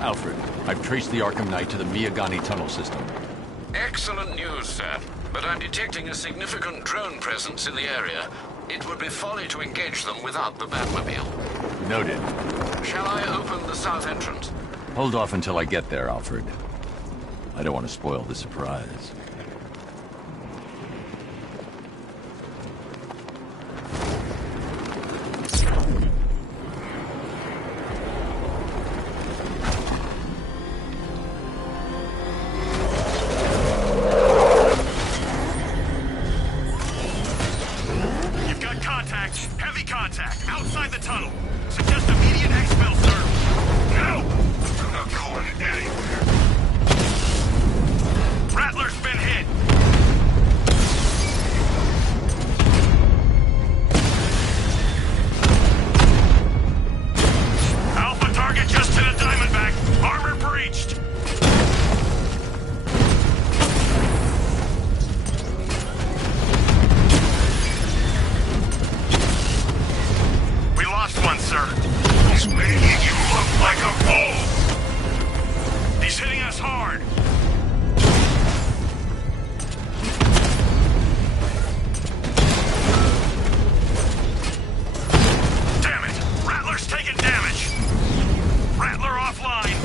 Alfred, I've traced the Arkham Knight to the Miyagani tunnel system. Excellent news, sir. But I'm detecting a significant drone presence in the area. It would be folly to engage them without the Batmobile. Noted. Shall I open the south entrance? Hold off until I get there, Alfred. I don't want to spoil the surprise. Outside the tunnel. Suggest immediate expel, sir. No! I'm not going anywhere. Rattler's been hit. Alpha target just hit a Diamondback. Armor breached. One, sir. He's making you look like a fool! He's hitting us hard! Damn it! Rattler's taking damage! Rattler offline!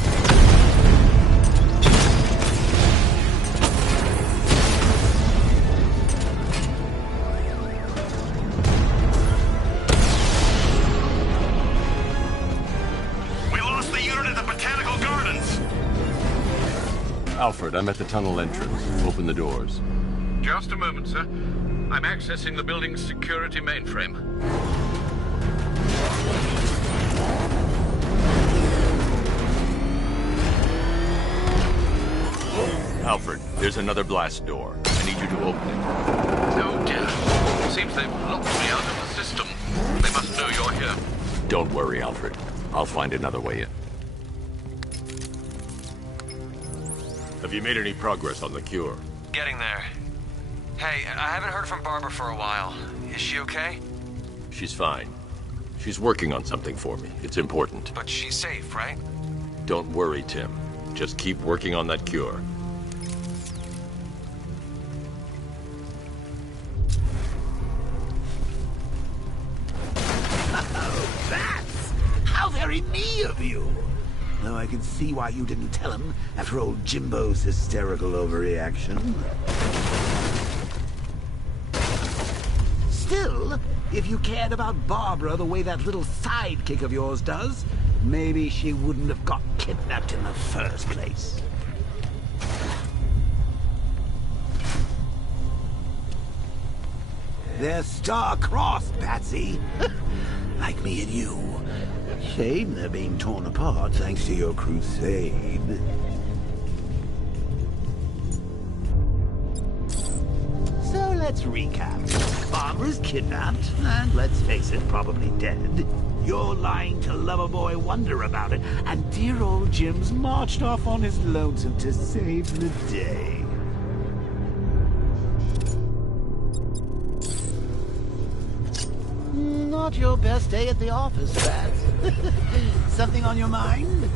Alfred, I'm at the tunnel entrance. Open the doors. Just a moment, sir. I'm accessing the building's security mainframe. Alfred, there's another blast door. I need you to open it. Oh dear. Seems they've locked me out of the system. They must know you're here. Don't worry, Alfred. I'll find another way in. Have you made any progress on the cure? Getting there. Hey, I haven't heard from Barbara for a while. Is she okay? She's fine. She's working on something for me. It's important. But she's safe, right? Don't worry, Tim. Just keep working on that cure. Oh, bats! How very me of you! Though I can see why you didn't tell him after old Jimbo's hysterical overreaction. Still, if you cared about Barbara the way that little sidekick of yours does, maybe she wouldn't have got kidnapped in the first place. They're star-crossed, Patsy. Like me and you. Shame they're being torn apart thanks to your crusade. So let's recap. Barbara's kidnapped, and let's face it, probably dead. You're lying to Loverboy Wonder about it, and dear old Jim's marched off on his lonesome to save the day. Not your best day at the office, Bats. Something on your mind?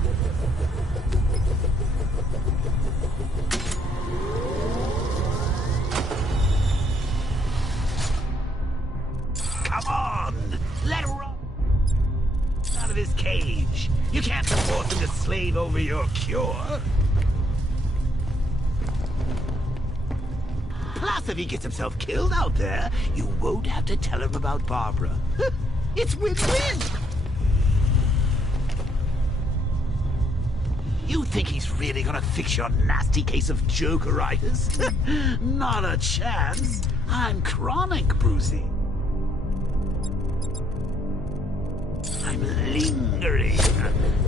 Come on! Let Rob out of his cage. You can't force him to slave over your cure. Plus, if he gets himself killed out there, you won't have to tell him about Barbara. It's win-win! You think he's really gonna fix your nasty case of Jokeritis? Not a chance. I'm chronic, Brucey. I'm lingering.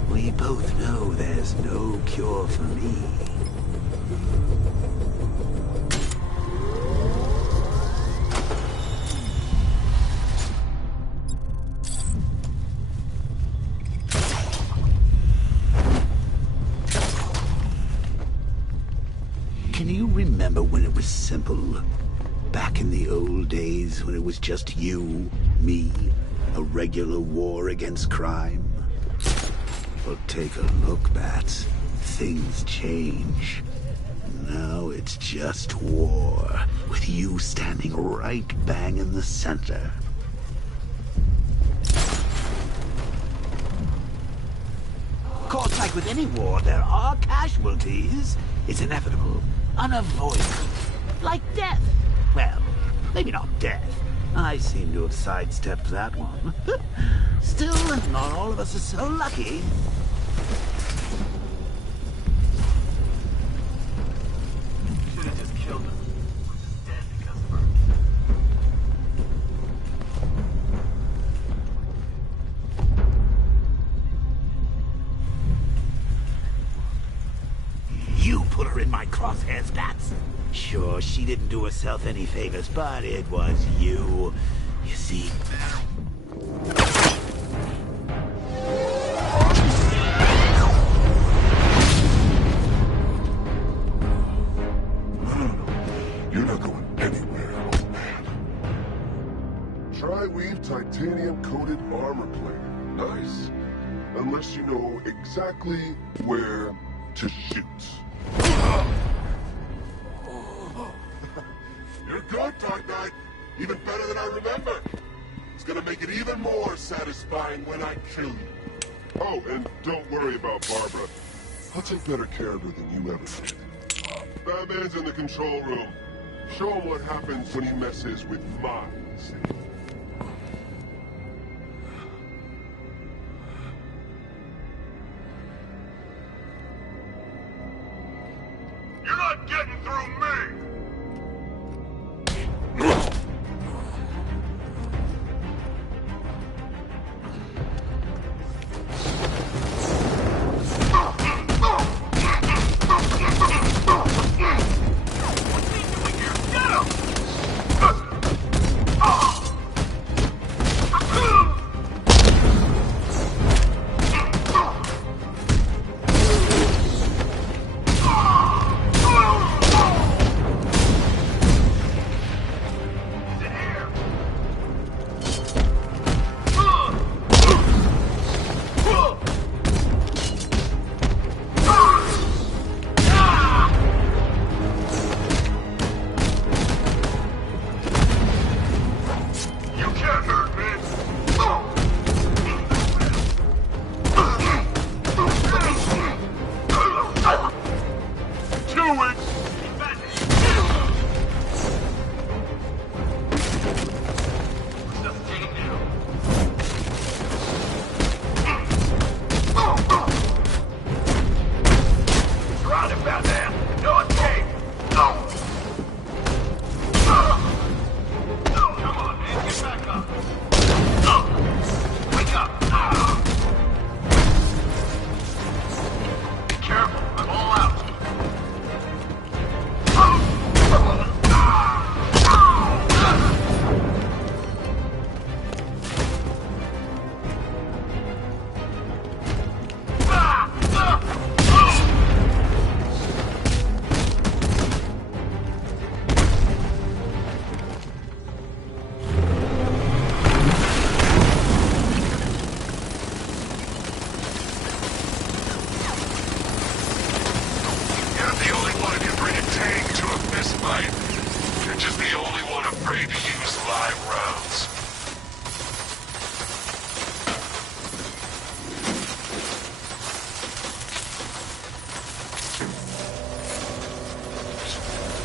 We both know there's no cure for me. Can you remember when it was simple? Back in the old days when it was just you, me, a regular war against crime? Well, take a look, Bats. Things change. Now it's just war, with you standing right bang in the center. Of course, like with any war, there are casualties. It's inevitable, unavoidable. Like death. Well, maybe not death. I seem to have sidestepped that one. Still, not all of us are so lucky. Should have just killed him. We're just dead because of her. You put her in my crosshairs, Bats. Sure, she didn't do herself any favors, but it was you. You see... You're not going anywhere, old man. Tri-weave titanium-coated armor plate. Nice. Unless you know exactly where to shoot. You're good, Dark Knight. Even better than I remember. It's gonna make it even more satisfying when I kill you. Oh, and don't worry about Barbara. I'll take better care of her than you ever did. Batman's in the control room. Show him what happens when he messes with mine. You're not getting through me!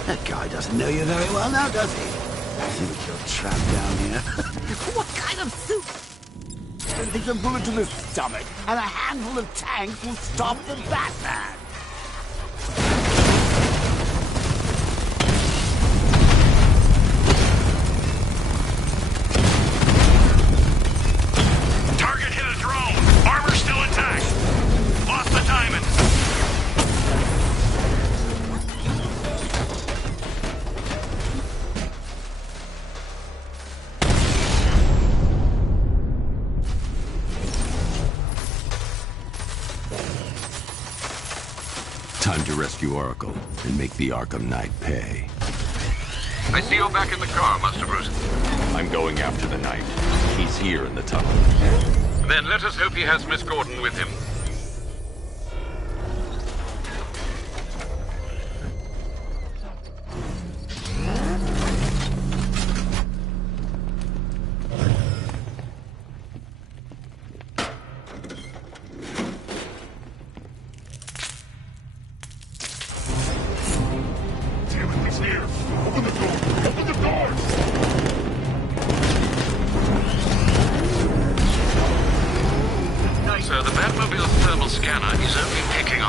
That guy doesn't know you very well now, does he? I think you're trapped down here. What kind of suit? I don't think a bullet to the stomach and a handful of tanks will stop the Batman. Target hit a drone. Armor's still intact. Lost the diamond. Time to rescue Oracle and make the Arkham Knight pay. I see you're back in the car, Master Bruce. I'm going after the Knight. He's here in the tunnel. Then let us hope he has Miss Gordon with him.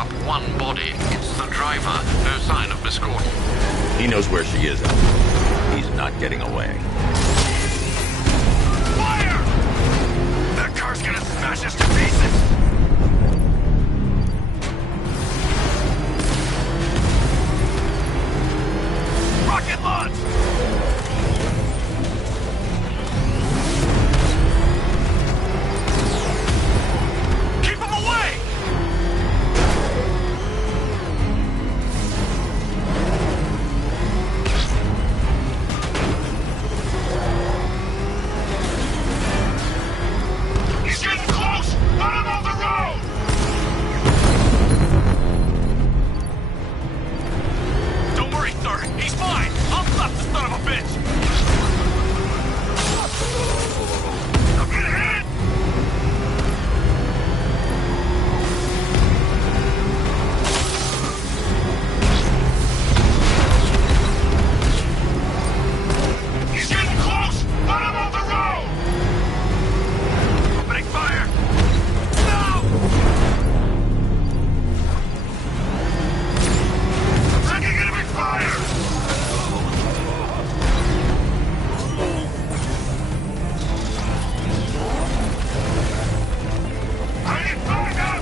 up one body. It's the driver. No sign of Miss Gordon. He knows where she is, Alfred. He's not getting away. Fire! That car's gonna smash us to pieces! Rocket launch! Keep him away! He's getting close! Let him off the road! Don't worry, sir. He's fine. I'll stop the son of a bitch. I'm getting hit! He's getting close! Let him off the road! Opening fire! No! Taking enemy fire! I need backup!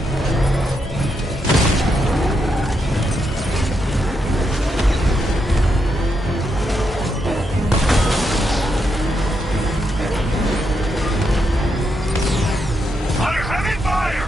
Under heavy fire!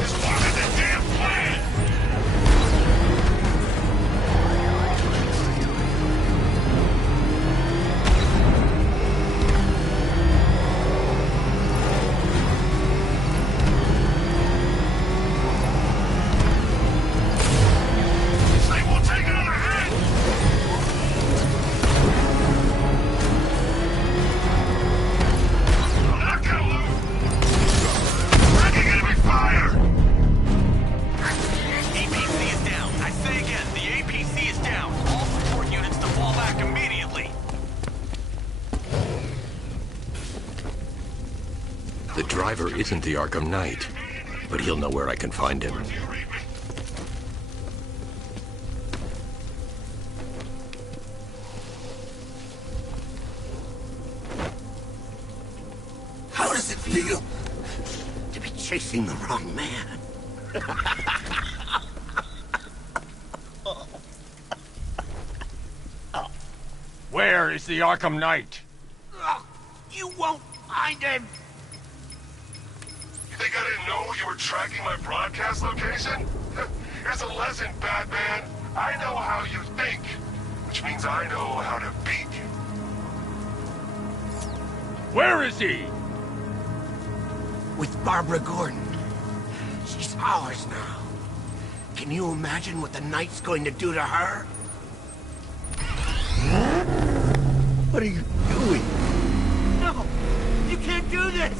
This wasn't the damn plan! This thing will take another hit! I'm not gonna lose! Taking enemy fire! APC is down. I say again, the APC is down. All support units to fall back immediately. The driver isn't the Arkham Knight, but he'll know where I can find him. You read me? How does it feel to be chasing the wrong man? Where is the Arkham Knight? You won't find him! You think I didn't know you were tracking my broadcast location? Here's a lesson, Batman. I know how you think, which means I know how to beat you. Where is he? With Barbara Gordon. She's ours now. Can you imagine what the Knight's going to do to her? What are you doing? No! You can't do this!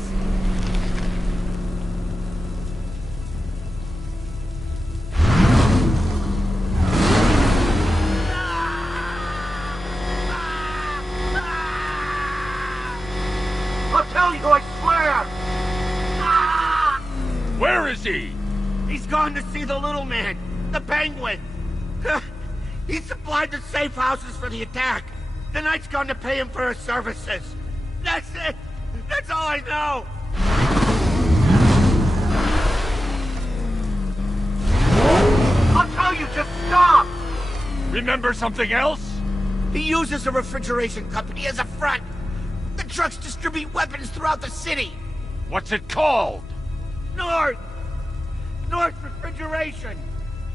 I'll tell you, I swear! Where is he? He's gone to see the little man, the Penguin. He supplied the safe houses for the attack. The Knight's gone to pay him for his services. That's it. That's all I know. I'll tell you, just stop. Remember something else? He uses a refrigeration company as a front. The trucks distribute weapons throughout the city. What's it called? North Refrigeration.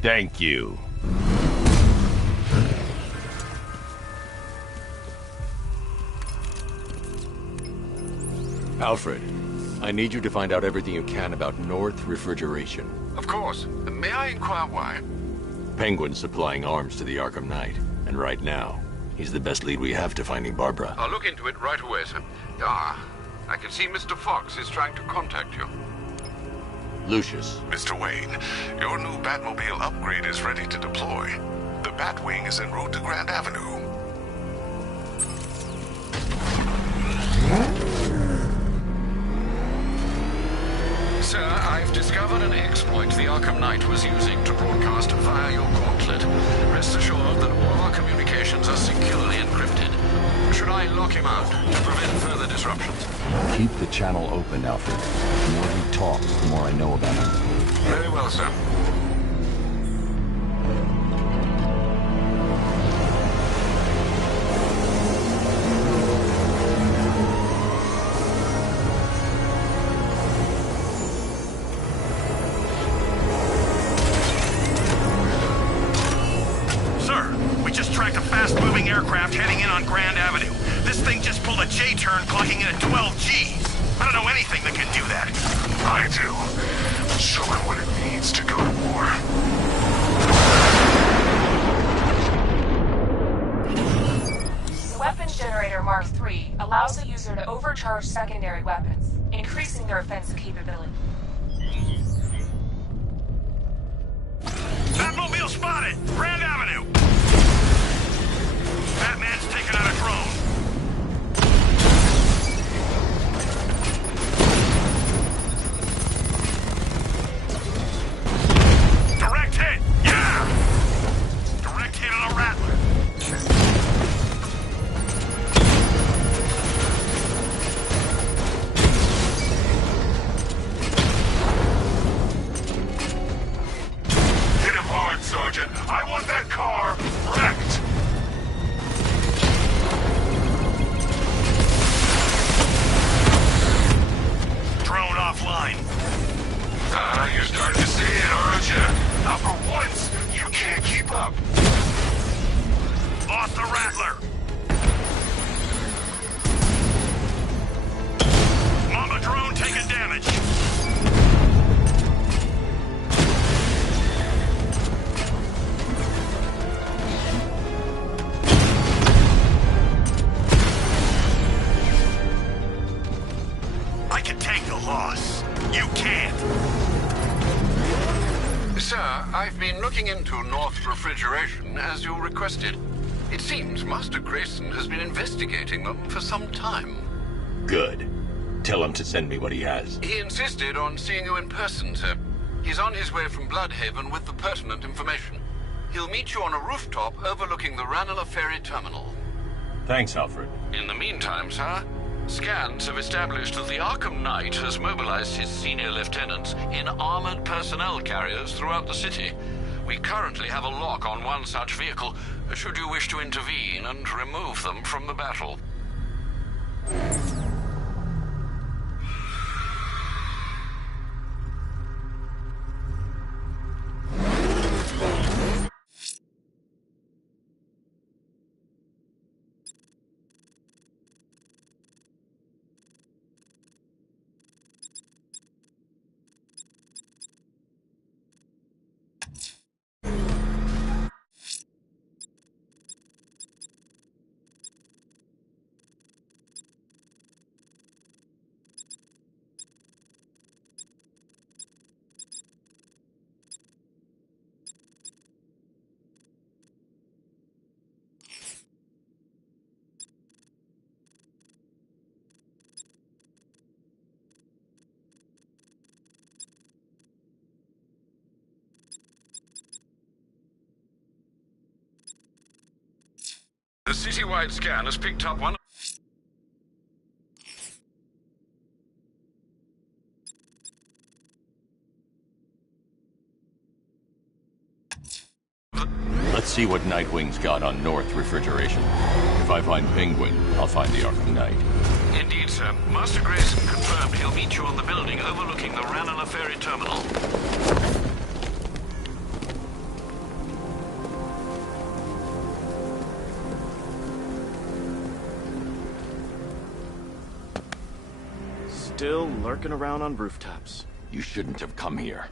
Thank you. Alfred, I need you to find out everything you can about North Refrigeration. Of course. May I inquire why? Penguin's supplying arms to the Arkham Knight, and right now, he's the best lead we have to finding Barbara. I'll look into it right away, sir. I can see Mr. Fox is trying to contact you. Lucius. Mr. Wayne, your new Batmobile upgrade is ready to deploy. The Batwing is en route to Grand Avenue. Sir, I've discovered an exploit the Arkham Knight was using to broadcast via your gauntlet. Rest assured that all our communications are securely encrypted. Should I lock him out to prevent further disruptions? Keep the channel open, Alfred. The more he talks, the more I know about him. Very well, sir. Fast-moving aircraft heading in on Grand Avenue. This thing just pulled a J-turn, clocking in at 12 Gs. I don't know anything that can do that. I do. Show him what it means to go to war. The weapons generator Mark III allows the user to overcharge secondary weapons, increasing their offensive capability. Batmobile spotted! Grand Avenue! Batman's taken out a drone. Direct hit! Yeah! Direct hit on a Rattler. Hit him hard, Sergeant. I want that car wrecked. Offline. You're starting to see it, aren't you? Now for once, you can't keep up. Lost the Rattler. Mama drone taking damage. I can take the loss. You can't. Sir, I've been looking into North Refrigeration as you requested. It seems Master Grayson has been investigating them for some time. Good. Tell him to send me what he has. He insisted on seeing you in person, sir. He's on his way from Bloodhaven with the pertinent information. He'll meet you on a rooftop overlooking the Ranelagh Ferry Terminal. Thanks, Alfred. In the meantime, sir, scans have established that the Arkham Knight has mobilized his senior lieutenants in armored personnel carriers throughout the city. We currently have a lock on one such vehicle, should you wish to intervene and remove them from the battle. The citywide scan has picked up one. Let's see what Nightwing's got on North Refrigeration. If I find Penguin, I'll find the Arkham Knight. Indeed, sir. Master Grayson confirmed he'll meet you on the building overlooking the Ranelagh Ferry Terminal. Still lurking around on rooftops. You shouldn't have come here.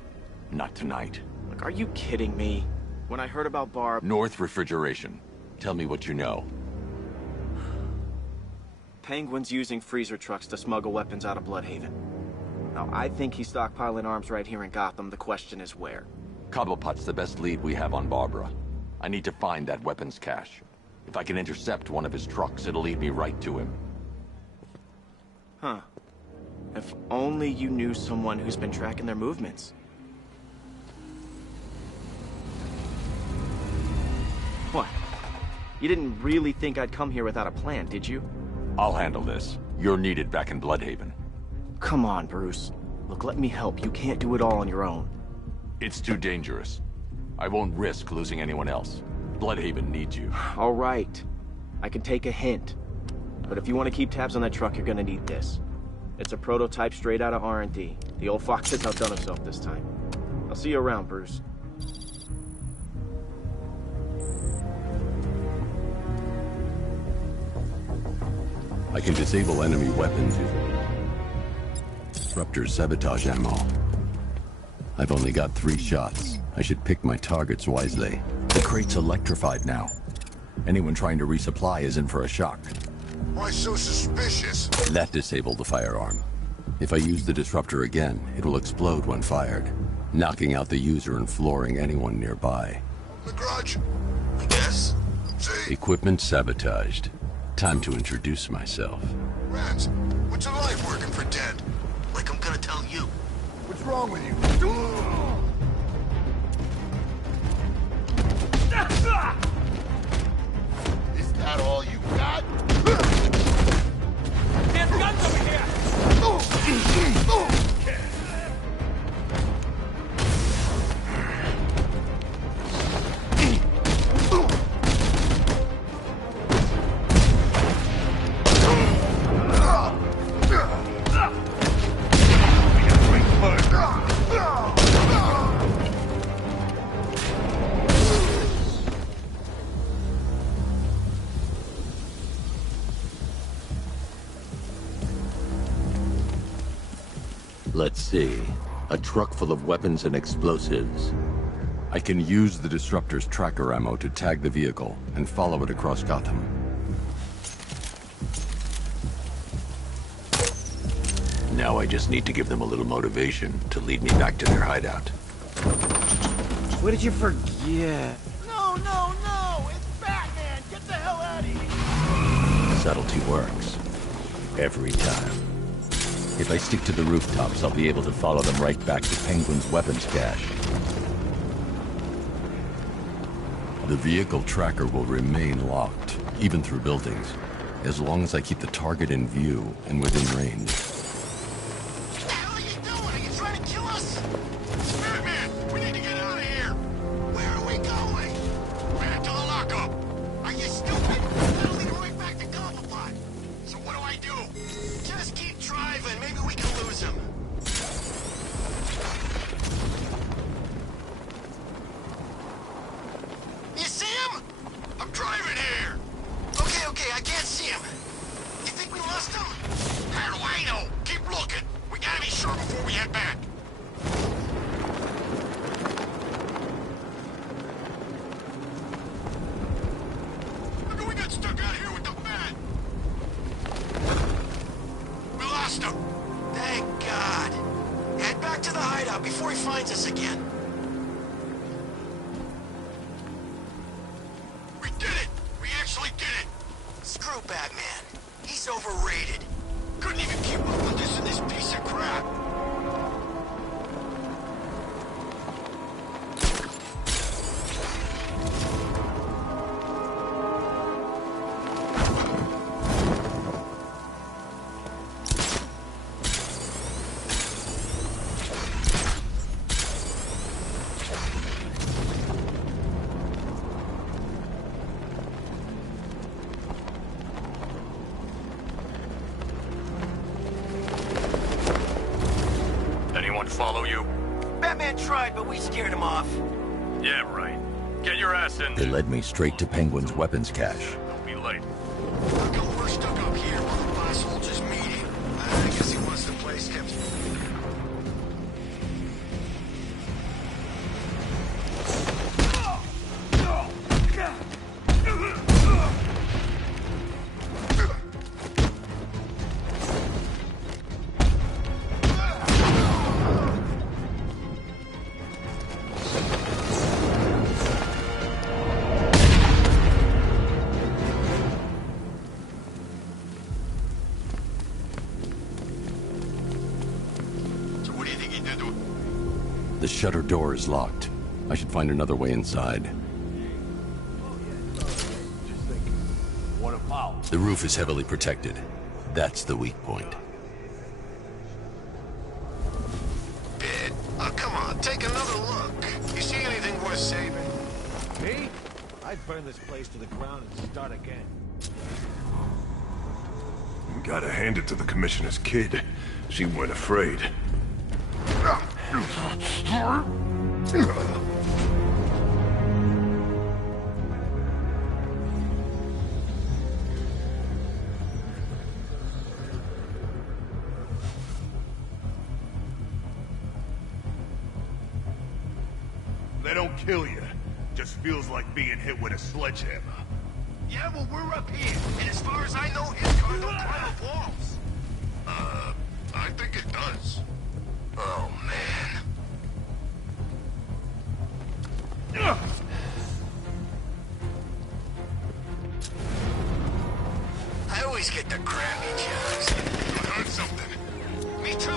Not tonight. Like, are you kidding me? When I heard about Barb... North Refrigeration. Tell me what you know. Penguin's using freezer trucks to smuggle weapons out of Bloodhaven. Now, I think he's stockpiling arms right here in Gotham. The question is where. Cobblepot's the best lead we have on Barbara. I need to find that weapons cache. If I can intercept one of his trucks, it'll lead me right to him. Huh. If only you knew someone who's been tracking their movements. What? You didn't really think I'd come here without a plan, did you? I'll handle this. You're needed back in Bloodhaven. Come on, Bruce. Look, let me help. You can't do it all on your own. It's too dangerous. I won't risk losing anyone else. Bloodhaven needs you. All right. I can take a hint. But if you want to keep tabs on that truck, you're gonna need this. It's a prototype straight out of R&D. The old fox has outdone himself this time. I'll see you around, Bruce. I can disable enemy weapons using disruptor sabotage ammo. I've only got 3 shots. I should pick my targets wisely. The crate's electrified now. Anyone trying to resupply is in for a shock. Why so suspicious? That disabled the firearm. If I use the disruptor again, it will explode when fired, knocking out the user and flooring anyone nearby. The grudge? I guess. See? Equipment sabotaged. Time to introduce myself. Rance, what's it like working for Dead? Like I'm gonna tell you. What's wrong with you? Is that all you got? There's guns over here! Let's see. A truck full of weapons and explosives. I can use the disruptor's tracker ammo to tag the vehicle and follow it across Gotham. Now I just need to give them a little motivation to lead me back to their hideout. What did you forget? No, no, no! It's Batman! Get the hell out of here! Subtlety works. Every time. If I stick to the rooftops, I'll be able to follow them right back to Penguin's weapons cache. The vehicle tracker will remain locked, even through buildings, as long as I keep the target in view and within range. What the hell are you doing? Are you trying to kill us? Batman! We need to get out of here! Where are we going? Back to the lockup! Are you stupid? That'll lead right back to Cobblepot! So what do I do? Just keep driving. Maybe we can lose him. You see him? I'm driving here. Okay, I can't see him. You think we lost him? How do I know? Keep looking. We gotta be sure before we head back. How come we got stuck out here with the Bat? We lost him. Thank God. Head back to the hideout before he finds us again. We did it! We actually did it! Screw Batman. He's overrated. Couldn't even keep up with this in this piece of crap. Anyone follow you? Batman tried, but we scared him off. Yeah, right. Get your ass in They there. led me straight to Penguin's weapons cache. Don't be late. How come we're stuck up here while the boss holds his meeting? I guess he wants the place kept. shutter door is locked. I should find another way inside. What about? The roof is heavily protected. That's the weak point. Bit. Oh, come on, take another look. You see anything worth saving? Me? I'd burn this place to the ground and start again. Gotta hand it to the commissioner's kid. She weren't afraid. They don't kill you. Just feels like being hit with a sledgehammer. Yeah, well, we're up here, and as far as I know, his car don't climb up walls. I think it does. Oh, man. I always get the crappy jobs. I heard something. Me too.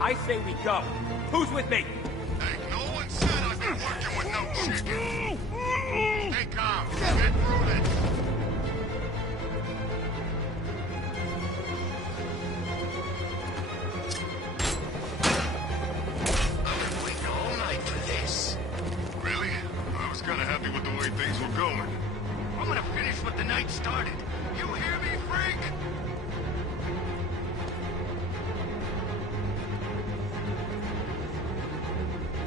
I say we go. Who's with me? Hey, no one said I've been working with no chicken. Stay calm. Get through this. I've been waiting all night for this. Really? I was kind of happy with the way things were going. I'm gonna finish what the night started. You hear me, freak?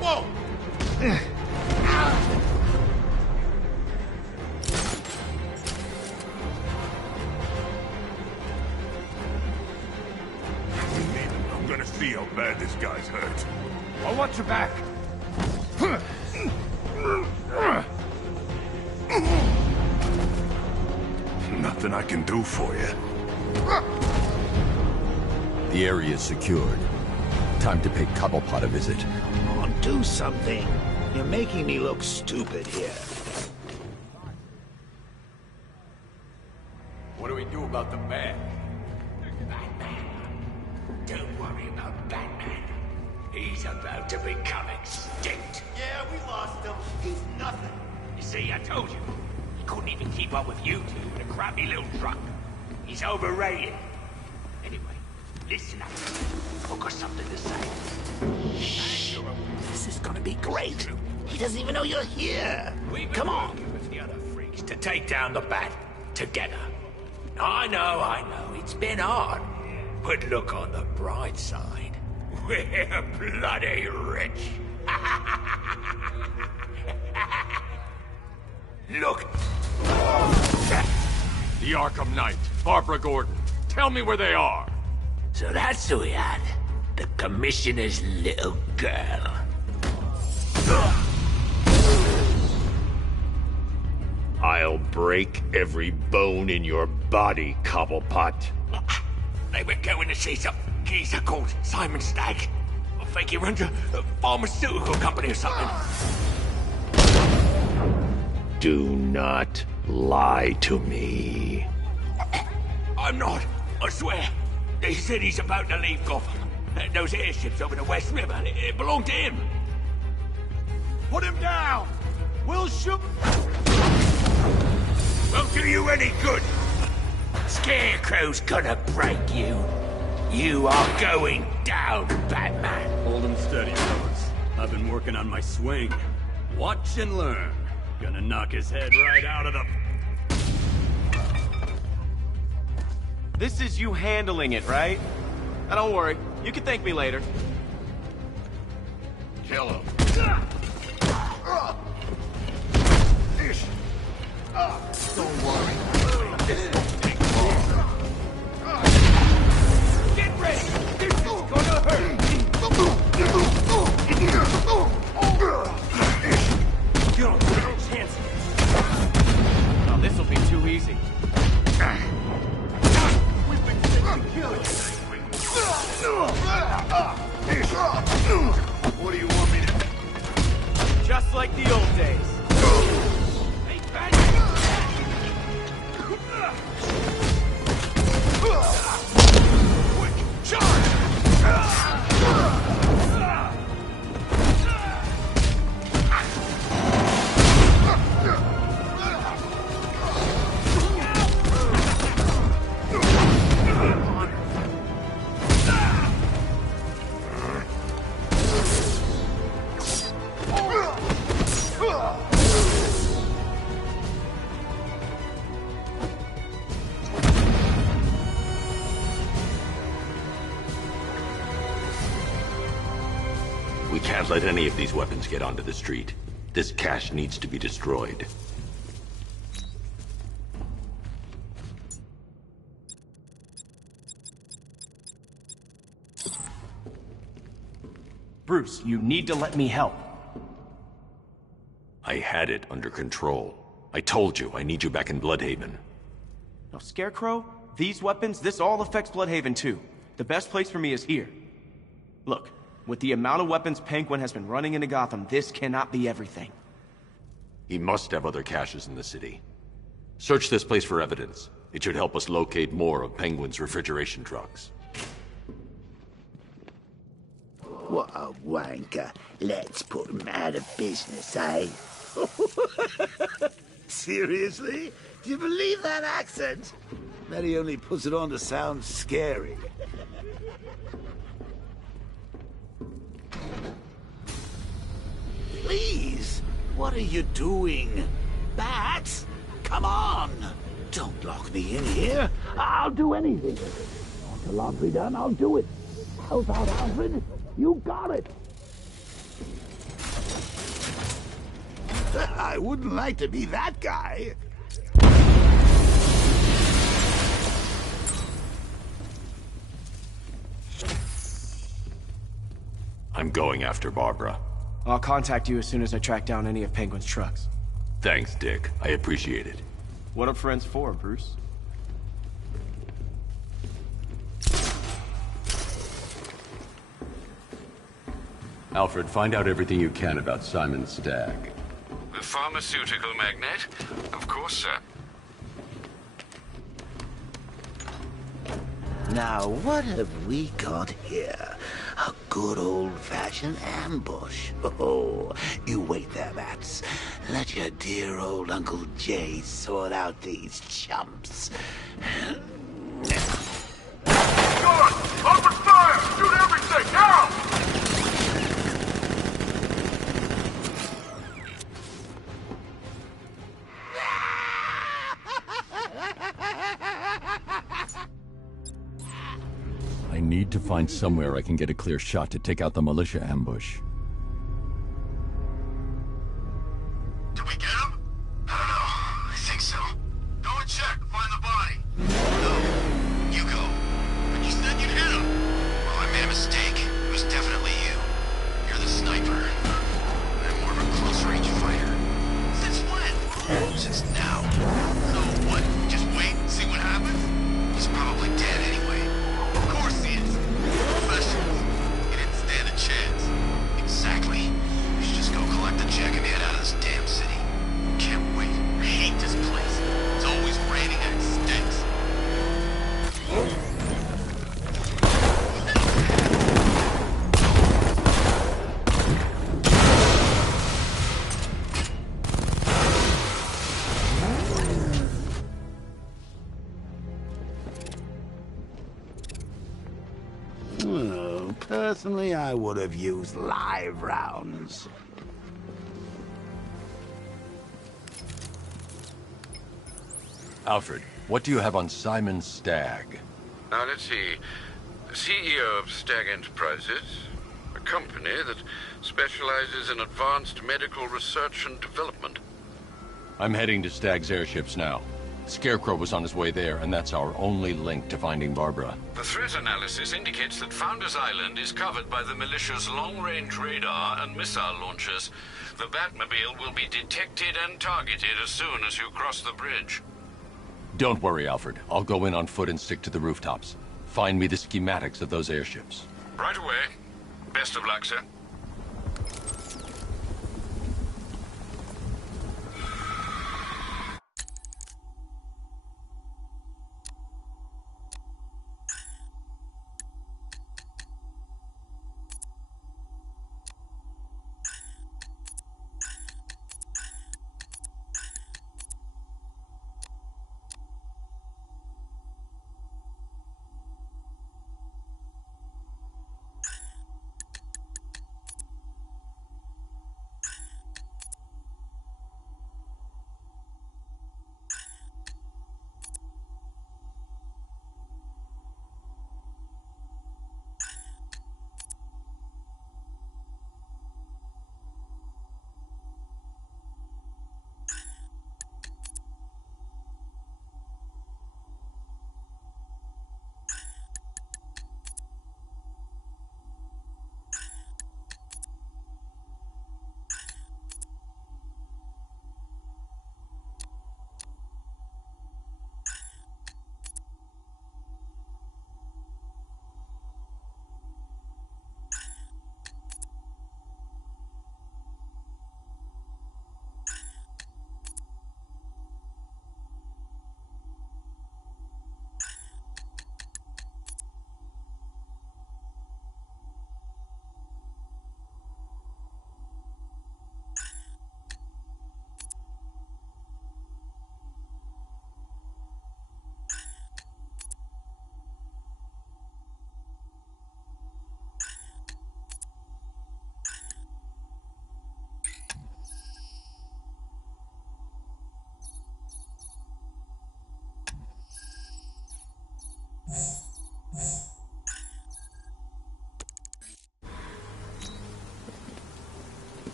Whoa! I'm gonna see how bad this guy's hurt. I'll watch your back. Nothing I can do for you. The area is secured. Time to pay Cobblepot a visit. Come on, do something. You're making me look stupid here. What do we do about the bag? Batman. Don't worry about Batman. He's about to become extinct. Yeah, we lost him. He's nothing. You see, I told you. He couldn't even keep up with you two in a crappy little truck. He's overrated. Anyway, listen up. I've got something to say. Shh. This is gonna be great. He doesn't even know you're here. Come on. With the other freaks to take down the Bat together. I know. It's been hard. But look on the bright side. We're bloody rich. Look. The Arkham Knight, Barbara Gordon. Tell me where they are. So that's who we had. The Commissioner's little girl. I'll break every bone in your body, Cobblepot. They were going to see some geezer called Simon Stagg. I think he runs a pharmaceutical company or something. Do not lie to me. I'm not, I swear. They said he's about to leave Gotham. Those airships over the West River, it belonged to him. Put him down! We'll shoot... Won't do you any good. Scarecrow's gonna break you. You are going down, Batman. Hold him steady, fellas. I've been working on my swing. Watch and learn. Gonna knock his head right out of the... This is you handling it, right? Now don't worry, you can thank me later. Kill him. Don't worry. Get ready! This is gonna hurt! You don't have a chance. Oh, this'll be too easy. We've been sent to kill you! What do you want me to... Just like the old days. Hey, Bat! Quick, charge! We can't let any of these weapons get onto the street. This cache needs to be destroyed. Bruce, you need to let me help. I had it under control. I told you, I need you back in Bloodhaven. Now, Scarecrow, these weapons, this all affects Bloodhaven too. The best place for me is here. Look, with the amount of weapons Penguin has been running into Gotham, this cannot be everything. He must have other caches in the city. Search this place for evidence. It should help us locate more of Penguin's refrigeration trucks. What a wanker. Let's put him out of business, eh? Seriously? Do you believe that accent? Bet he only puts it on to sound scary. Please, what are you doing? Bats? Come on! Don't lock me in here. I'll do anything. Want the laundry done? I'll do it. Help out, Alfred. You got it. I wouldn't like to be that guy. I'm going after Barbara. I'll contact you as soon as I track down any of Penguin's trucks. Thanks, Dick. I appreciate it. What are friends for, Bruce? Alfred, find out everything you can about Simon Stagg. The pharmaceutical magnate? Of course, sir. Now, what have we got here? A good old-fashioned ambush. Oh, you wait there, Bats. Let your dear old Uncle Jay sort out these chumps. Gun! Open fire! Shoot everything! Now! I need to find somewhere I can get a clear shot to take out the militia ambush. Did we get him? I don't know. I think so. Go and check. Find the body. No. You go. But you said you'd hit him. Well, I made a mistake. It was definitely you. You're the sniper. I'm more of a close-range fighter. Since when? Since now. So what? Just wait and see what happens? He's probably dead anyway. Of course he is. Professionals. He didn't stand a chance. Exactly. We should just go collect the check and head out of this damn city. Can't wait. I hate this place. It's always raining and it stinks. Well, personally, I would have used live rounds. Alfred, what do you have on Simon Stagg? Now, let's see. CEO of Stag Enterprises, a company that specializes in advanced medical research and development. I'm heading to Stag's airships now. Scarecrow was on his way there, and that's our only link to finding Barbara. The threat analysis indicates that Founders Island is covered by the militia's long-range radar and missile launchers. The Batmobile will be detected and targeted as soon as you cross the bridge. Don't worry, Alfred. I'll go in on foot and stick to the rooftops. Find me the schematics of those airships. Right away. Best of luck, sir.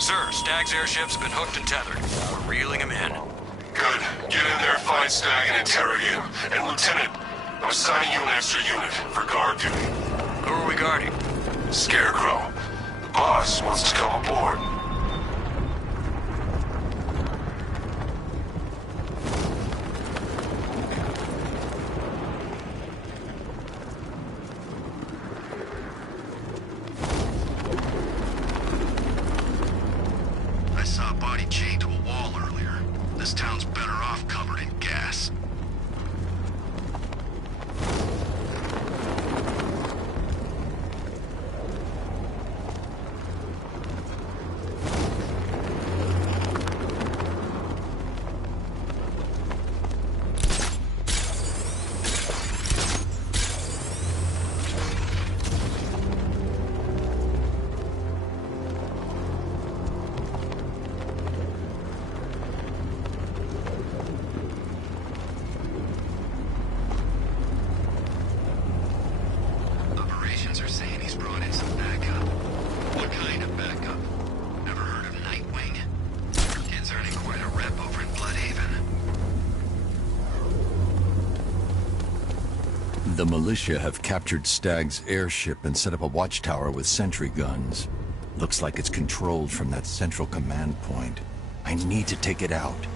Sir, Stag's airships have been hooked and tethered. We're reeling him in. Good. Get in there, find Stag, and interrogate him. And Lieutenant, I'm assigning you an extra unit for guard duty. Who are we guarding? Scarecrow. The boss wants to come aboard. I saw a body chained to a wall earlier. This town's better off covered in gas. Operations are saying he's brought in some backup. What kind of backup? Never heard of Nightwing? Kid's earning quite a rep over in Bloodhaven. The militia have captured Stag's airship and set up a watchtower with sentry guns. Looks like it's controlled from that central command point. I need to take it out.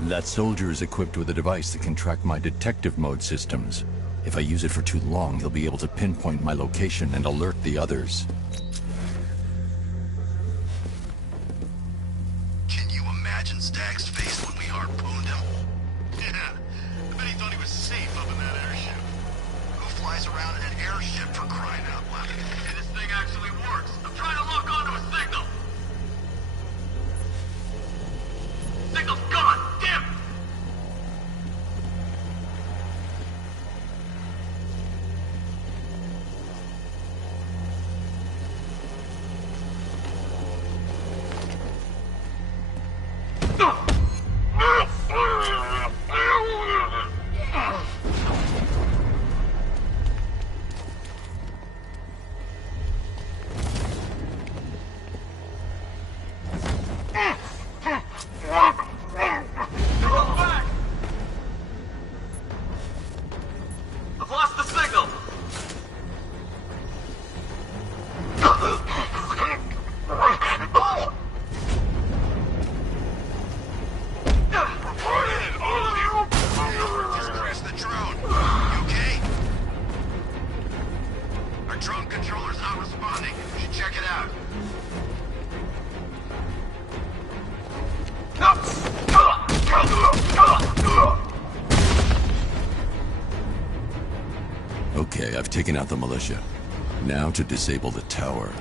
That soldier is equipped with a device that can track my detective mode systems. If I use it for too long, he'll be able to pinpoint my location and alert the others. Can you imagine Stag's face when we harpooned him? Yeah, I bet he thought he was safe up in that airship. Who flies around in an airship for crying out loud? And this thing actually works. I'm trying to lock onto a signal. Signal's gone! Damn it! Okay, I've taken out the militia. Now to disable the tower.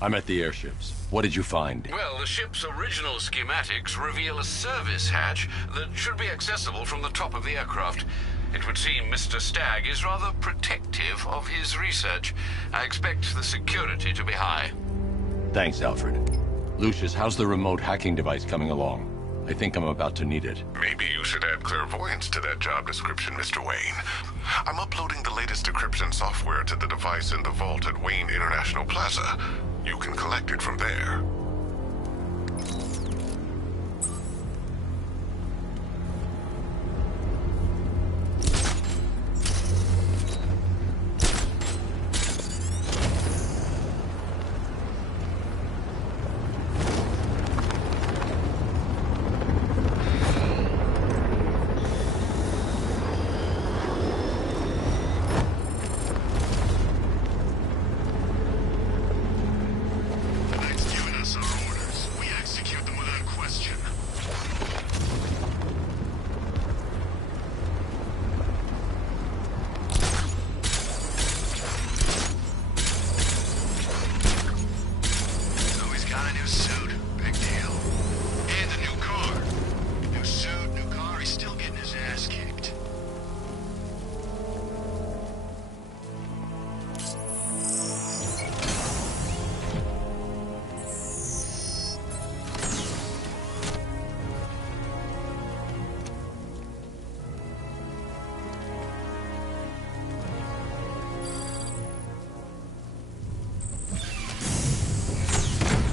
I'm at the airships. What did you find? Well, the ship's original schematics reveal a service hatch that should be accessible from the top of the aircraft. It would seem Mr. Stagg is rather protective of his research. I expect the security to be high. Thanks, Alfred. Lucius, how's the remote hacking device coming along? I think I'm about to need it. Maybe you should add clairvoyance to that job description, Mr. Wayne. I'm uploading the latest decryption software to the device in the vault at Wayne International Plaza. You can collect it from there.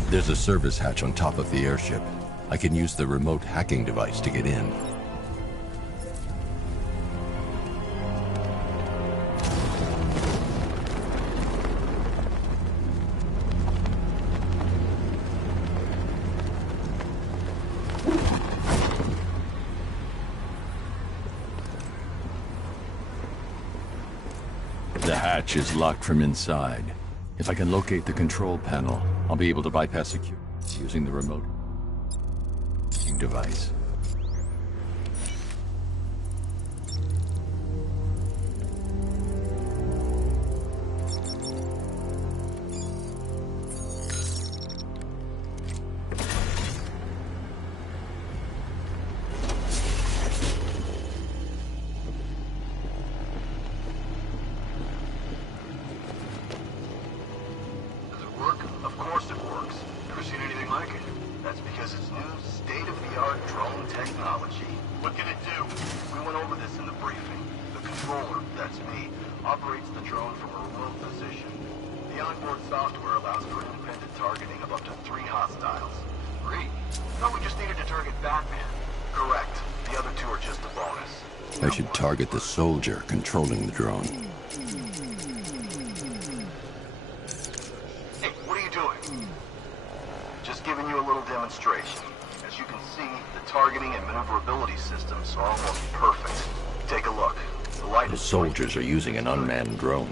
There's a service hatch on top of the airship. I can use the remote hacking device to get in. The hatch is locked from inside. If I can locate the control panel, I'll be able to bypass security using the remote device. I should target the soldier controlling the drone. Hey, what are you doing? Just giving you a little demonstration. As you can see, the targeting and maneuverability systems are almost perfect. Take a look. The soldiers are using an unmanned drone.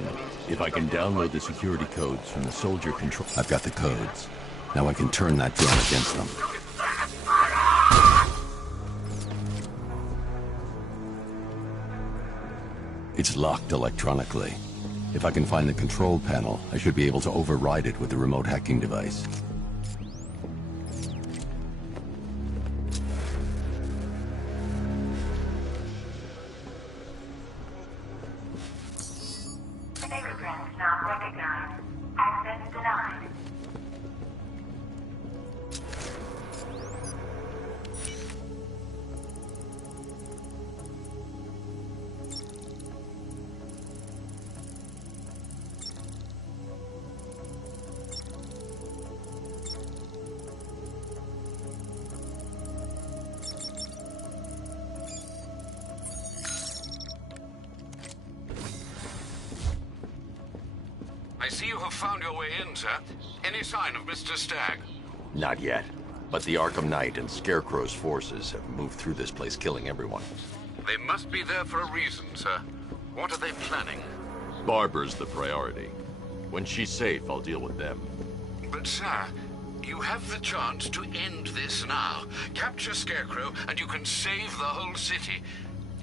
If I can download the security codes from the soldier control... I've got the codes. Now I can turn that drone against them. It's locked electronically. If I can find the control panel, I should be able to override it with the remote hacking device. Fingerprints not recognized. Access denied. I see you have found your way in, sir. Any sign of Mr. Stagg? Not yet. But the Arkham Knight and Scarecrow's forces have moved through this place, killing everyone. They must be there for a reason, sir. What are they planning? Barbara's the priority. When she's safe, I'll deal with them. But, sir, you have the chance to end this now. Capture Scarecrow, and you can save the whole city.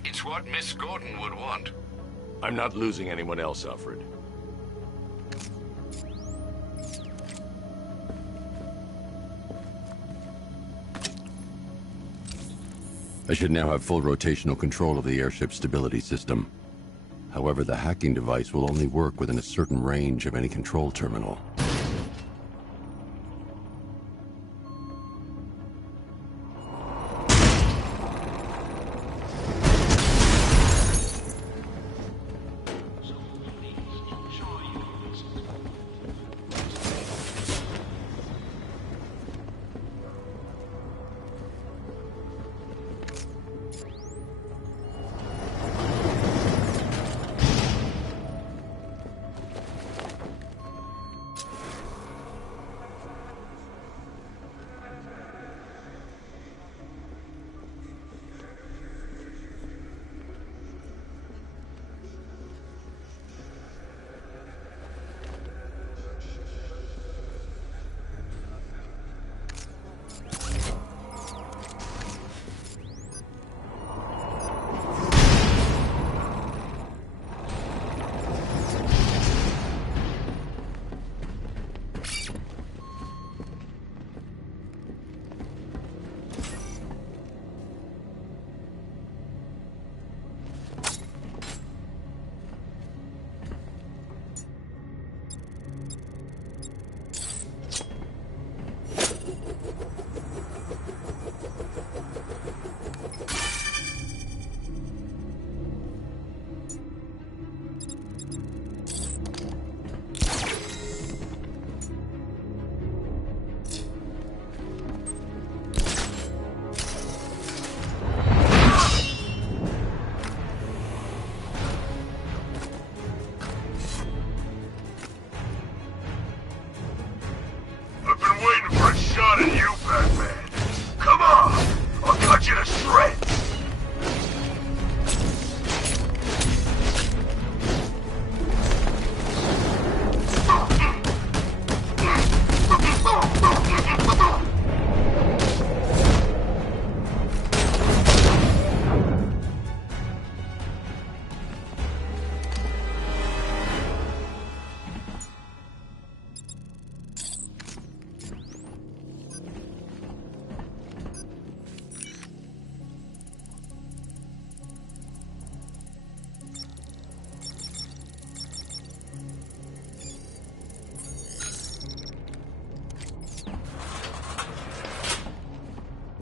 It's what Miss Gordon would want. I'm not losing anyone else, Alfred. I should now have full rotational control of the airship stability system. However, the hacking device will only work within a certain range of any control terminal.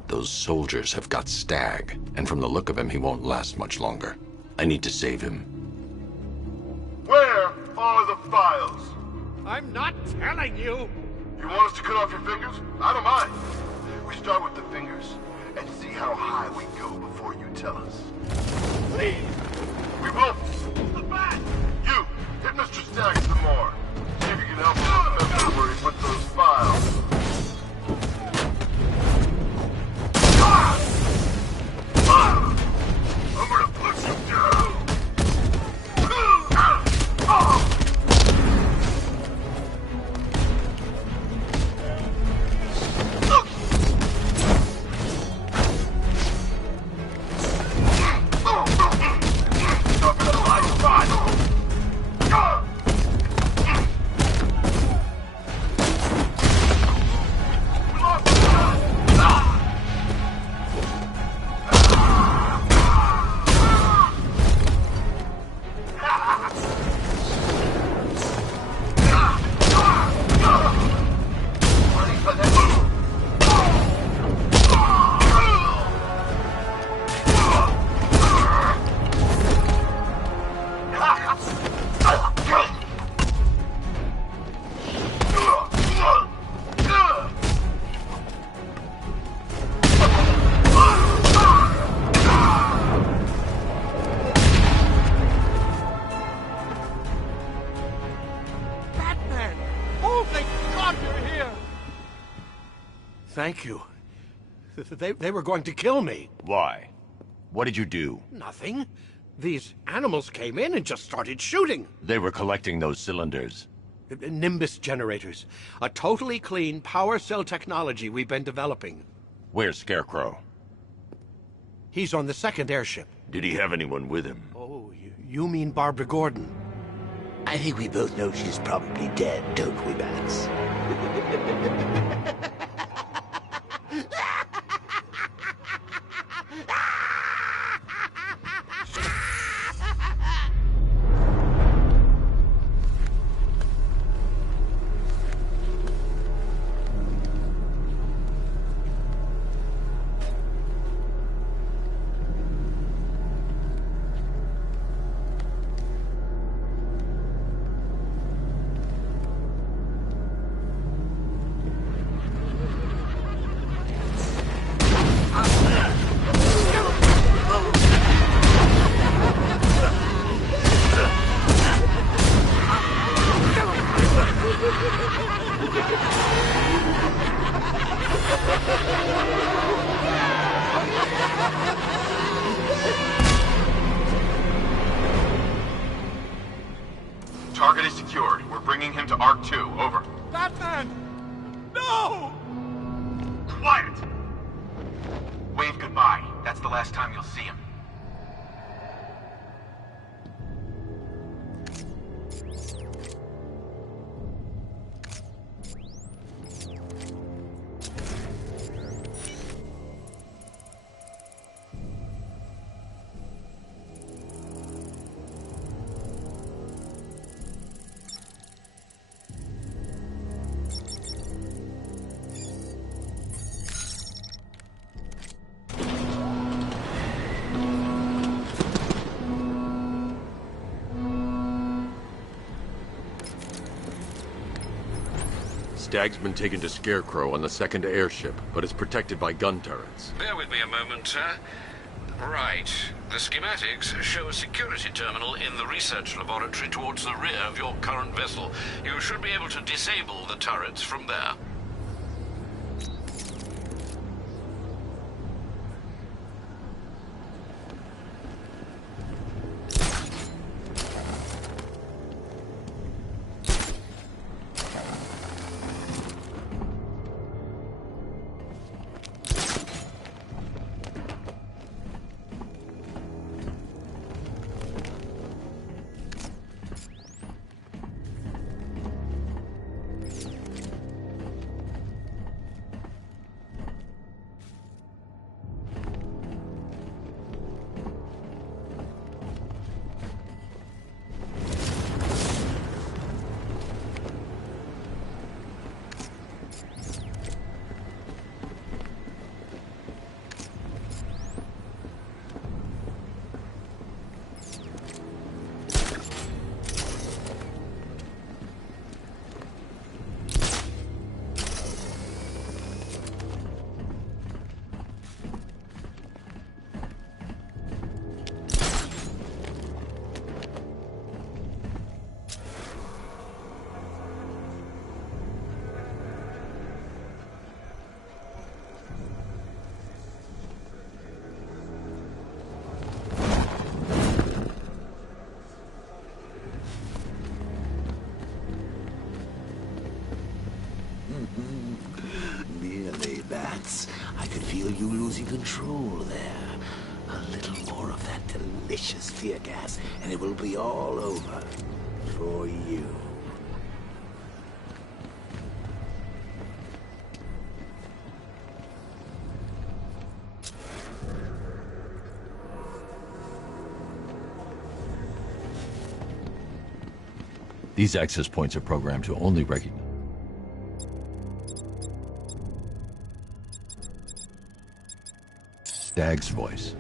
Those soldiers have got Stag, and from the look of him, he won't last much longer. I need to save him. Where are the files? I'm not telling you! You want us to cut off your fingers? I don't mind. We start with the fingers and see how high we go before you tell us. Please! We will. The bat! You, hit Mr. Stagg some more. See if you can help us remember where he put those files. I'm gonna put you down! Thank you. They were going to kill me. Why? What did you do? Nothing. These animals came in and just started shooting. They were collecting those cylinders. Nimbus generators. A totally clean power cell technology we've been developing. Where's Scarecrow? He's on the second airship. Did he have anyone with him? Oh, you mean Barbara Gordon? I think we both know she's probably dead, don't we, Bats? Target is secured. We're bringing him to Arc 2. Over. Batman! No! Quiet! Wave goodbye. That's the last time you'll see him. Stag's been taken to Scarecrow on the second airship, but is protected by gun turrets. Bear with me a moment, sir. Right. The schematics show a security terminal in the research laboratory towards the rear of your current vessel. You should be able to disable the turrets from there. Nearly, Bats. I could feel you losing control there. A little more of that delicious tear gas, and it will be all over. For you. These access points are programmed to only recognize... Stag's voice.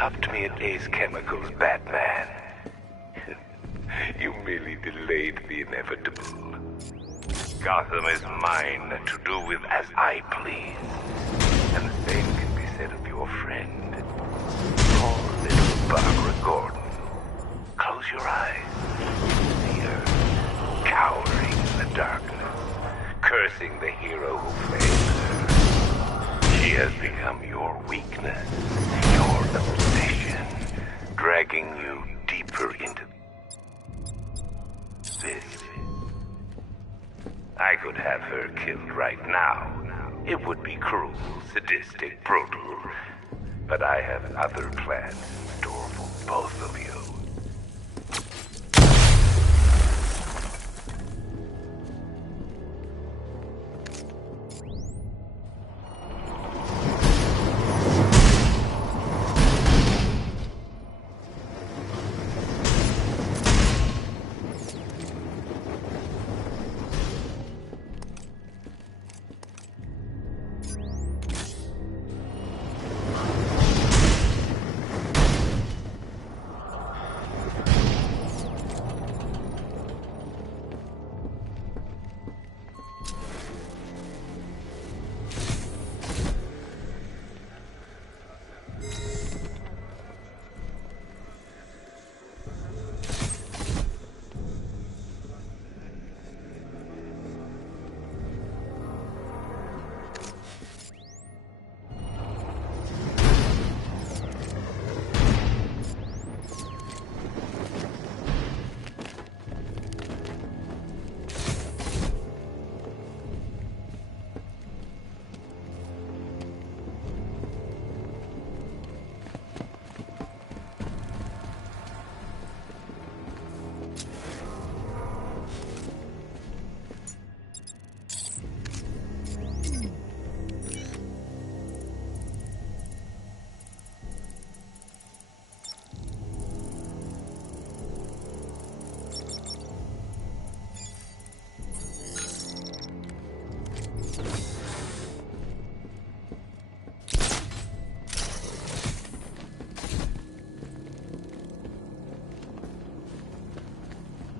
stopped me at Ace Chemicals, Batman. You merely delayed the inevitable. Gotham is mine to do with as I please. And the same can be said of your friend. Poor little Barbara Gordon. Close your eyes. See her, cowering in the darkness, cursing the hero who failed her. She has become your weakness, your obsession, dragging you deeper into this. I could have her killed right now. It would be cruel, sadistic, brutal. But I have other plans in store for both of you.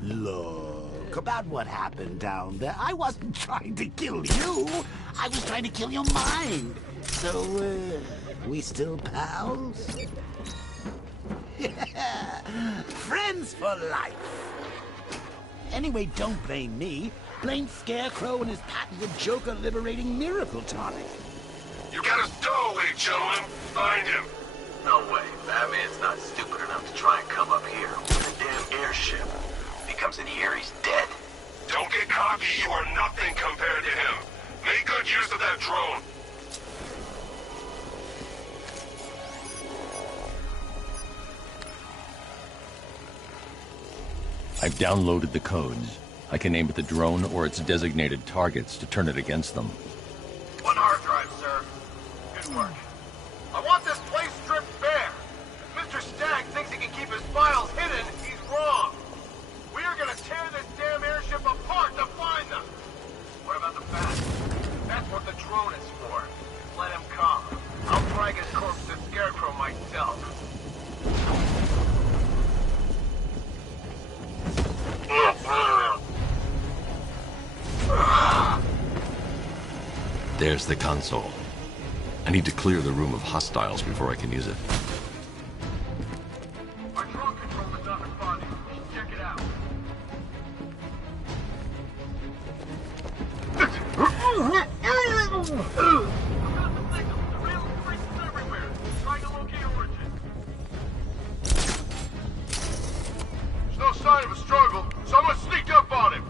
Look, about what happened down there. I wasn't trying to kill you. I was trying to kill your mind. So, we still pals? Friends for life. Anyway, don't blame me. Blame Scarecrow and his patented Joker-liberating miracle tonic. You got a stowaway, gentlemen. Find him. No way. Batman's not stupid enough to try and come up here with a damn airship. If he comes in here, he's dead. Don't get cocky. You are nothing compared to him. Make good use of that drone. I've downloaded the codes. I can aim at the drone or its designated targets to turn it against them. One hard drive, sir. Good work. I want this place stripped bare. If Mr. Stagg thinks he can keep his files hidden, he's wrong. We are gonna tear this damn airship apart to find them. What about the bat? That's what the drone is for. Let him come. I'll drag his corpse to Scarecrow myself. There's the console. I need to clear the room of hostiles before I can use it. Our drone control is not responding. We should check it out. There's no sign of a struggle. Someone sneaked up on him.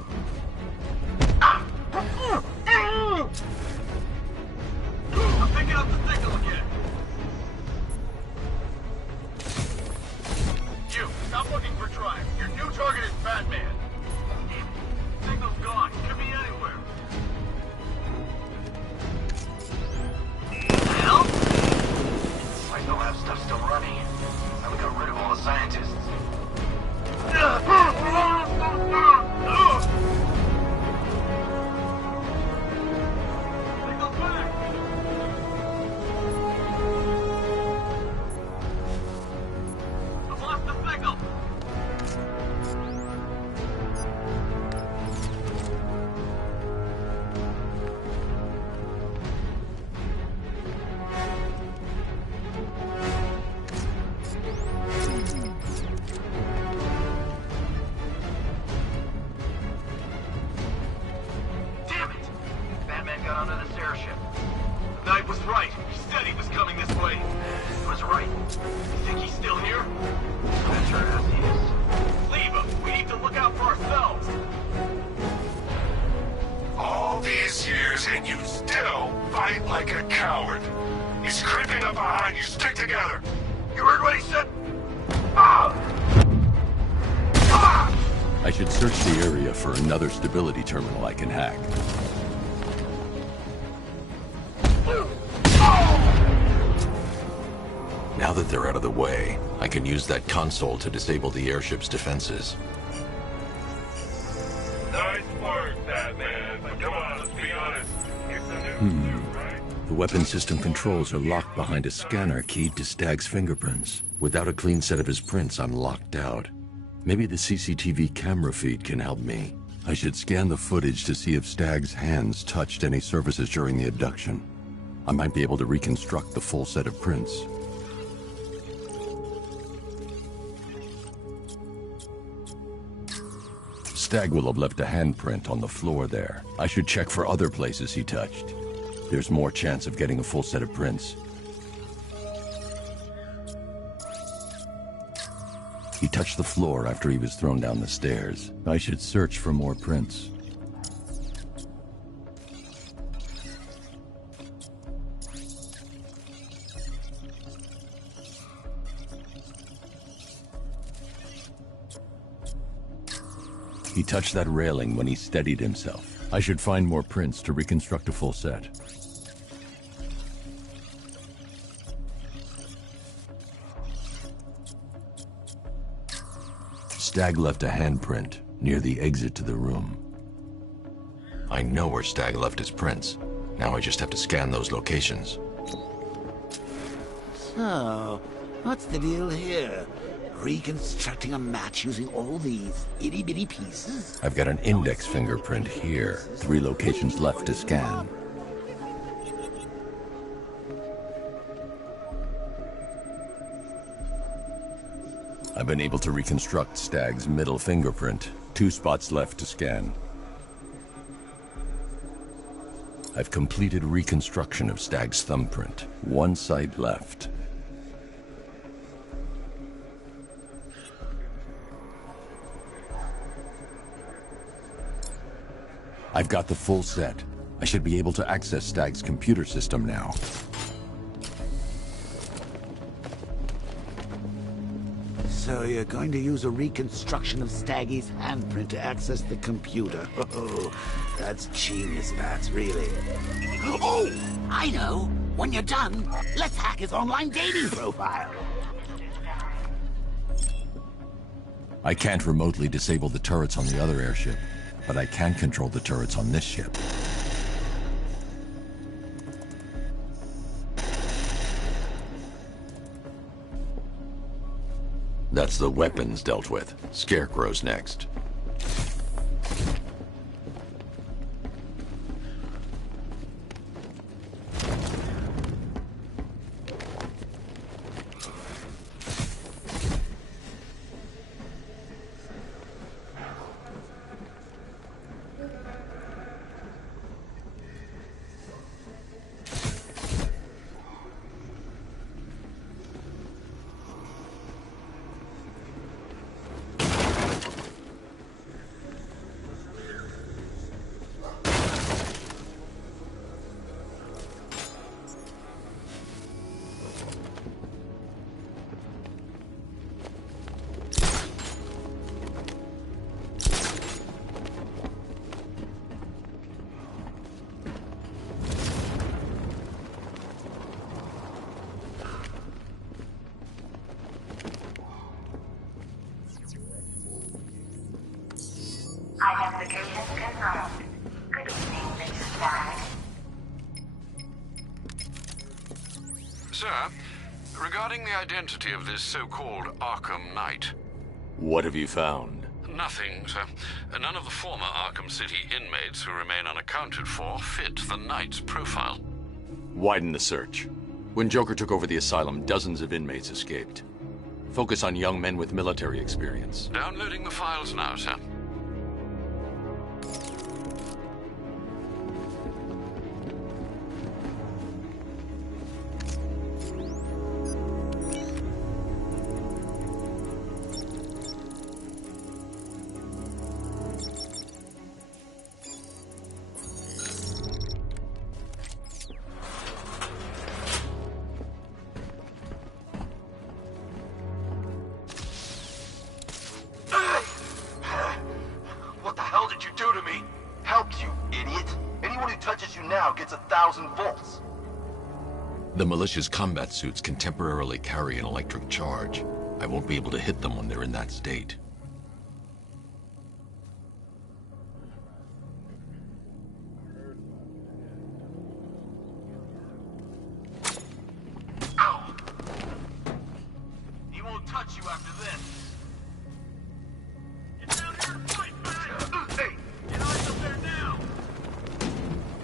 I'm picking up the signal again. And you still fight like a coward. He's creeping up behind you. Stick together. You heard what he said? Ah! Ah! I should search the area for another stability terminal I can hack. Now that they're out of the way, I can use that console to disable the airship's defenses. Nice work, Batman. But come on, let's be honest. It's a new suit, right? The weapon system controls are locked behind a scanner keyed to Stag's fingerprints. Without a clean set of his prints, I'm locked out. Maybe the CCTV camera feed can help me. I should scan the footage to see if Stag's hands touched any surfaces during the abduction. I might be able to reconstruct the full set of prints. Stag will have left a handprint on the floor there. I should check for other places he touched. There's more chance of getting a full set of prints. He touched the floor after he was thrown down the stairs. I should search for more prints. He touched that railing when he steadied himself. I should find more prints to reconstruct a full set. Stag left a handprint near the exit to the room. I know where Stag left his prints. Now I just have to scan those locations. So, what's the deal here? Reconstructing a match using all these itty-bitty pieces? I've got an index fingerprint here. 3 locations left to scan. I've been able to reconstruct Stag's middle fingerprint. 2 spots left to scan. I've completed reconstruction of Stag's thumbprint. 1 site left. I've got the full set. I should be able to access Stag's computer system now. So you're going to use a reconstruction of Staggy's handprint to access the computer. Oh, that's genius, Bats, really. Oh, I know. When you're done, let's hack his online dating profile. I can't remotely disable the turrets on the other airship, but I can control the turrets on this ship. That's the weapons dealt with. Scarecrow's next. Identification confirmed. Good evening, Mr. Stag. Sir, regarding the identity of this so-called Arkham Knight. What have you found? Nothing, sir. None of the former Arkham City inmates who remain unaccounted for fit the Knight's profile. Widen the search. When Joker took over the asylum, dozens of inmates escaped. Focus on young men with military experience. Downloading the files now, sir. touches you now gets 1,000 volts. The militia's combat suits can temporarily carry an electric charge. I won't be able to hit them when they're in that state. He won't touch you after this. Get down here and fight, man! Hey, get eyes up there now!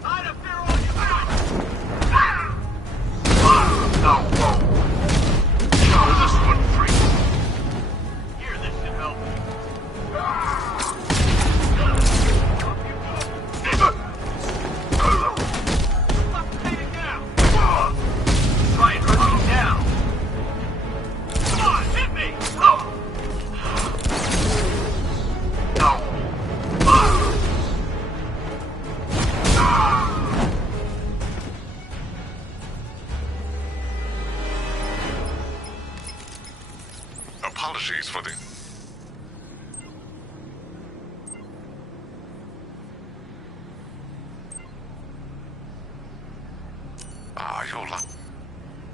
Hide up there all you got! This one free. Here, this should help. Stop bleeding now! Try and hurt me now! Come on, hit me! Apologies for the... You'll like...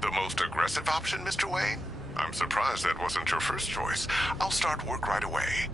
The most aggressive option, Mr. Wayne? I'm surprised that wasn't your first choice. I'll start work right away.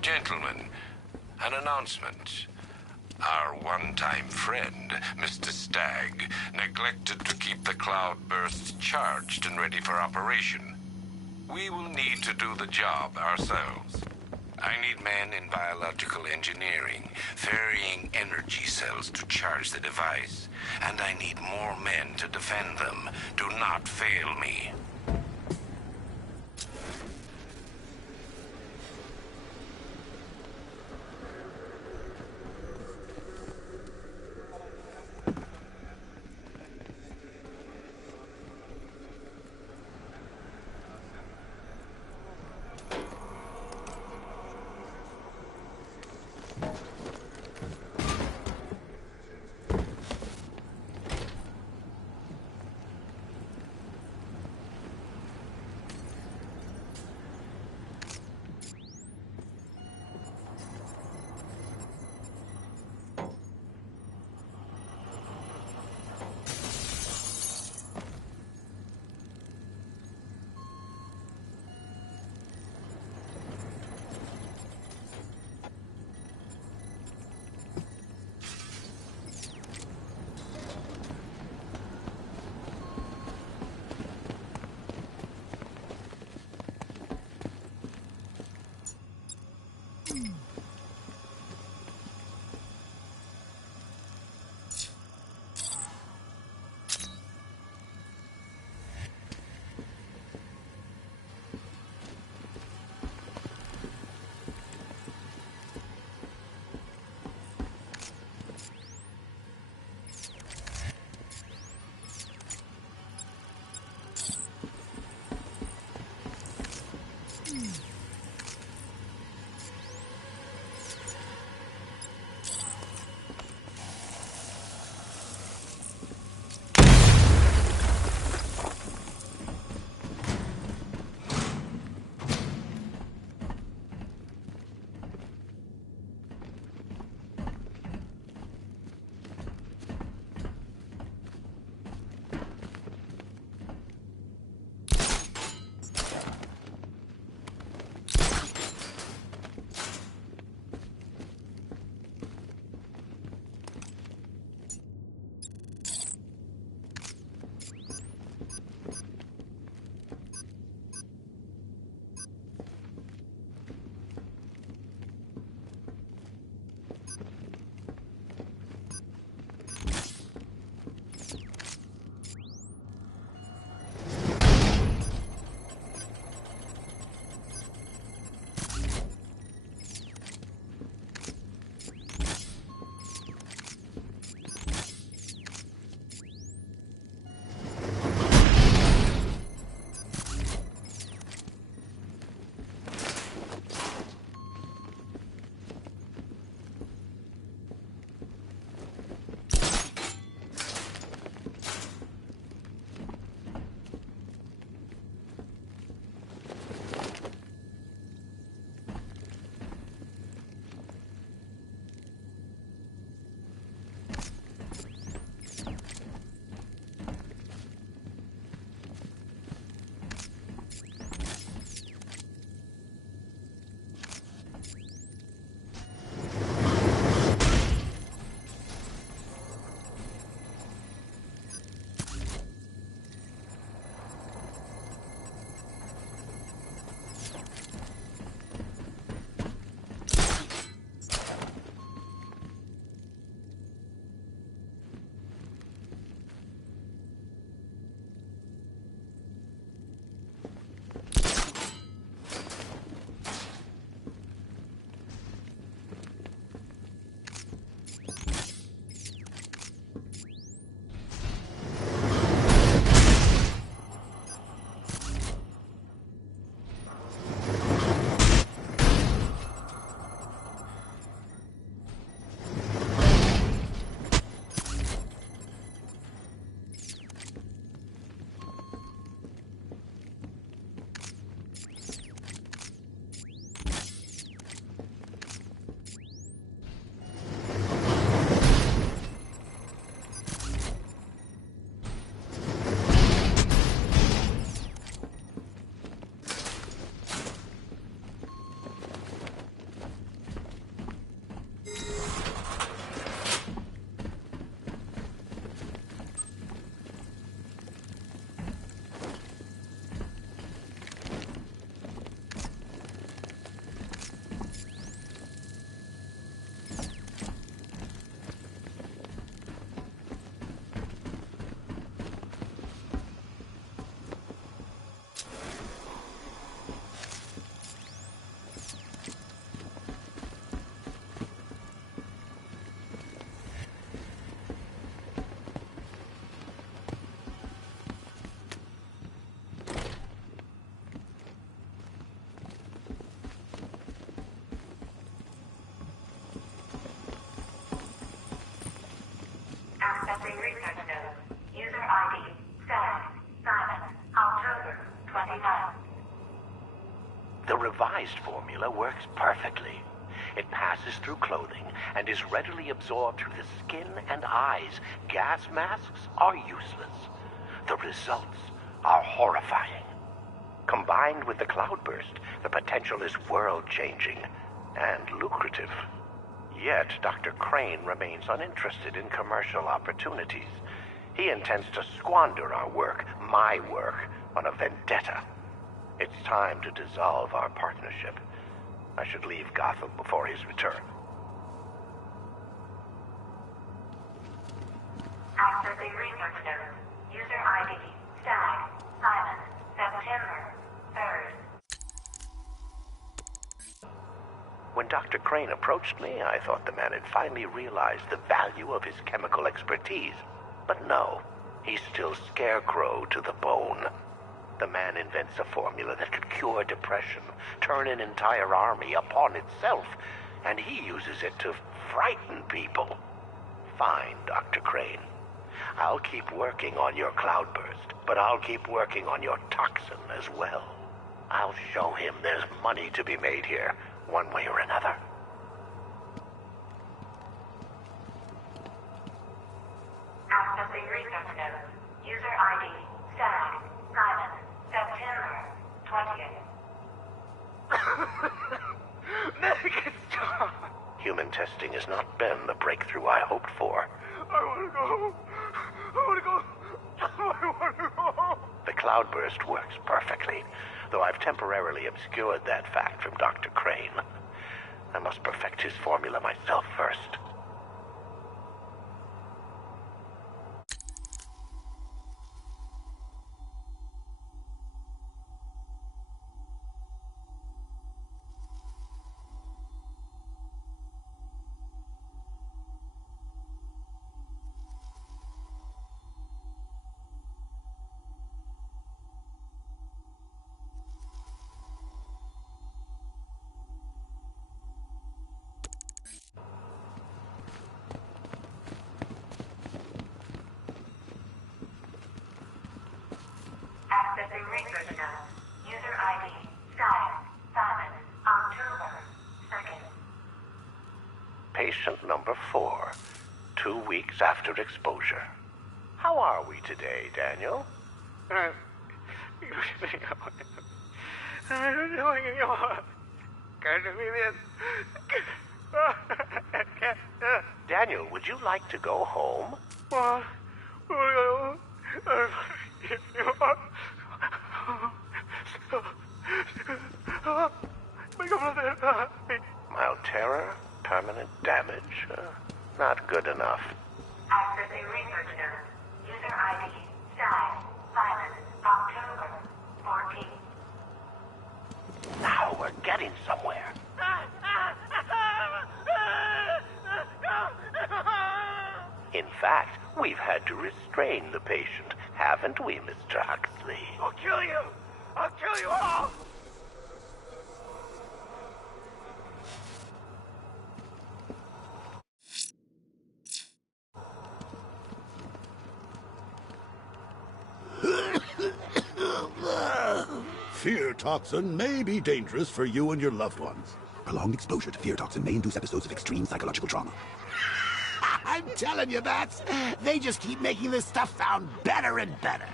Gentlemen, an announcement. Our one-time friend, Mr. Stagg, neglected to keep the cloudbursts charged and ready for operation. We will need to do the job ourselves. I need men in biological engineering, ferrying energy cells to charge the device. And I need more men to defend them. Do not fail me. revised formula works perfectly. It passes through clothing and is readily absorbed through the skin and eyes. Gas masks are useless. The results are horrifying. Combined with the cloudburst, the potential is world-changing and lucrative. Yet, Dr. Crane remains uninterested in commercial opportunities. He intends to squander our work, my work, on a vendetta. It's time to dissolve our partnership. I should leave Gotham before his return. Accessing research node. User ID, Stag, Simon, September 3rd. When Dr. Crane approached me, I thought the man had finally realized the value of his chemical expertise. But no, he's still Scarecrow to the bone. The man invents a formula that could cure depression, turn an entire army upon itself, and he uses it to frighten people. Fine, Dr. Crane. I'll keep working on your cloudburst, but I'll keep working on your toxin as well. I'll show him there's money to be made here, one way or another. Accessing research node. User ID, Stag, Simon, September 20th. Make it stop! Human testing has not been the breakthrough I hoped for. I want to go. I want to go. I want to go. The cloudburst works perfectly, though I've temporarily obscured that fact from Dr. Crane. I must perfect his formula myself first. Accessing research node. User ID, Stag, Simon, October 2nd. Patient number 4, 2 weeks after exposure. How are we today, Daniel? I don't know anymore. Can't do this. Daniel, would you like to go home? Well, if you are... Mild terror, permanent damage, not good enough. Accessing research node. User ID, Stag, Simon, October 14th. Now we're getting somewhere. In fact, we've had to restrain the patient, haven't we, Mr. Huxley? I'll kill you! I'll kill you all! Fear toxin may be dangerous for you and your loved ones. Prolonged exposure to fear toxin may induce episodes of extreme psychological trauma. I'm telling you, Bats. They just keep making this stuff sound better and better.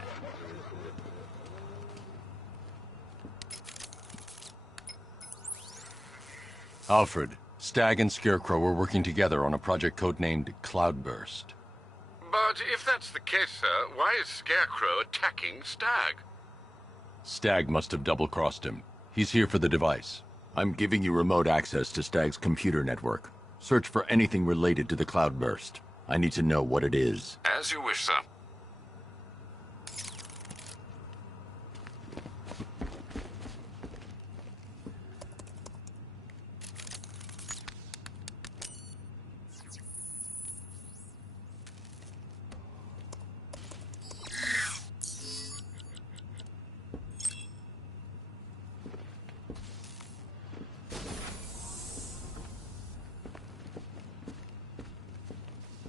Alfred, Stag and Scarecrow were working together on a project codenamed Cloudburst. But if that's the case, sir, why is Scarecrow attacking Stag? Stag must have double-crossed him. He's here for the device. I'm giving you remote access to Stag's computer network. Search for anything related to the Cloudburst. I need to know what it is. As you wish, sir.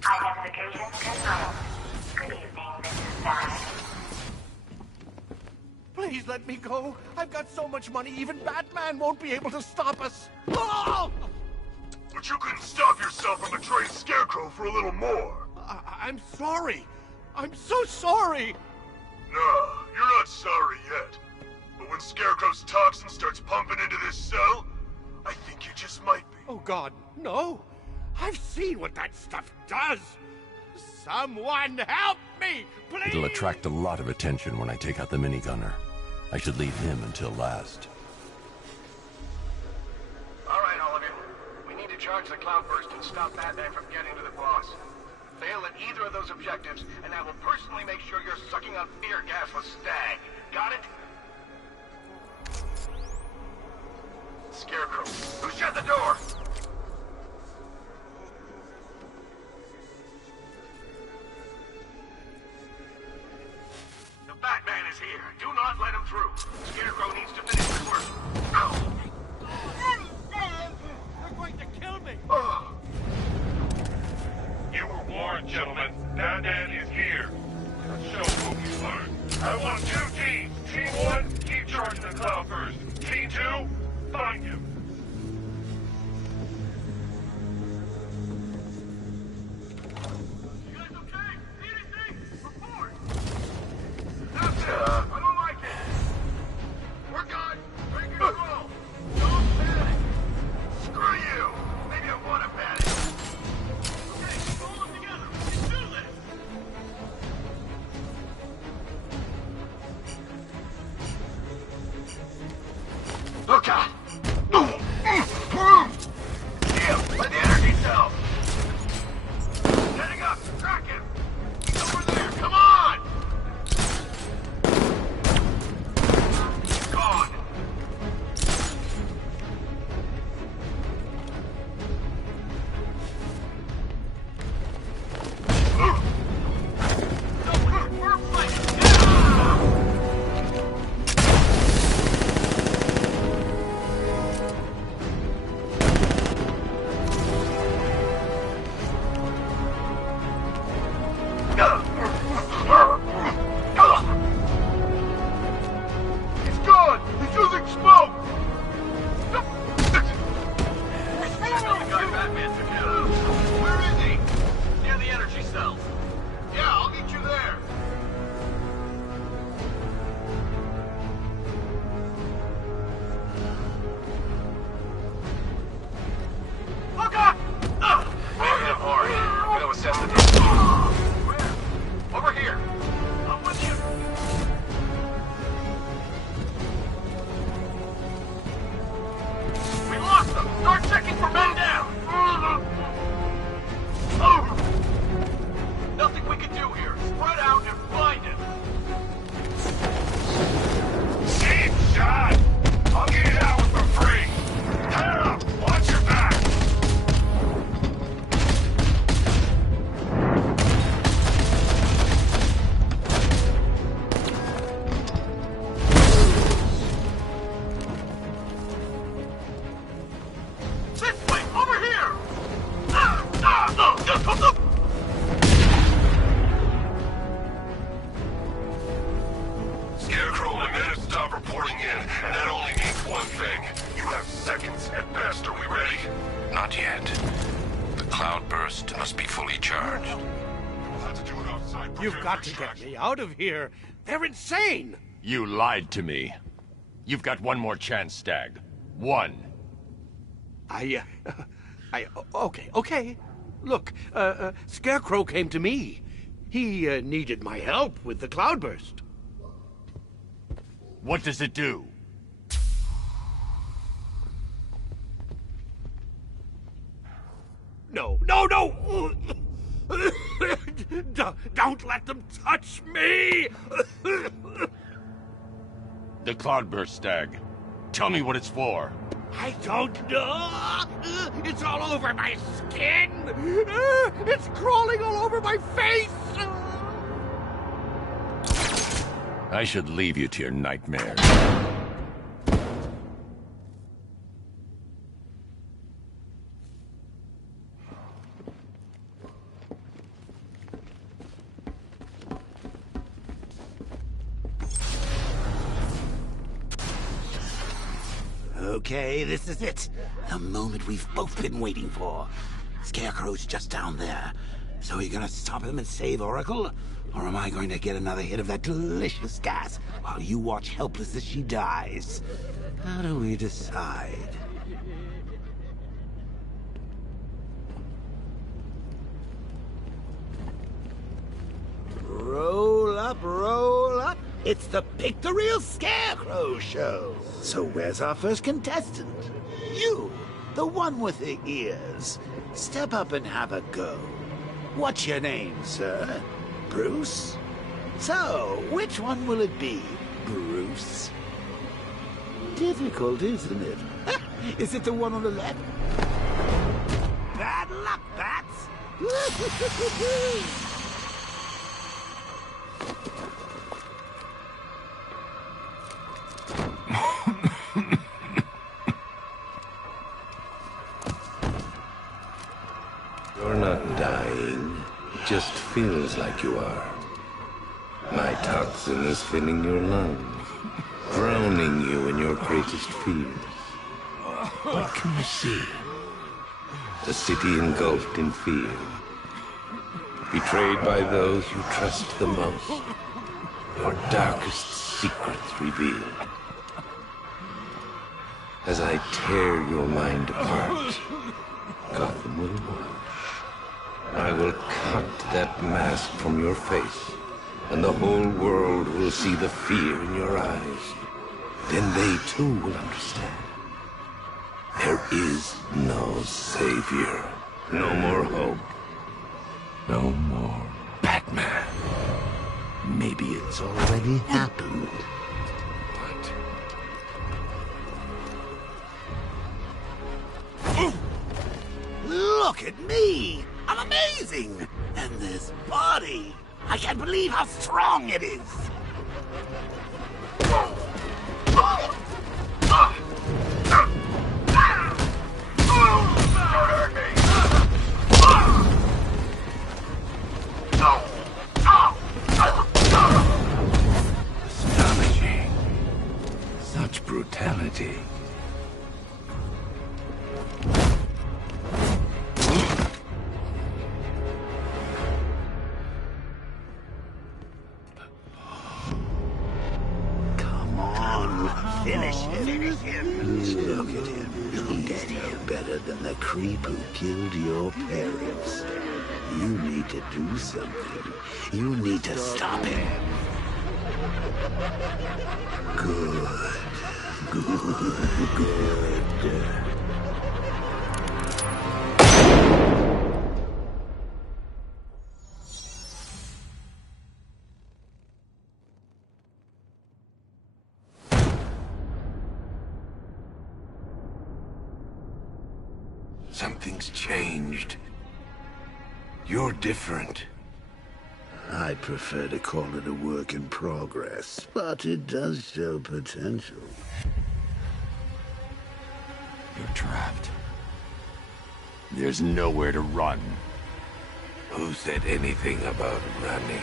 Identification confirmed. Good evening. Please let me go. I've got so much money, even Batman won't be able to stop us. Oh! But you couldn't stop yourself from betraying Scarecrow for a little more. I'm sorry. I'm so sorry. No, you're not sorry yet. But when Scarecrow's toxin starts pumping into this cell, I think you just might be. Oh, God, no. I've seen what that stuff does. Someone help me, please! It'll attract a lot of attention when I take out the minigunner. I should leave him until last. All right, all of you. We need to charge the cloudburst and stop Batman from getting to the boss. Fail at either of those objectives, and I will personally make sure you're sucking on fear gas with Stag. Got it? Scarecrow, who shut the door? The Batman is here. Do not let him through. Scarecrow needs to finish his work. Ow! They're going to kill me! Oh. You were warned, gentlemen. Batman is here. Let's show what we learned. I want 2 teams. Team 1, keep charging the cloudburst. Team 2, find him. You guys okay? See anything? Report! I don't like it. We're good. We're in control. Don't panic. Screw you. Maybe I want to panic. Okay, pull them together. We can do this. Oh, God. Damn, by the energy cell. Heading up. Track him. He's over there. Come on. He's gone. We're fighting. He's gone! He's using smoke! That's not the guy Batman took out. Where is he? Near the energy cells. Yeah, I'll meet you there. Look up! Maybe I'm hard. I'm gonna assess the distance. Where? Over here. I'm with you. We lost them! Start checking for men down! Nothing we can do here. Spread out and find him. Deep shot! I'll get it out for free! Head up! Watch your back! This way! Over here! Scarecrow and minutes stop reporting in, and that only means one thing. You have seconds at best. Are we ready? Not yet. The cloudburst must be fully charged. We'll have to do it outside. You've got to get me out of here. They're insane. You lied to me. You've got one more chance, Stag. One. Okay. Look, Scarecrow came to me. He needed my help with the cloudburst. What does it do? No! Don't let them touch me! The cloudburst, Stag. Tell me what it's for. I don't know! It's all over my skin! It's crawling all over my face! I should leave you to your nightmares. Okay, this is it. The moment we've both been waiting for. Scarecrow's just down there. So are you gonna stop him and save Oracle? Or am I going to get another hit of that delicious gas while you watch helpless as she dies? How do we decide? Roll up, roll up. It's the Pick the Real Scarecrow show. So where's our first contestant? You, the one with the ears. Step up and have a go. What's your name, sir? Bruce? So, which one will it be, Bruce? Difficult, isn't it? Is it the one on the left? Bad luck, Bats! You're not dying. It just feels like you are. My toxin is filling your lungs, drowning you in your greatest fears. What can you see? A city engulfed in fear. Betrayed by those you trust the most. Your darkest secrets revealed. As I tear your mind apart, Gotham will watch. I will cut that mask from your face, and the whole world will see the fear in your eyes. Then they too will understand. There is no savior, no more hope, no more Batman. Maybe it's already happened. Look at me! I'm amazing! And this body! I can't believe how strong it is! Astonishing. Such brutality. Finish him. Look at him. He's no better than the creep who killed your parents. You need to do something. You need to stop him. Good. Something's changed. You're different. I prefer to call it a work in progress, but it does show potential. You're trapped. There's nowhere to run. Who said anything about running?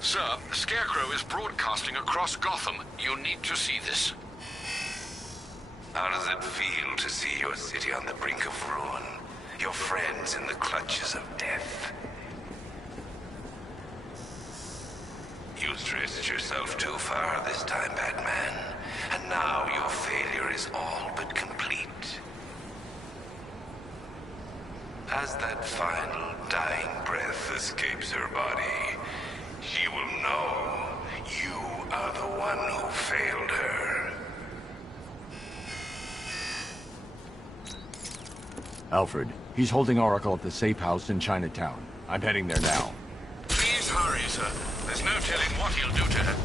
Sir, Scarecrow is broadcasting across Gotham. You need to see this. How does it feel to see your city on the brink of ruin? Your friends in the clutches of death? You stretched yourself too far this time, Batman. And now your failure is all but complete. As that final dying breath escapes her body, she will know You are the one who failed her. Alfred, he's holding Oracle at the safe house in Chinatown. I'm heading there now. Please hurry, sir. There's no telling what he'll do to her.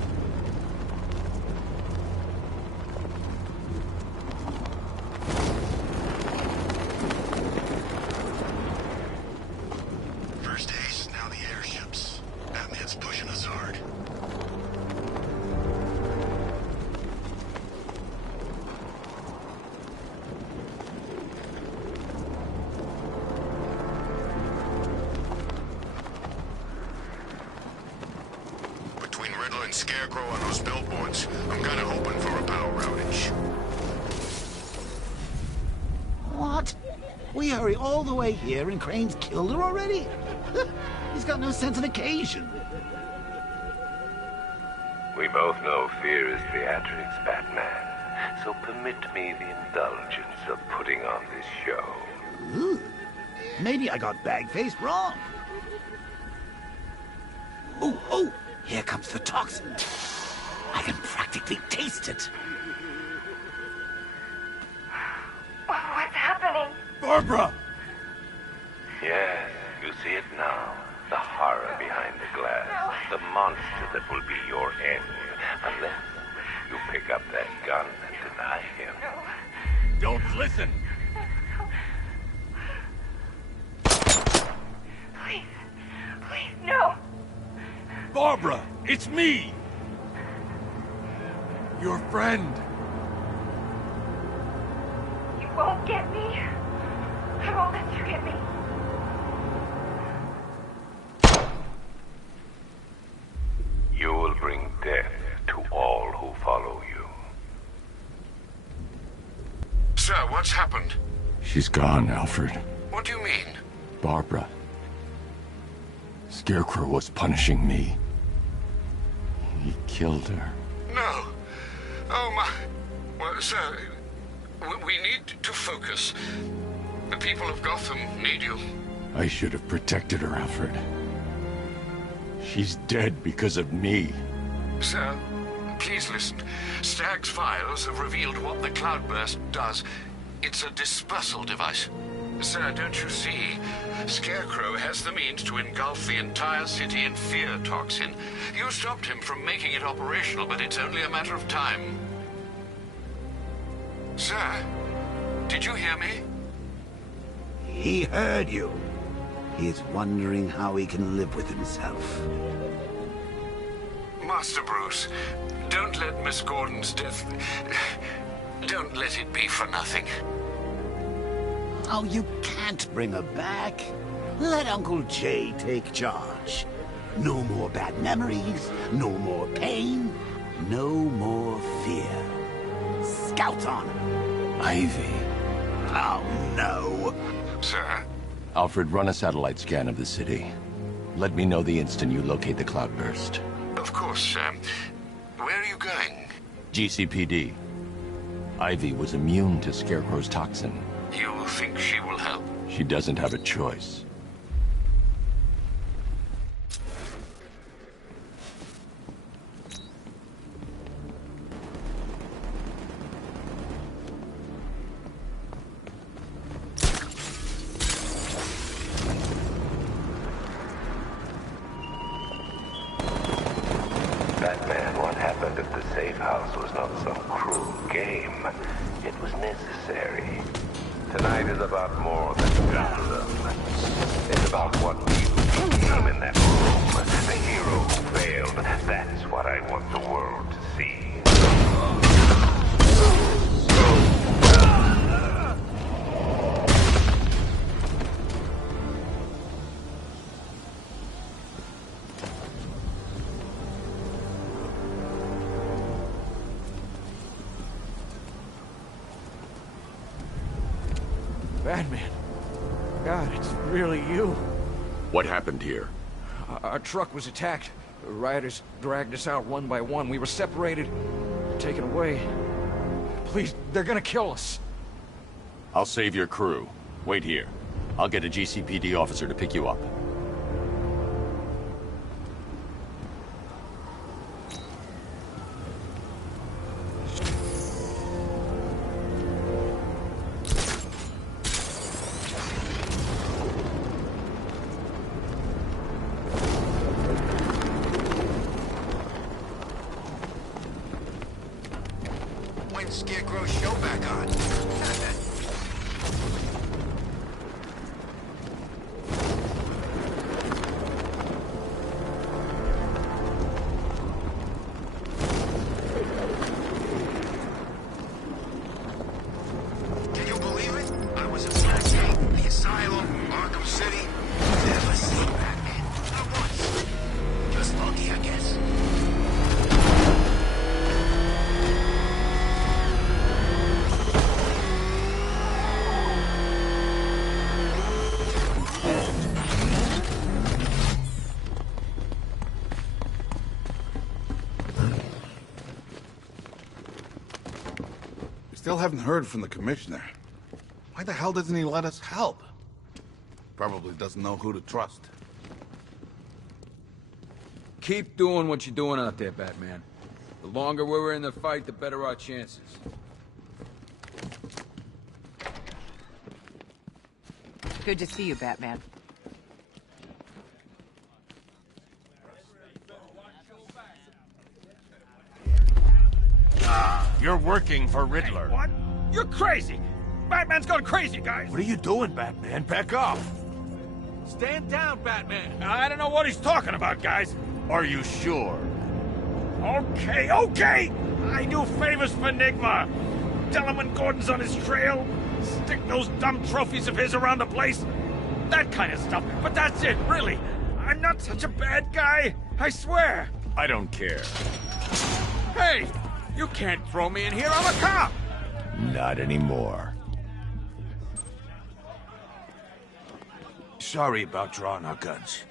First ace, now the airships. Batman's pushing us hard. Between Riddler and Scarecrow on those billboards, I'm kinda hoping for a power outage. What? We hurry all the way here and Crane's killed her already? He's got no sense of occasion. We both know fear is theatrics, Batman. So permit me the indulgence of putting on this show. Ooh. Maybe I got bag-faced wrong. Oh, here comes the toxin. I can practically taste it. What's happening? Barbara! Yes, you see it now. The horror behind the glass. The monster that will be your end. Unless you pick up that gun and deny him. Don't listen! Please, no! Barbara, it's me! Your friend. You won't get me. I won't let you get me. You will bring death to all who follow you. Sir, what's happened? She's gone, Alfred. What do you mean? Barbara. Scarecrow was punishing me. He killed her. No. Oh, my... Well, sir, we need to focus. The people of Gotham need you. I should have protected her, Alfred. She's dead because of me. Sir, please listen. Stagg's files have revealed what the cloudburst does. It's a dispersal device. Sir, don't you see? Scarecrow has the means to engulf the entire city in fear toxin. You stopped him from making it operational, but it's only a matter of time. Sir, did you hear me? He heard you. He's wondering how he can live with himself. Master Bruce, don't let Miss Gordon's death... Don't let it be for nothing. Oh, you can't bring her back. Let Uncle Jay take charge. No more bad memories, no more pain, no more fear. Scout on her. Ivy. Oh, no. Sir? Alfred, run a satellite scan of the city. Let me know the instant you locate the cloudburst. Of course, sir. Where are you going? GCPD. Ivy was immune to Scarecrow's toxin. You think she will help? She doesn't have a choice. Batman, what happened at the safe house was not some cruel game. It was necessary. Tonight is about more than Gotham. It's about what you became in that room. The hero who failed. That's what I want the world to see. Batman. God, it's really you. What happened here? Our truck was attacked. The rioters dragged us out one by one. We were separated, taken away. Please, they're gonna kill us. I'll save your crew. Wait here. I'll get a GCPD officer to pick you up. the Scarecrow show back on. Can you believe it? I was at Batgate, the Asylum, Arkham City. Never seen Batman. Not once. Just lucky, I guess. Still haven't heard from the commissioner. Why the hell doesn't he let us help? Probably doesn't know who to trust. Keep doing what you're doing out there, Batman. The longer we're in the fight, the better our chances. Good to see you, Batman. You're working for Riddler. What? You're crazy! Batman's gone crazy, guys! What are you doing, Batman? Back off! Stand down, Batman! I don't know what he's talking about, guys. Are you sure? Okay, okay! I do favors for Enigma. Tell him when Gordon's on his trail. Stick those dumb trophies of his around the place. That kind of stuff. But that's it, really. I'm not such a bad guy. I swear. I don't care. Hey! You can't throw me in here, I'm a cop! Not anymore. Sorry about drawing our guns.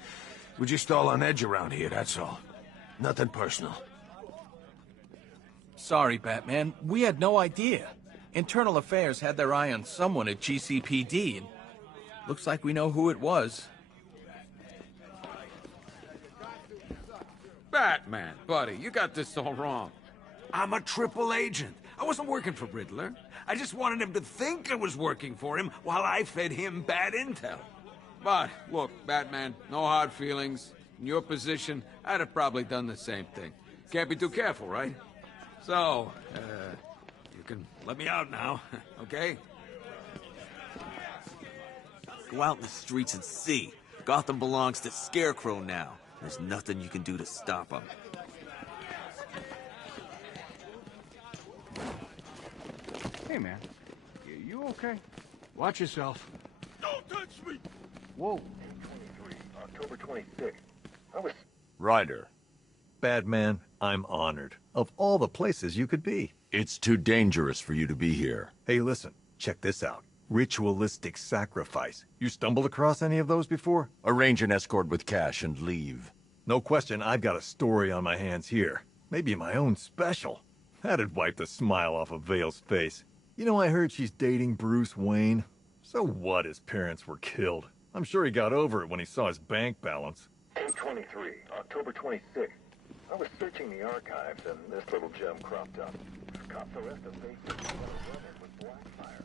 We're just all on edge around here, that's all. Nothing personal. Sorry, Batman. We had no idea. Internal Affairs had their eye on someone at GCPD, and looks like we know who it was. Batman, buddy, you got this all wrong. I'm a triple agent. I wasn't working for Riddler. I just wanted him to think I was working for him while I fed him bad intel. But, look, Batman, no hard feelings. In your position, I'd have probably done the same thing. Can't be too careful, right? So, you can let me out now, okay? Go out in the streets and see. Gotham belongs to Scarecrow now. There's nothing you can do to stop him. Hey, man. You okay? Watch yourself. Don't touch me! Whoa. 23, October 26th. I was... Ryder. Batman, I'm honored. Of all the places you could be. It's too dangerous for you to be here. Hey, listen. Check this out. Ritualistic sacrifice. You stumbled across any of those before? Arrange an escort with cash and leave. No question, I've got a story on my hands here. Maybe my own special. That'd wipe the smile off of Vale's face. You know, I heard she's dating Bruce Wayne. So what, his parents were killed? I'm sure he got over it when he saw his bank balance. 23, October 26th. I was searching the archives and this little gem cropped up. Cops arrest a basic with Blackfire.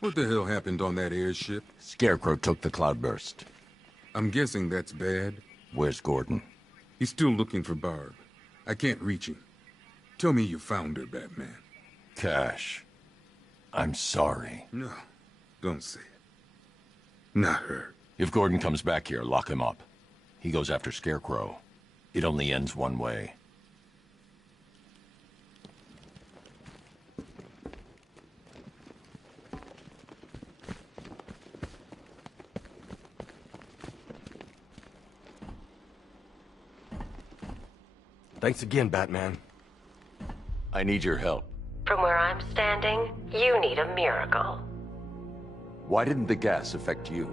What the hell happened on that airship? Scarecrow took the cloudburst. I'm guessing that's bad. Where's Gordon? He's still looking for Barb. I can't reach him. Tell me you found her, Batman. Cash. I'm sorry. No, don't say it. Not her. If Gordon comes back here, lock him up. He goes after Scarecrow. It only ends one way. Thanks again, Batman. I need your help. From where I'm standing, you need a miracle. Why didn't the gas affect you?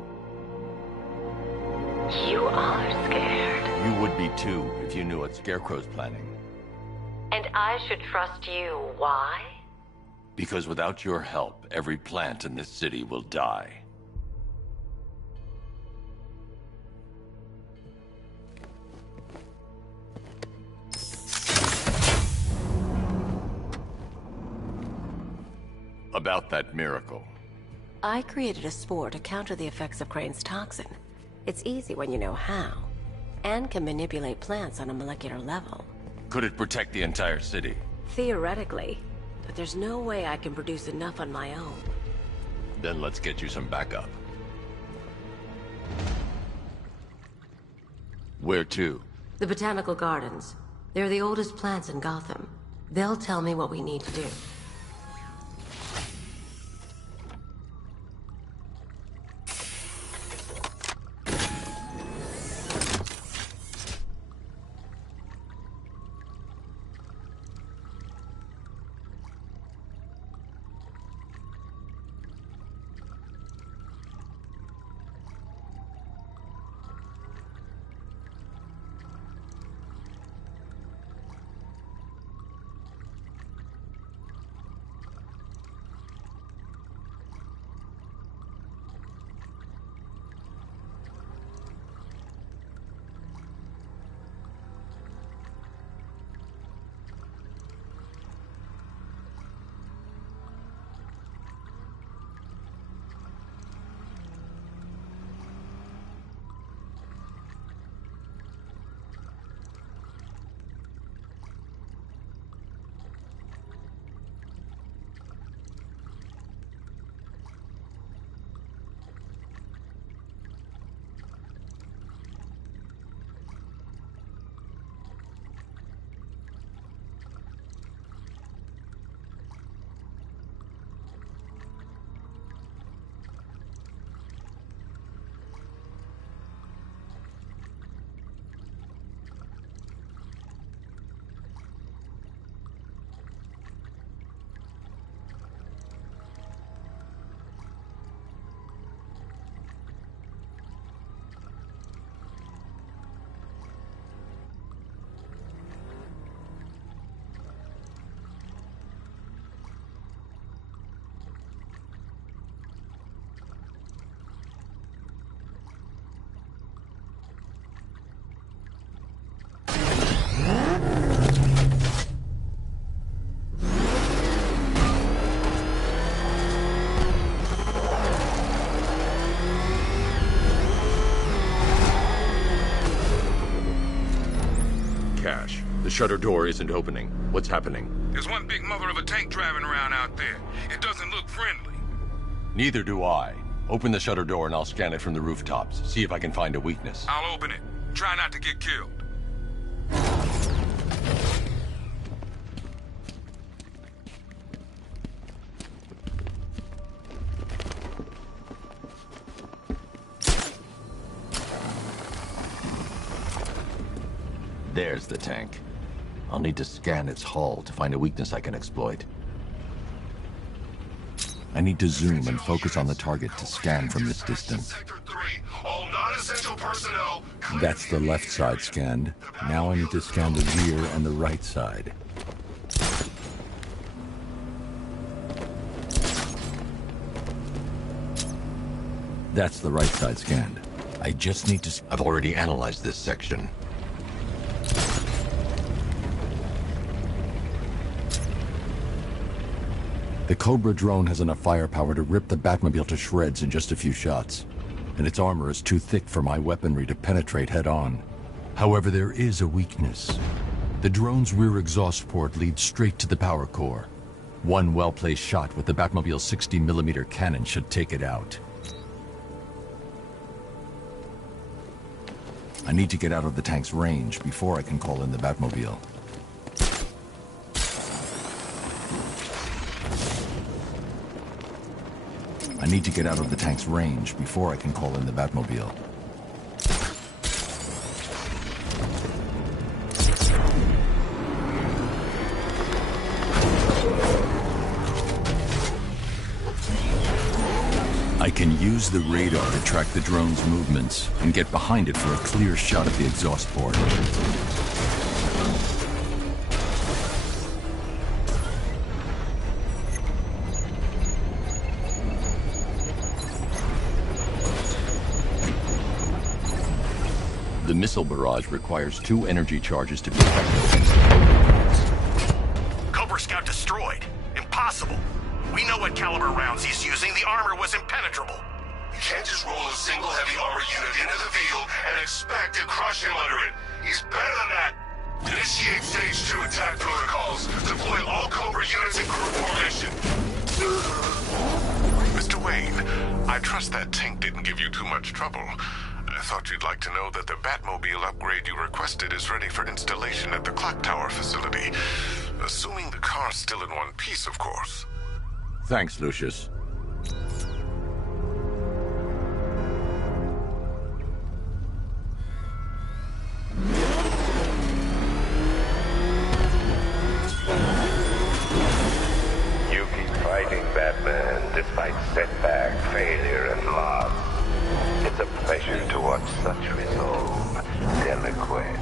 You are scared. You would be too, if you knew what Scarecrow's planning. And I should trust you. Why? Because without your help, every plant in this city will die. About that miracle. I created a spore to counter the effects of Crane's toxin. It's easy when you know how, and can manipulate plants on a molecular level. Could it protect the entire city? Theoretically, but there's no way I can produce enough on my own. Then let's get you some backup. Where to? The Botanical Gardens. They're the oldest plants in Gotham. They'll tell me what we need to do. The shutter door isn't opening. What's happening? There's one big mother of a tank driving around out there. It doesn't look friendly. Neither do I. Open the shutter door and I'll scan it from the rooftops. See if I can find a weakness. I'll open it. Try not to get killed. There's the tank. I'll need to scan its hull to find a weakness I can exploit. I need to zoom and focus on the target to scan from this distance. All non-essential personnel. That's the left side scanned. Now I need to scan the rear and the right side. That's the right side scanned. I just need to... I've already analyzed this section. The Cobra drone has enough firepower to rip the Batmobile to shreds in just a few shots, and its armor is too thick for my weaponry to penetrate head-on. However, there is a weakness. The drone's rear exhaust port leads straight to the power core. One well-placed shot with the Batmobile's 60mm cannon should take it out. I need to get out of the tank's range before I can call in the Batmobile. I need to get out of the tank's range before I can call in the Batmobile. I can use the radar to track the drone's movements and get behind it for a clear shot of the exhaust port. The missile barrage requires 2 energy charges to be effective. Cobra Scout destroyed. Impossible. We know what caliber rounds he's using. The armor was impenetrable. You can't just roll a single heavy armor unit into the field and expect to crush him under it. He's better than that. Initiate Stage 2 attack protocols. Deploy all Cobra units in group formation. Mr. Wayne, I trust that tank didn't give you too much trouble. I thought you'd like to know that the Batmobile upgrade you requested is ready for installation at the Clock Tower facility. Assuming the car's still in one piece, of course. Thanks, Lucius. You keep fighting, Batman, despite setback, failure, and loss. It's a pleasure to watch such resolve, Delaquette.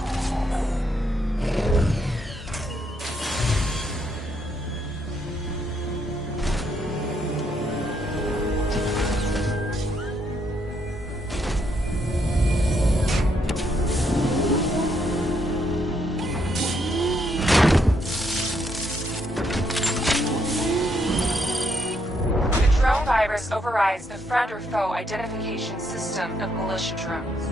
Overrides the friend or foe identification system of militia drones.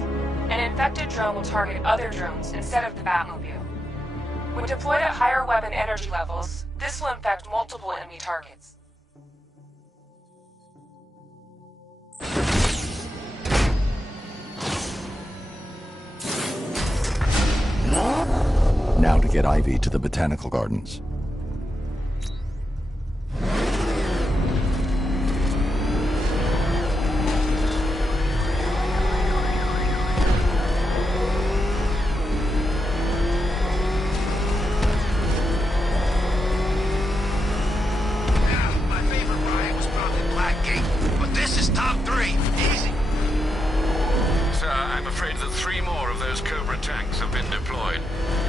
An infected drone will target other drones instead of the Batmobile. When deployed at higher weapon energy levels, this will infect multiple enemy targets. Now to get Ivy to the Botanical Gardens.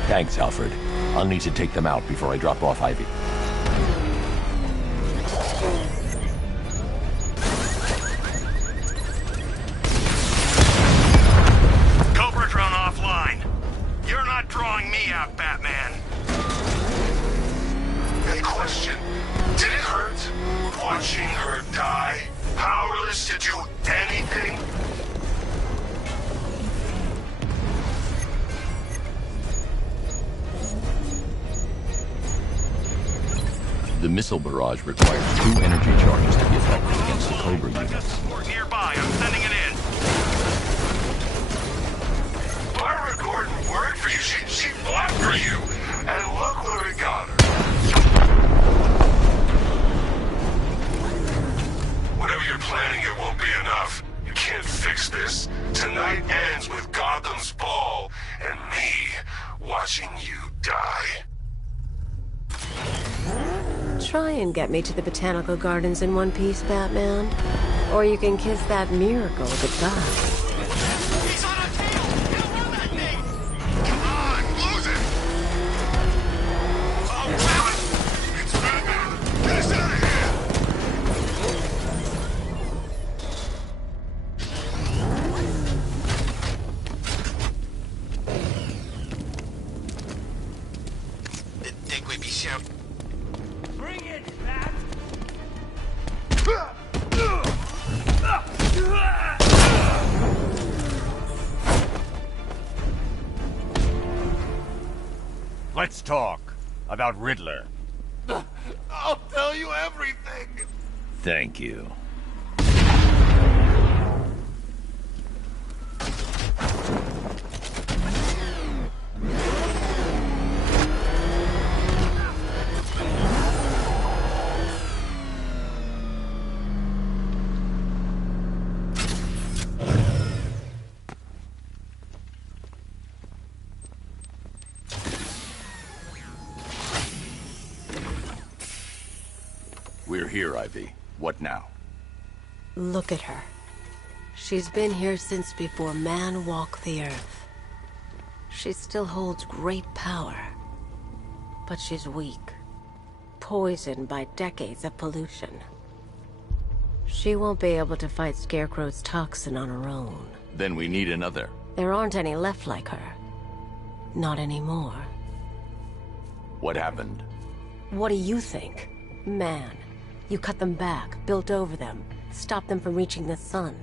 Thanks, Alfred. I'll need to take them out before I drop off Ivy. Cobra drone offline. You're not drawing me out, Batman. Hey, question. Did it hurt? Watching her die? Powerless to do anything? The missile barrage requires 2 energy charges to be effective against the Cobra units. Support nearby. I'm sending it in. Barbara Gordon worked for you. She fought for you. And look where it got her. Whatever you're planning, it won't be enough. You can't fix this. Tonight ends with Gotham's ball and me watching you die. Try and get me to the Botanical Gardens in one piece, Batman. Or you can kiss that miracle goodbye. He's on our tail! He'll run that thing! Come on, lose it! Oh, damn it! It's Batman! Get us out of here! Didn't think we'd be shouting. Bring it, Bat! Let's talk about Riddler. I'll tell you everything! Thank you. We're here, Ivy. What now? Look at her. She's been here since before man walked the earth. She still holds great power. But she's weak. Poisoned by decades of pollution. She won't be able to fight Scarecrow's toxin on her own. Then we need another. There aren't any left like her. Not anymore. What happened? What do you think? Man. You cut them back, built over them, stopped them from reaching the sun.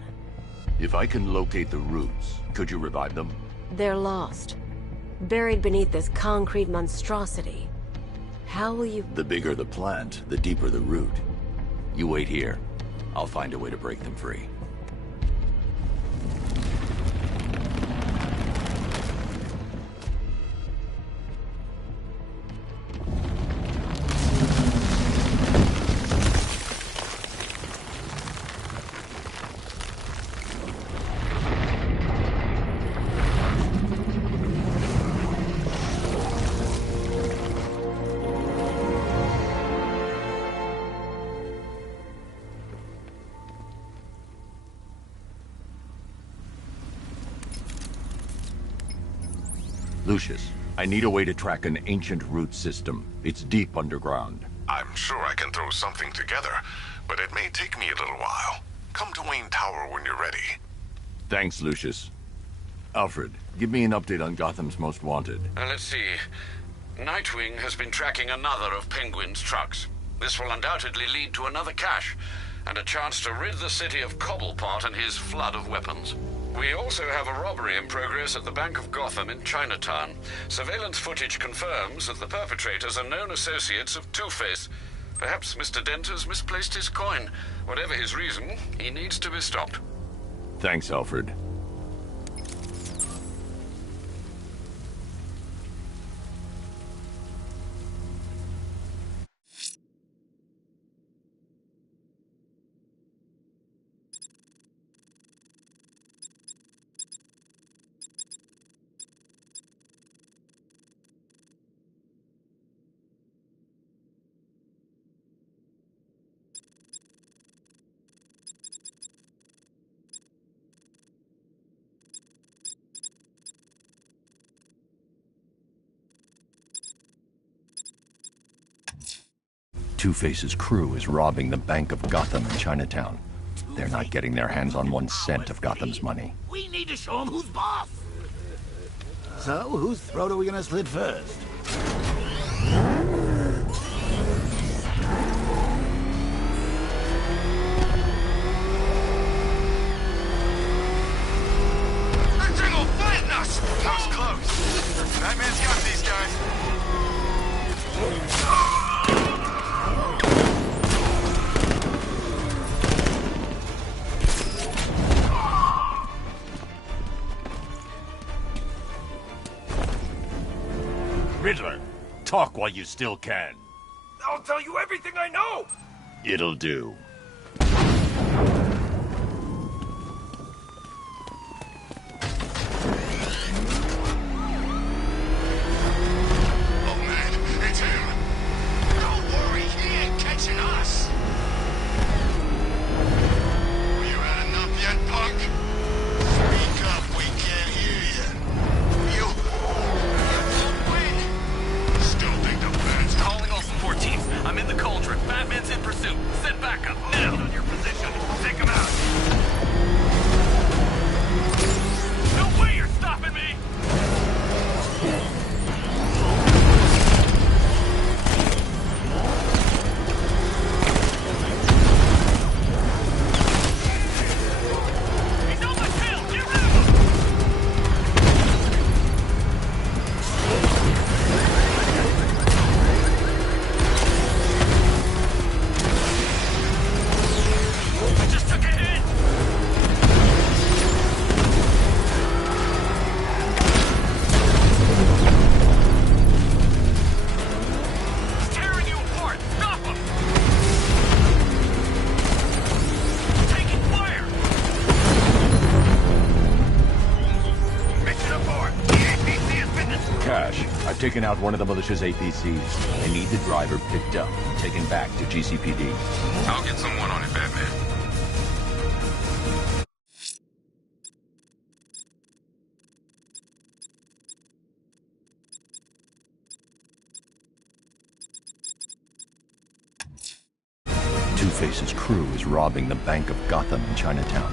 If I can locate the roots, could you revive them? They're lost. buried beneath this concrete monstrosity. How will you... The bigger the plant, the deeper the root. You wait here. I'll find a way to break them free. Lucius, I need a way to track an ancient root system. It's deep underground. I'm sure I can throw something together, but it may take me a little while. Come to Wayne Tower when you're ready. Thanks, Lucius. Alfred, give me an update on Gotham's Most Wanted. Let's see. Nightwing has been tracking another of Penguin's trucks. This will undoubtedly lead to another cache, and a chance to rid the city of Cobblepot and his flood of weapons. We also have a robbery in progress at the Bank of Gotham in Chinatown. Surveillance footage confirms that the perpetrators are known associates of Two-Face. Perhaps Mr. Dent has misplaced his coin. Whatever his reason, he needs to be stopped. Thanks, Alfred. Two-Face's crew is robbing the Bank of Gotham in Chinatown. They're not getting their hands on 1 cent of Gotham's money. We need to show them who's boss. So, whose throat are we gonna slit first? That thing will flatten us! That was close. Batman's got these guys. Riddler, talk while you still can. I'll tell you everything I know! It'll do. Oh man, it's him! Don't worry, he ain't catching us! You had enough yet, punk? Speak up, we can't hear you. You won't win! Still think the Bat's Calling all support teams. I'm in the cauldron. Batman's in pursuit. Send backup now. On your position. Take him out. No way you're stopping me! He's on my tail. Get rid of him! I just took a hit! He's tearing you apart! Stop him! Taking fire! Mission abort! The APC has been destroyed! Cash, I've taken out one of the militia's APCs. I need the driver picked up and taken back to GCPD. I'll get someone on it, Batman. Two-Face's crew is robbing the Bank of Gotham in Chinatown.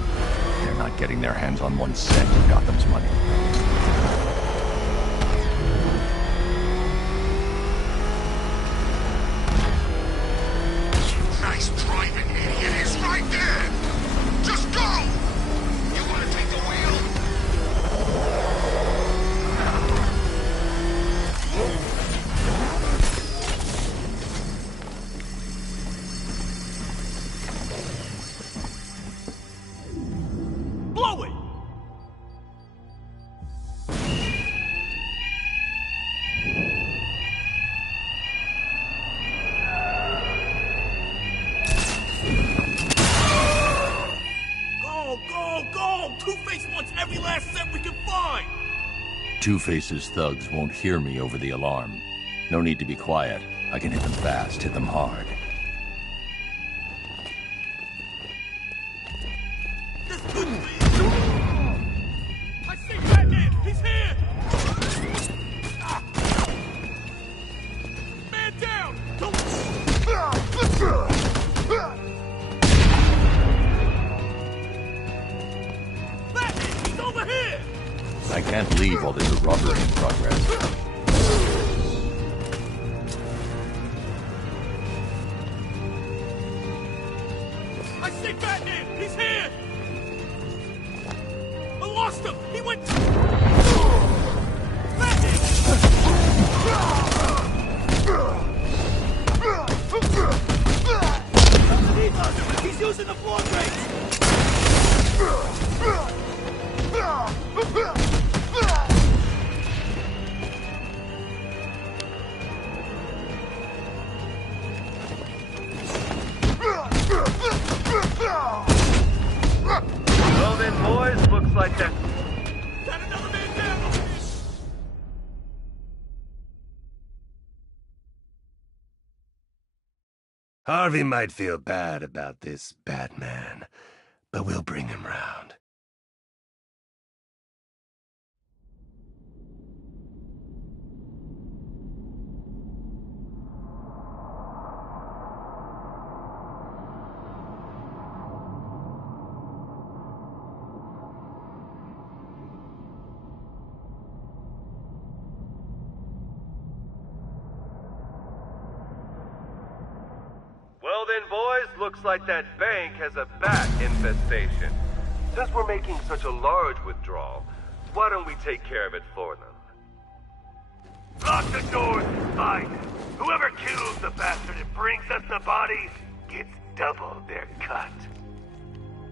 They're not getting their hands on 1 cent of Gotham's money. Nice driving, idiot! He's right there! Just go! You wanna take the wheel? Two-Face's thugs won't hear me over the alarm. No need to be quiet. I can hit them fast, hit them hard. I see Batman! He's here! Man down! Batman! He's over here! I can't leave while there's a robbery in progress. I see Batman! He's here! I lost him! He went... Batman! Underneath us! He's using the floor grates! Well then, boys, looks like that... Got another man down! Harvey might feel bad about this Batman, but we'll bring him round. Well then, boys, looks like that bank has a bat infestation. Since we're making such a large withdrawal, why don't we take care of it for them? Lock the doors and find him. Whoever kills the bastard and brings us the body gets double their cut.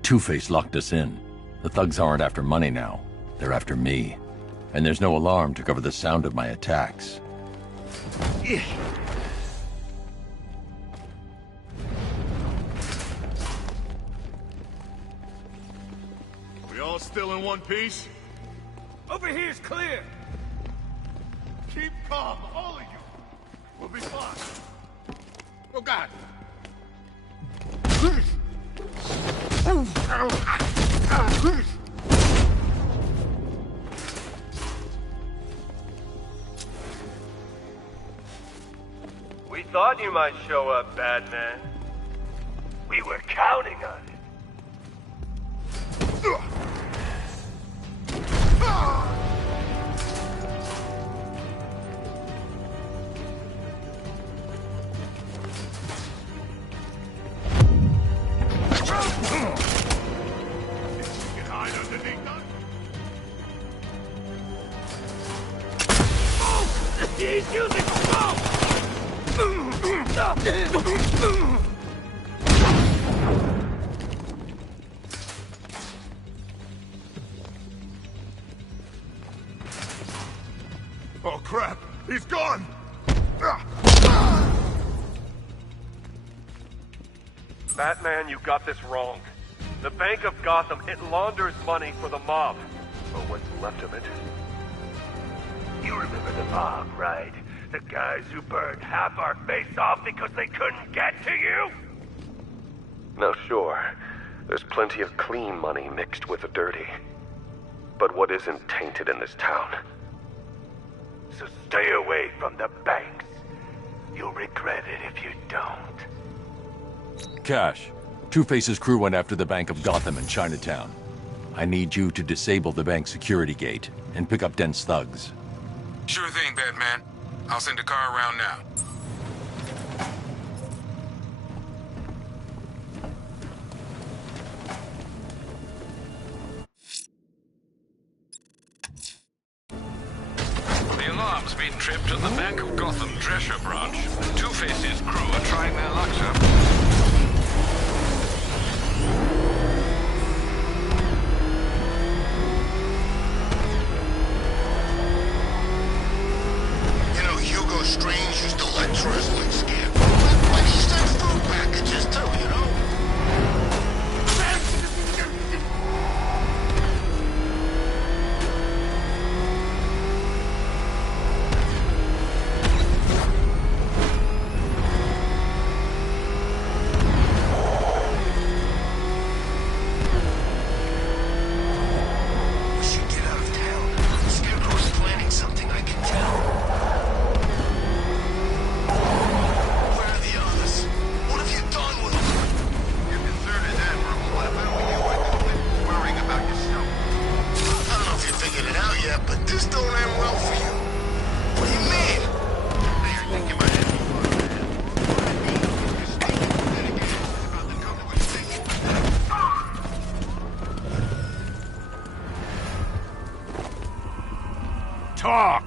Two-Face locked us in. The thugs aren't after money now. They're after me. And there's no alarm to cover the sound of my attacks. We all still in one piece? Over here's clear! Keep calm, all of you. We'll be fine. Oh, God. We thought you might show up, Batman. We were counting on it. Get hide underneath us? He's using smoke! Oh, crap! He's gone! Batman, you got this wrong. The Bank of Gotham, it launders money for the mob. Or what's left of it. You remember the mob, right? The guys who burned half our face off because they couldn't get to you? No, sure. There's plenty of clean money mixed with the dirty. But what isn't tainted in this town? So stay away from the banks. You'll regret it if you don't. Cash, Two-Face's crew went after the Bank of Gotham in Chinatown. I need you to disable the bank security gate and pick up Dent's thugs. Sure thing, Batman. I'll send a car around now. The alarm's been tripped at the Bank of Gotham Drescher branch. Two-Face's crew are trying their luck, sir. You know, Hugo Strange used to lecture us like scam. Why do you send food packages too, you know? Yeah, but this don't end well for you. What do you mean? Here, you can get my head. Talk!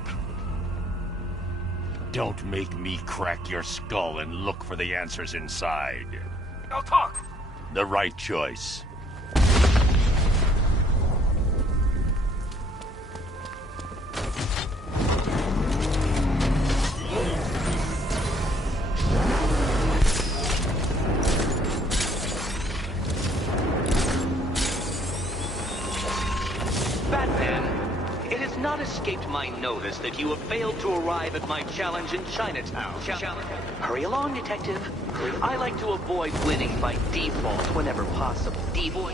Don't make me crack your skull and look for the answers inside. Now talk! The right choice. Not escaped my notice that you have failed to arrive at my challenge in Chinatown. Hurry along, Detective. I like to avoid winning by default whenever possible. Default.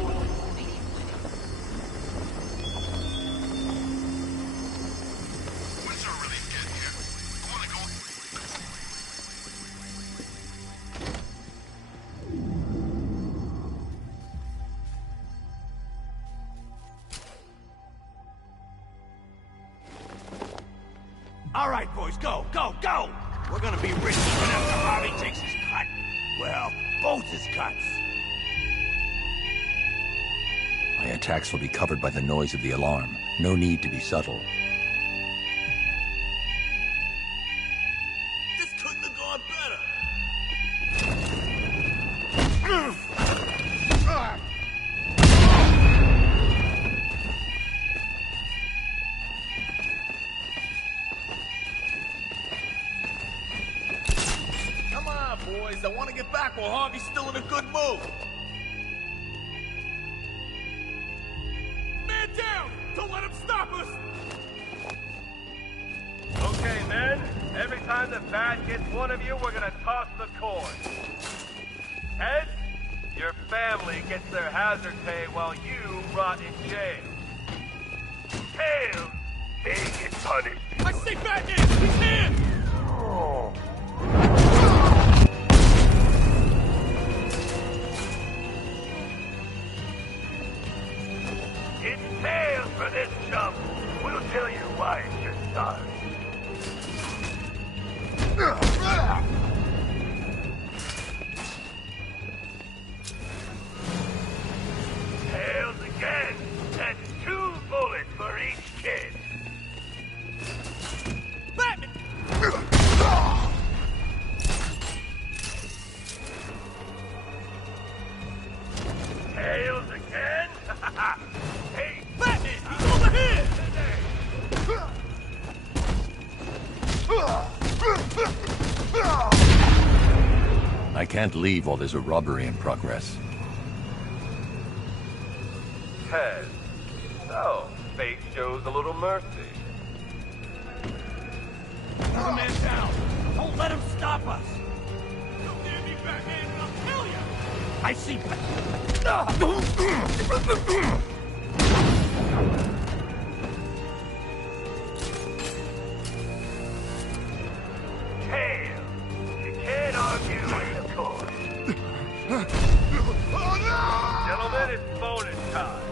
All right, boys, go, go, go! We're gonna be rich even after Harvey takes his cut. Well, both his cuts. My attacks will be covered by the noise of the alarm. No need to be subtle. This couldn't have gone better. Come on, boys. I want to get back while Harvey's still in a good mood. Man down! Don't let him stop us! Okay, men. Every time the bat gets one of you, we're gonna toss the coin. Heads, your family gets their hazard pay while you rot in jail. Tails, they get punished. I say Batman! His hand! It's tails for this chump. We'll tell you why it's your son. Tails again. That's 2 bullets for each kid. Batman! Tails again? Hey, Batman! He's over here! I can't leave while there's a robbery in progress. Ted. So, fate shows a little mercy. Put the man down! Don't let him stop us! Don't dare me, Batman, and I'll kill you! I see Tails, you can't argue with the court. Gentlemen, it's bonus time.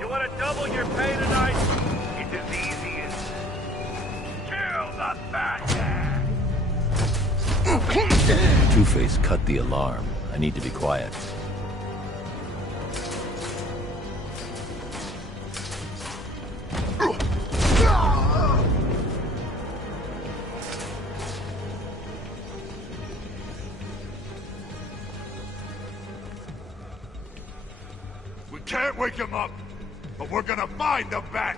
You want to double your pay tonight? It's as easy as kill the Batman. Two-Face cut the alarm. I need to be quiet. We can't wake him up, but we're gonna find the bat.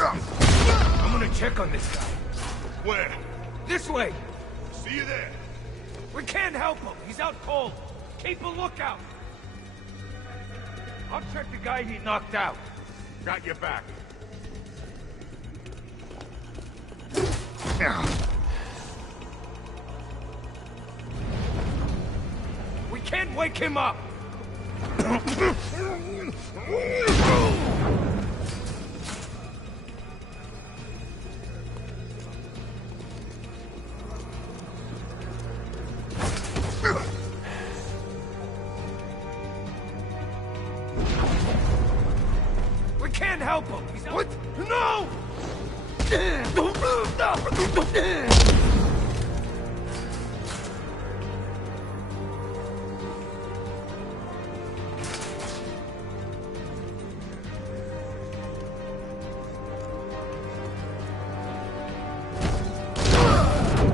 I'm gonna check on this guy. Where? This way! See you there. We can't help him. He's out cold. Keep a lookout. I'll check the guy he knocked out. Got your back. We can't wake him up. We can't help him. He's out. What? No!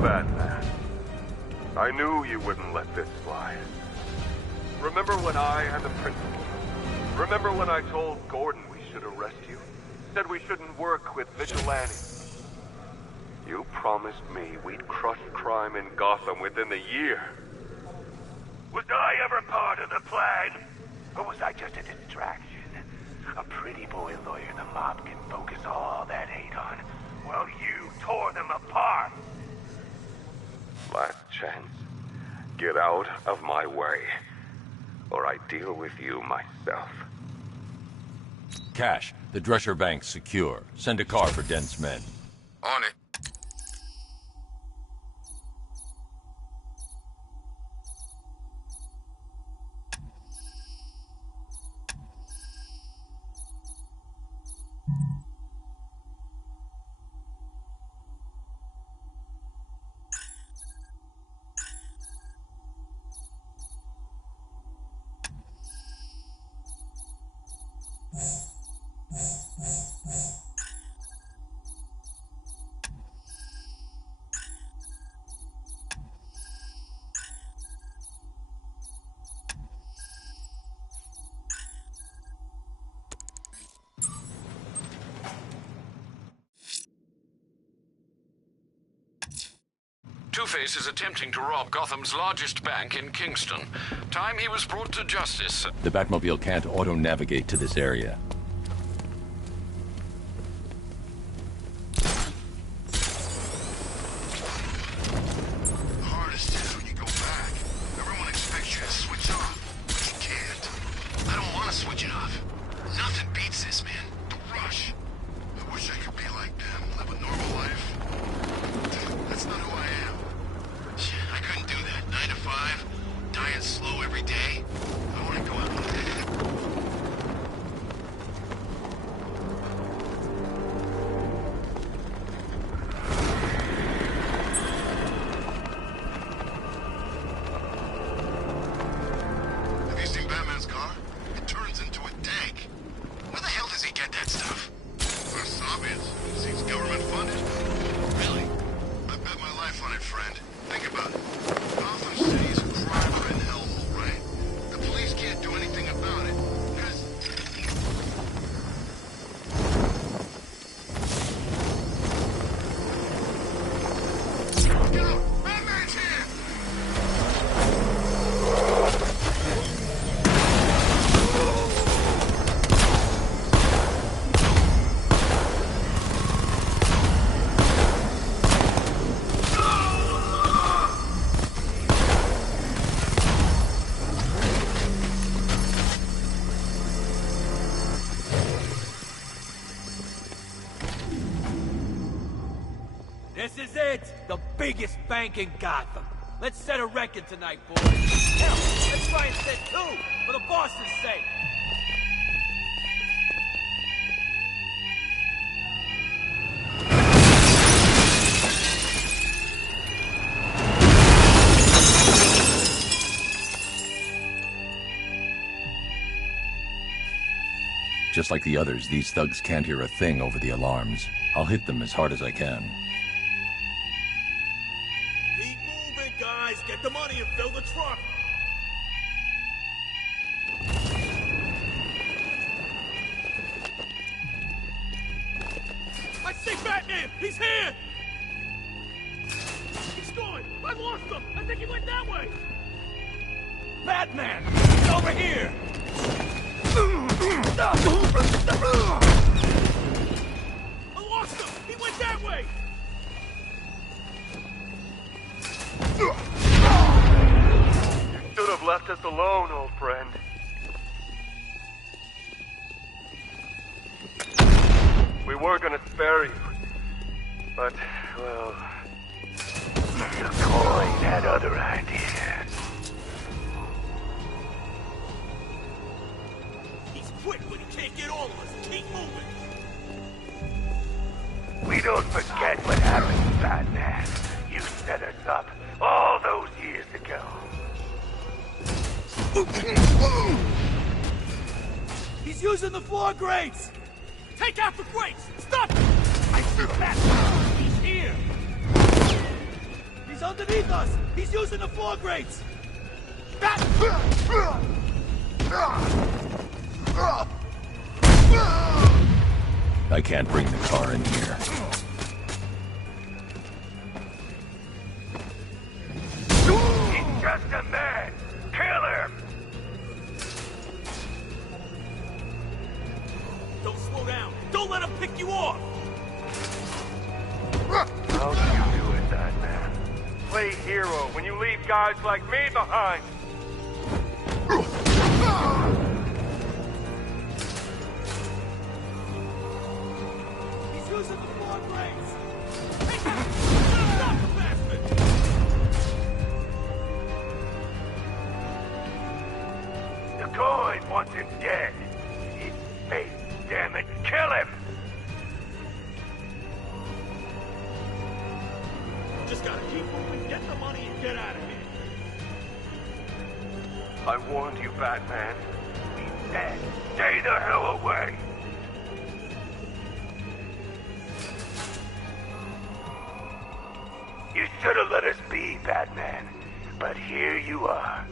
Batman, I knew you wouldn't let this slide. Remember when I had the principal? Remember when I told Gordon we should arrest you? Said we shouldn't work with vigilantes? You promised me we'd crush crime in Gotham within a year. Was I ever part of the plan? Or was I just a distraction? A pretty boy lawyer the mob can focus all that hate on, while you tore them apart. Last chance. Get out of my way, or I deal with you myself. Cash, the Drescher Bank's secure. Send a car for Dent's men. On it. Two-Face is attempting to rob Gotham's largest bank in Kingston. Time he was brought to justice. The Batmobile can't auto-navigate to this area. The hardest is when you go back. Everyone expects you to switch off, but you can't. I don't want to switch it off. Nothing beats this, man. The rush. I wish I could be like them, live a normal life. That's not who I am. I couldn't do that. 9 to 5, dying slow every day. I want to go out like that. Have you seen Batman's car? It turns into a tank. Where the hell does he get that stuff? Well, it's obvious. It seems government funded. Really? I bet my life on it, friend. Think about it. Gotham City's a crime-ridden hellhole, right? The police can't do anything about it, because... Look out! Batman's here! This is it! The biggest bank in Gotham. Let's set a record tonight, boys. Hell, let's try and set two, for the boss's sake. Just like the others, these thugs can't hear a thing over the alarms. I'll hit them as hard as I can. Keep moving, guys. Get the money and fill the truck. I see Batman! He's here! He's gone! I lost him! I think he went that way! Batman! He's over here! I lost him! He went that way! You should have left us alone, old friend. We were gonna spare you. But, well... The coin had other ideas. He's quick, but he can't get all of us. Keep moving. We Don't forget what happened, Batman. You set us up all those years ago. He's using the floor grates! Take out the grates! Stop it! I see that! He's here! He's underneath us! He's using the floor grates! I can't bring the car in here. He's just a man! Kill him! Don't slow down! Don't let him pick you off! How do you do it, Batman? Play hero when you leave guys like me behind. He's using the floor grates! Stop the bastard! The coin wants him dead. It's fate, damn it. Kill him! Just gotta keep moving, get the money, and get out of here. I warned you, Batman. He's dead. Stay the hell away! You should have let us be, Batman. But here you are.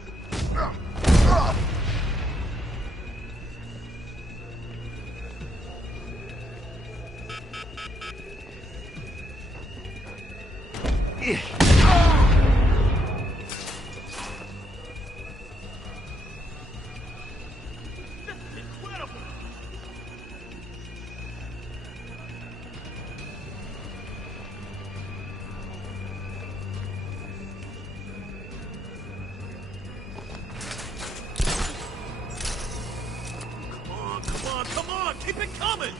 Come on! Keep it coming!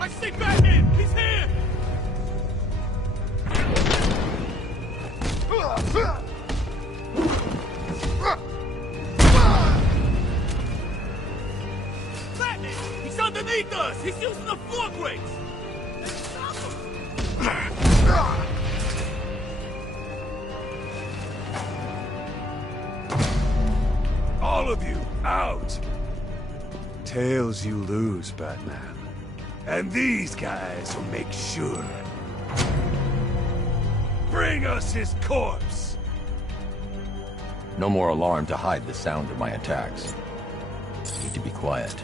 I see Batman! He's here! Batman! He's underneath us! He's using the floor grates! Stop him! All of you, out! Tails you lose, Batman. And these guys will make sure. Bring us his corpse! No more alarm to hide the sound of my attacks. Need to be quiet.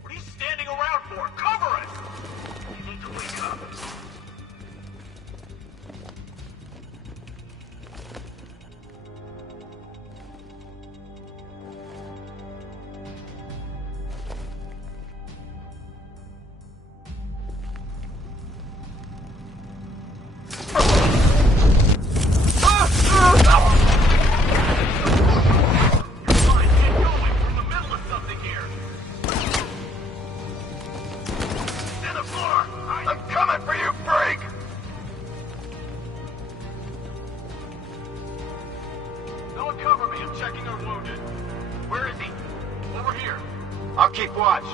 What are you standing around for? Cover us! You need to wake up. I'll keep watch.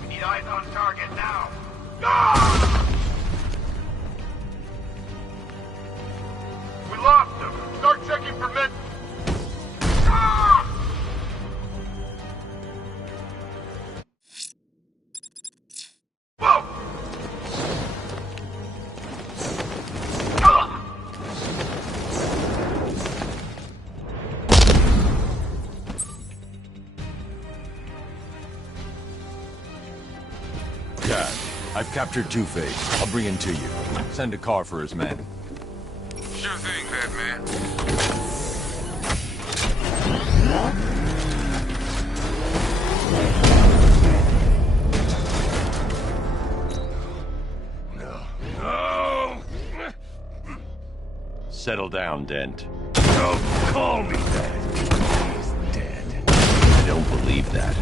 We need eyes on target now. We lost him. Start checking for men. Whoa! Dad, I've captured Two-Face. I'll bring him to you. Send a car for his men. Sure thing, Batman. Settle down, Dent. Don't call me that. He's dead. I don't believe that.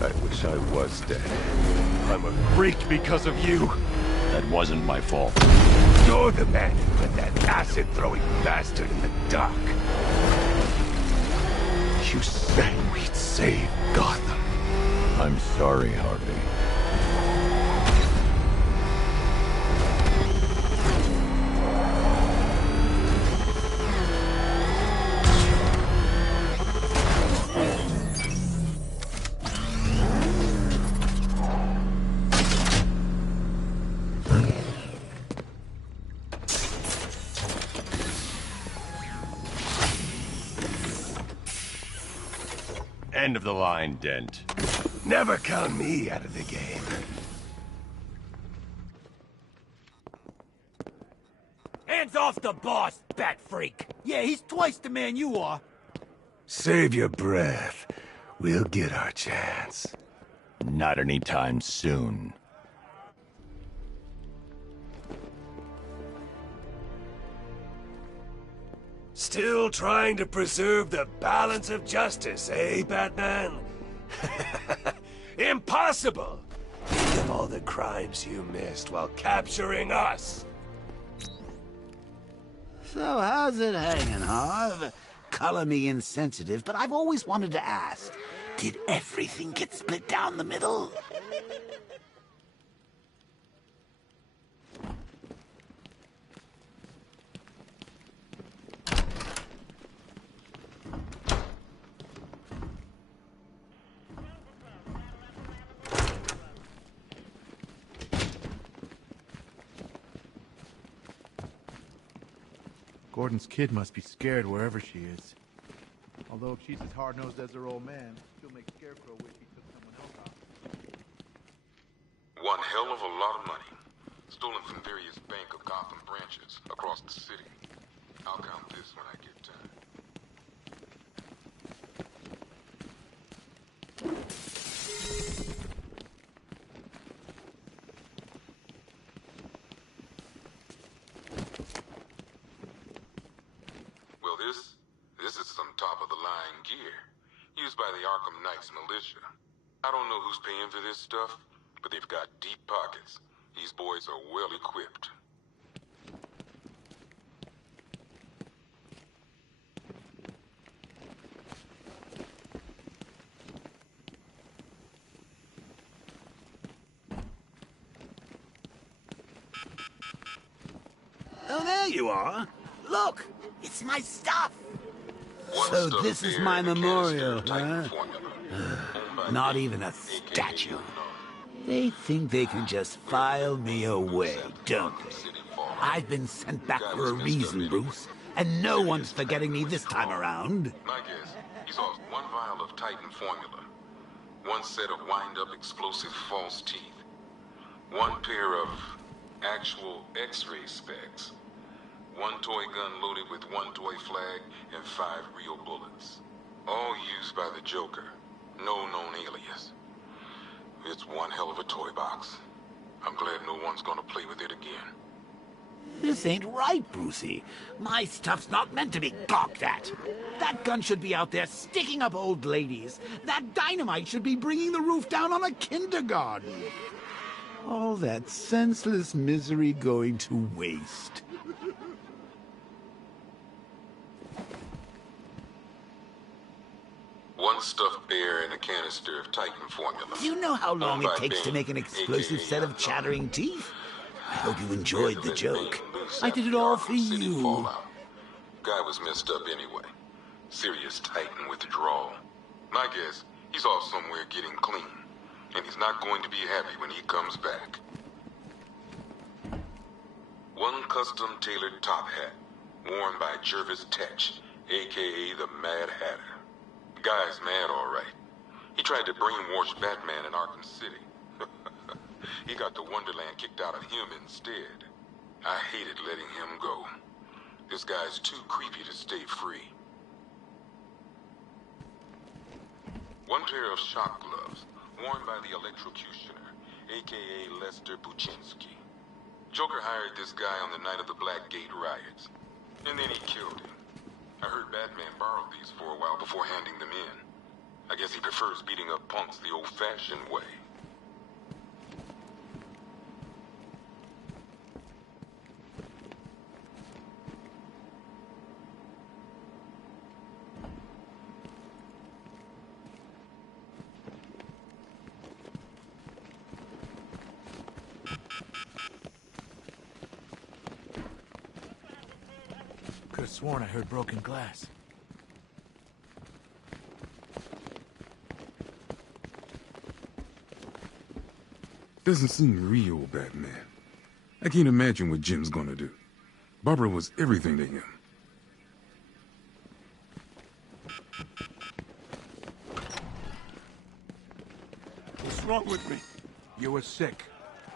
I wish I was dead. I'm a freak because of you. That wasn't my fault. You're the man who put that acid-throwing bastard in the dock. You said we'd save Gotham. I'm sorry, Harvey. End of the line, Dent. Never count me out of the game. Hands off the boss, bat freak! Yeah, he's twice the man you are. Save your breath. We'll get our chance. Not anytime soon. Still trying to preserve the balance of justice, eh, Batman? Impossible! Think of all the crimes you missed while capturing us. So how's it hanging, Harv? Color me insensitive, but I've always wanted to ask. Did everything get split down the middle? Gordon's kid must be scared wherever she is. Although if she's as hard-nosed as her old man, she'll make Scarecrow wish he took someone else off. One hell of a lot of money. Stolen from various Bank of Gotham branches across the city. I'll count this when I get time. Well, this is some top-of-the-line gear. Used by the Arkham Knights militia. I don't know who's paying for this stuff, but they've got deep pockets. These boys are well equipped. Oh, there you are. Look, it's my stuff. One So stuff this is beer my and a memorial, canister of Titan huh? formula. Not even a statue. They think they can just file me away, don't they? I've been sent back for a reason, Bruce, and no one's forgetting me this time around. My guess, he's lost one vial of Titan formula, one set of wind-up explosive false teeth, one pair of actual X-ray specs, one toy gun loaded with one toy flag, and 5 real bullets. All used by the Joker. No known alias. It's one hell of a toy box. I'm glad no one's gonna play with it again. This ain't right, Brucey. My stuff's not meant to be gawked at. That gun should be out there sticking up old ladies. That dynamite should be bringing the roof down on a kindergarten. All that senseless misery going to waste. One stuffed bear and a canister of Titan formula. Do you know how long it takes to make an explosive set of chattering teeth? I hope you enjoyed the joke. I did it all for you. Guy was messed up anyway. Serious Titan withdrawal. My guess, he's off somewhere getting clean. And he's not going to be happy when he comes back. One custom-tailored top hat, worn by Jervis Tetch, a.k.a. the Mad Hatter. The guy's mad, all right. He tried to brainwash Batman in Arkham City. He got the Wonderland kicked out of him instead. I hated letting him go. This guy's too creepy to stay free. One pair of shock gloves, worn by the Electrocutioner, a.k.a. Lester Buczynski. Joker hired this guy on the night of the Blackgate riots. And then he killed him. I heard Batman borrowed these for a while before handing them in. I guess he prefers beating up punks the old-fashioned way. Could have sworn I heard broken glass. Doesn't seem real, Batman. I can't imagine what Jim's gonna do. Barbara was everything to him. What's wrong with me? You were sick,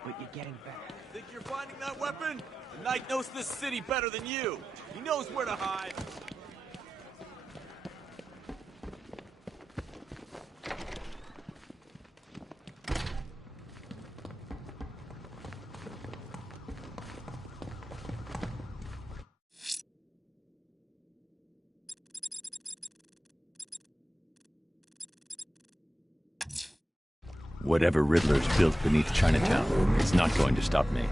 but you're getting better. Think you're finding that weapon? The Knight knows this city better than you. He knows where to hide. Whatever Riddler's built beneath Chinatown, it's not going to stop me.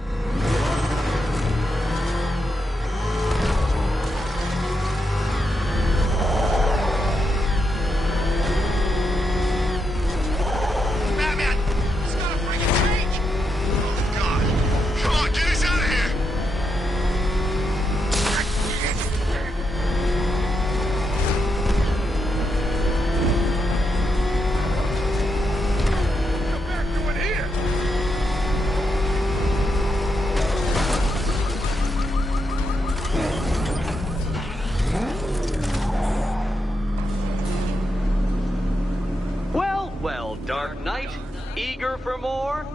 Dark Knight, eager for more?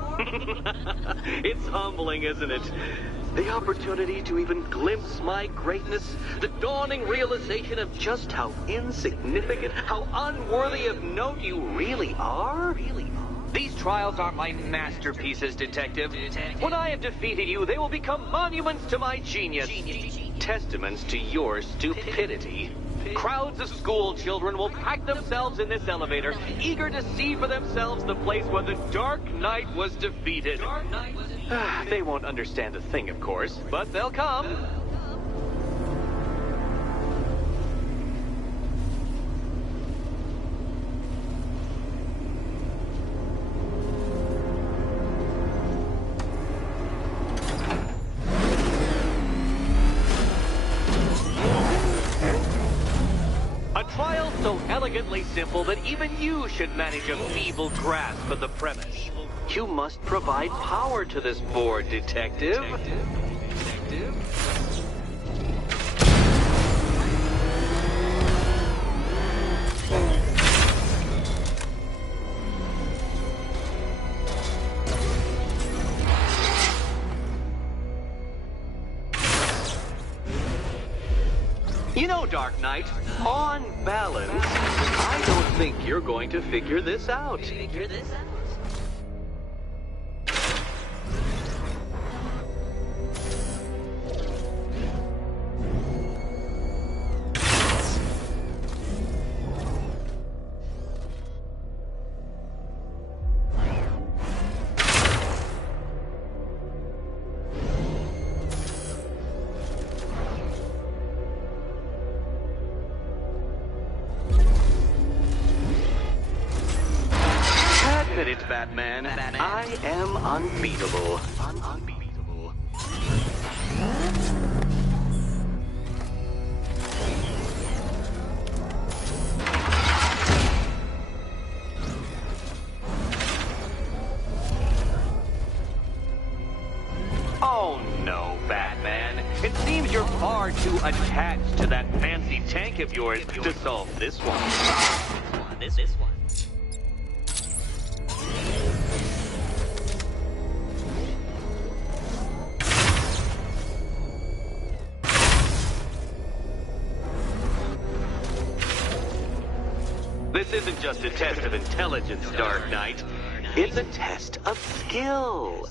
It's humbling, isn't it? The opportunity to even glimpse my greatness, the dawning realization of just how insignificant, how unworthy of note you really are? These trials are my masterpieces, Detective. When I have defeated you, they will become monuments to my genius, testaments to your stupidity. Crowds of school children will pack themselves in this elevator, eager to see for themselves the place where the Dark Knight was defeated. They won't understand a thing, of course, but they'll come. Elegantly simple that even you should manage a feeble grasp of the premise. You must provide power to this board, Detective. You know, Dark Knight, on balance, I don't think you're going to figure this out. Batman, I am unbeatable. Unbeatable. Oh no, Batman. It seems you're far too attached to that fancy tank of yours to solve this one. This one. This isn't just a test of intelligence, Dark Knight. It's a test of skill.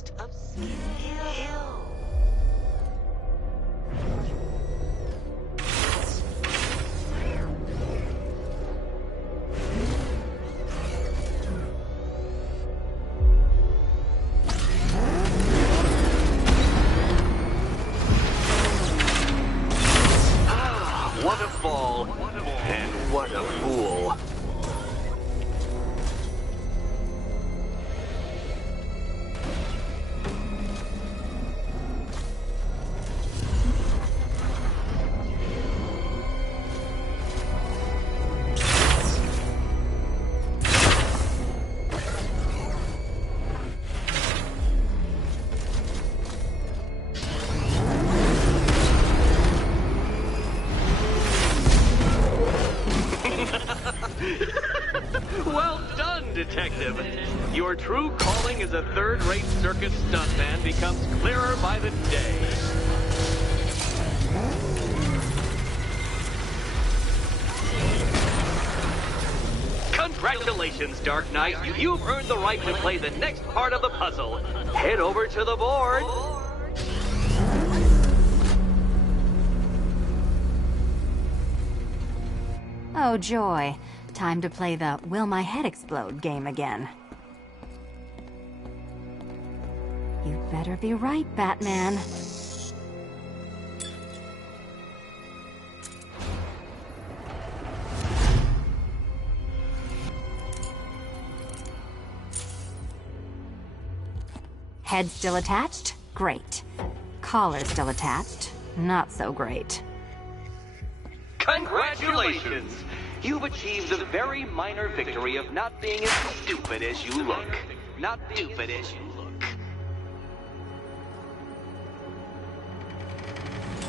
as a third-rate circus stuntman becomes clearer by the day. Congratulations, Dark Knight. You've earned the right to play the next part of the puzzle. Head over to the board. Oh, joy. Time to play the Will My Head Explode game again. You better be right, Batman. Head still attached? Great. Collar still attached? Not so great. Congratulations! You've achieved the very minor victory of not being as stupid as you look. Not stupid as you look.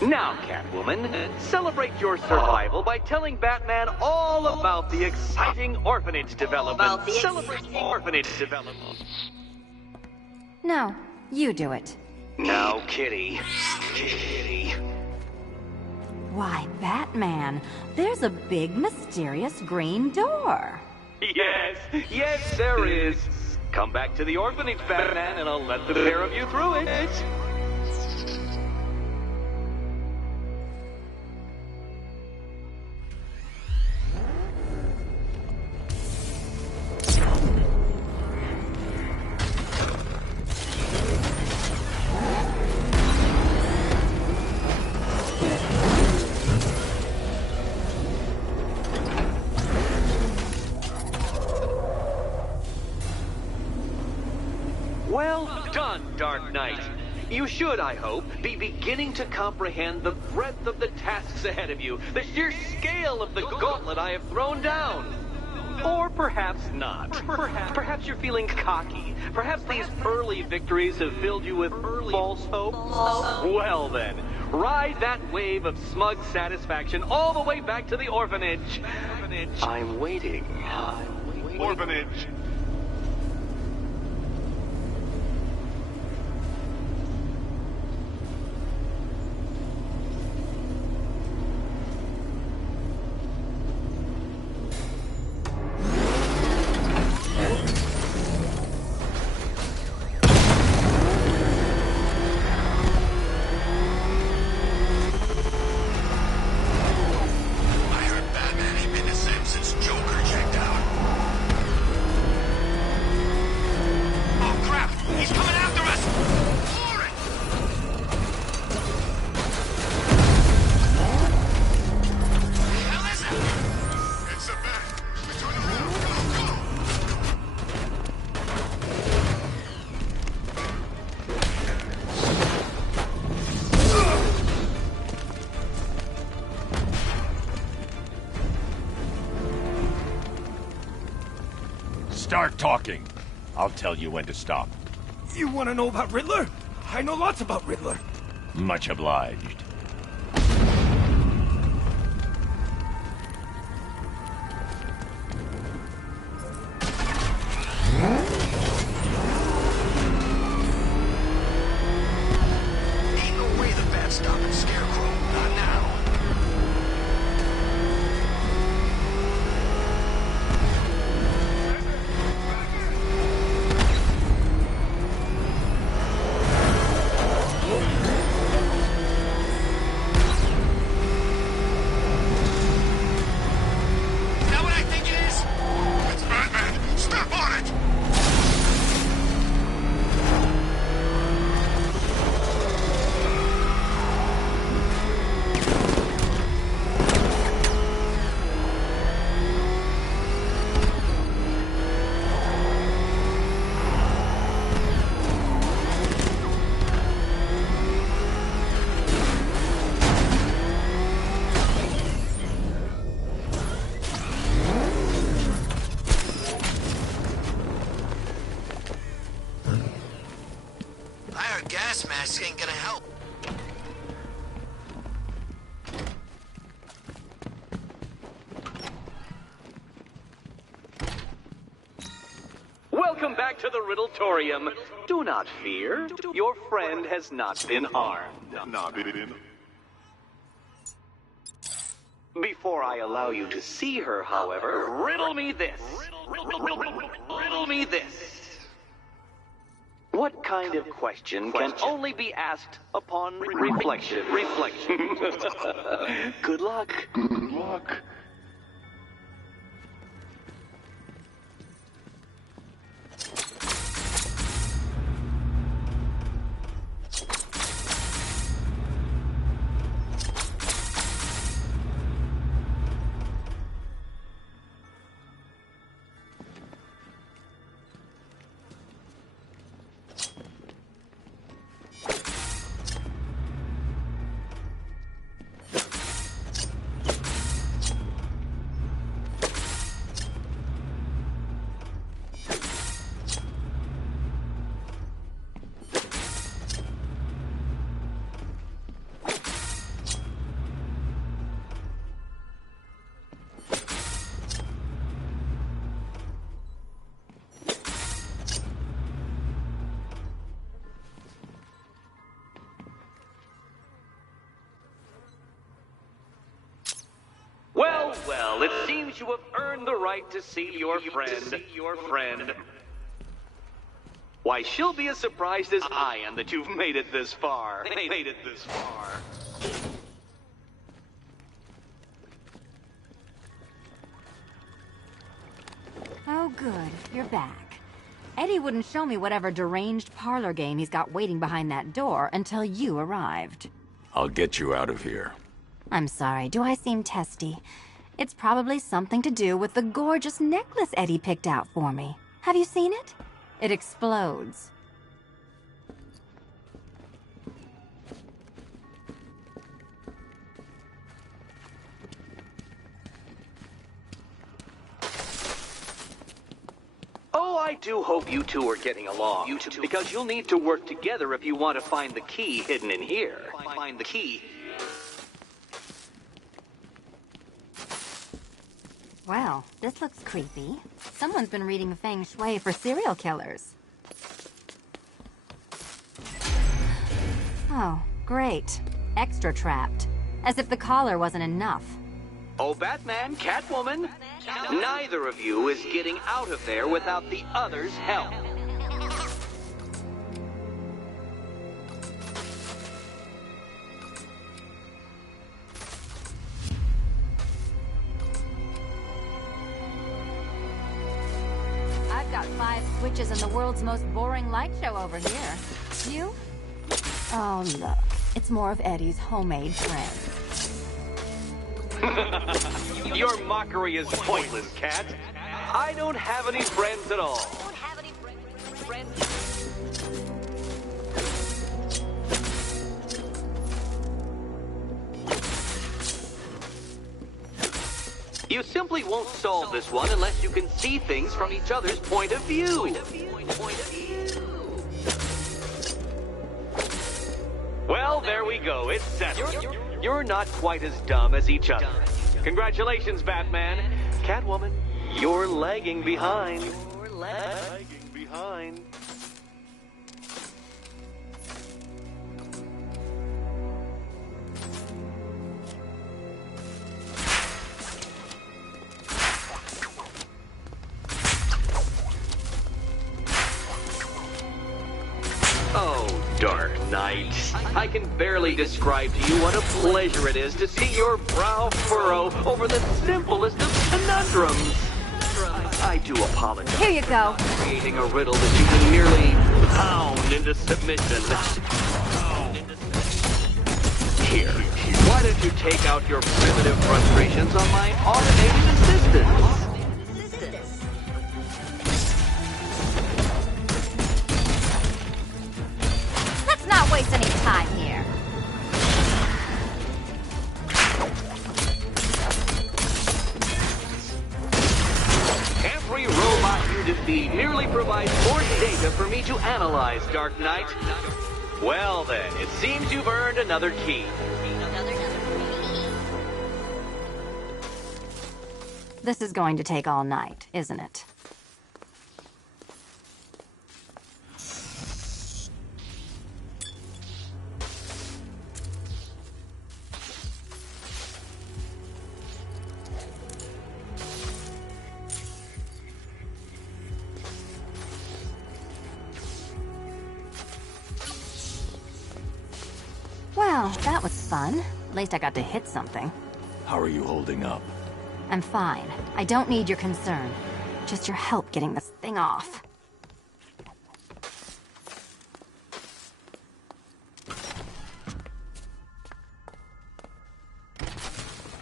Now, Catwoman, celebrate your survival by telling Batman all about the exciting orphanage development. Celebrate the orphanage development. No, you do it. Now, Kitty. Kitty. Why, Batman, there's a big, mysterious green door. Yes, there is. Come back to the orphanage, Batman, and I'll let the pair of you through it. Well done, Dark Knight. You should, I hope, be beginning to comprehend the breadth of the tasks ahead of you, the sheer scale of the gauntlet I have thrown down. Or perhaps not. Perhaps you're feeling cocky. Perhaps these early victories have filled you with false hope. Well then, ride that wave of smug satisfaction all the way back to the orphanage. I'm waiting. Orphanage. Start talking. I'll tell you when to stop. You want to know about Riddler? I know lots about Riddler. Much obliged. Ain't no way the Bat's stopping Scarecrow. Not now. Gas mask ain't gonna help. Welcome back to the Riddletorium. Do not fear. Your friend has not been harmed. Not been. Before I allow you to see her, however, riddle me this. Riddle me this. What kind of question can only be asked upon reflection? Good luck. Good luck. Well, it seems you have earned the right to see your friend. Why, she'll be as surprised as I am that you've made it this far. Oh, good. You're back. Eddie wouldn't show me whatever deranged parlor game he's got waiting behind that door until you arrived. I'll get you out of here. I'm sorry, do I seem testy? It's probably something to do with the gorgeous necklace Eddie picked out for me. Have you seen it? It explodes. Oh, I do hope you two are getting along. Because you'll need to work together if you want to find the key hidden in here. Find the key. Well, this looks creepy. Someone's been reading Feng Shui for serial killers. Oh, great. Extra trapped. As if the collar wasn't enough. Oh, Batman, Catwoman, neither of you is getting out of there without the other's help. I've got 5 switches in the world's most boring light show over here. You? Oh, look. It's more of Eddie's homemade friends. Your mockery is pointless, Cat. I don't have any friends at all. You simply won't solve this one unless you can see things from each other's point of view. Well, there we go. It's settled. You're not quite as dumb as each other. Congratulations, Batman. Catwoman, you're lagging behind. Oh, Dark Knight. I can barely describe to you what a pleasure it is to see your brow furrow over the simplest of conundrums. I do apologize. Here you go. For creating a riddle that you can merely pound into submission. Here, why don't you take out your primitive frustrations on my automated assistants? Let's not waste any time here. Every robot you defeat merely provides more data for me to analyze, Dark Knight. Well then, it seems you've earned another key. This is going to take all night, isn't it? Well, that was fun. At least I got to hit something. How are you holding up? I'm fine. I don't need your concern. Just your help getting this thing off.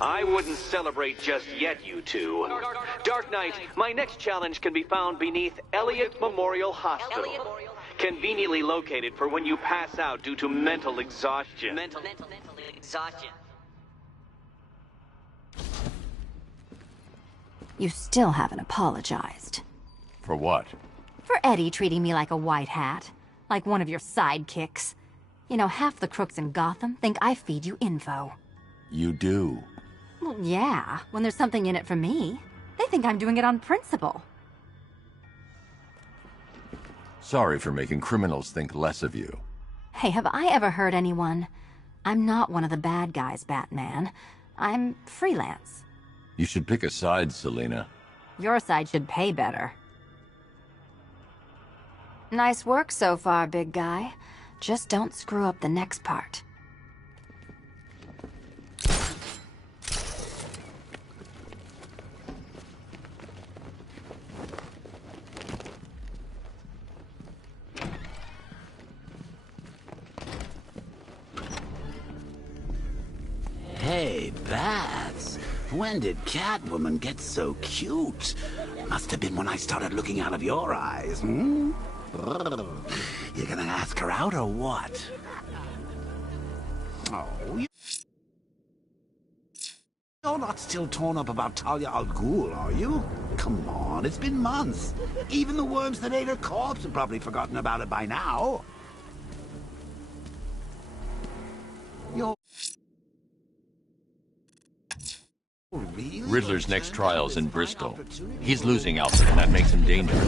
I wouldn't celebrate just yet, you two. Dark Knight, my next challenge can be found beneath Elliott Memorial Hospital. Conveniently located for when you pass out due to mental exhaustion. Mental exhaustion. You still haven't apologized. For what? For Eddie treating me like a white hat. Like one of your sidekicks. You know, half the crooks in Gotham think I feed you info. You do. Well, yeah, when there's something in it for me. They think I'm doing it on principle. Sorry for making criminals think less of you. Hey, have I ever hurt anyone? I'm not one of the bad guys, Batman. I'm freelance. You should pick a side, Selina. Your side should pay better. Nice work so far, big guy. Just don't screw up the next part. Hey, Bats. When did Catwoman get so cute? Must have been when I started looking out of your eyes, hmm? You gonna ask her out or what? Oh, you're not still torn up about Talia al Ghul, are you? Come on, it's been months. Even the worms that ate her corpse have probably forgotten about it by now. You're... Riddler's next trial's in Bristol. He's losing Alfred, and that makes him dangerous.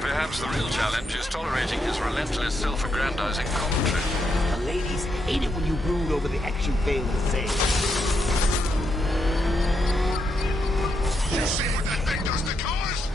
Perhaps the real challenge is tolerating his relentless, self-aggrandizing commentary. The ladies hate it when you brood over the action failed to say. You see what that thing does to cars?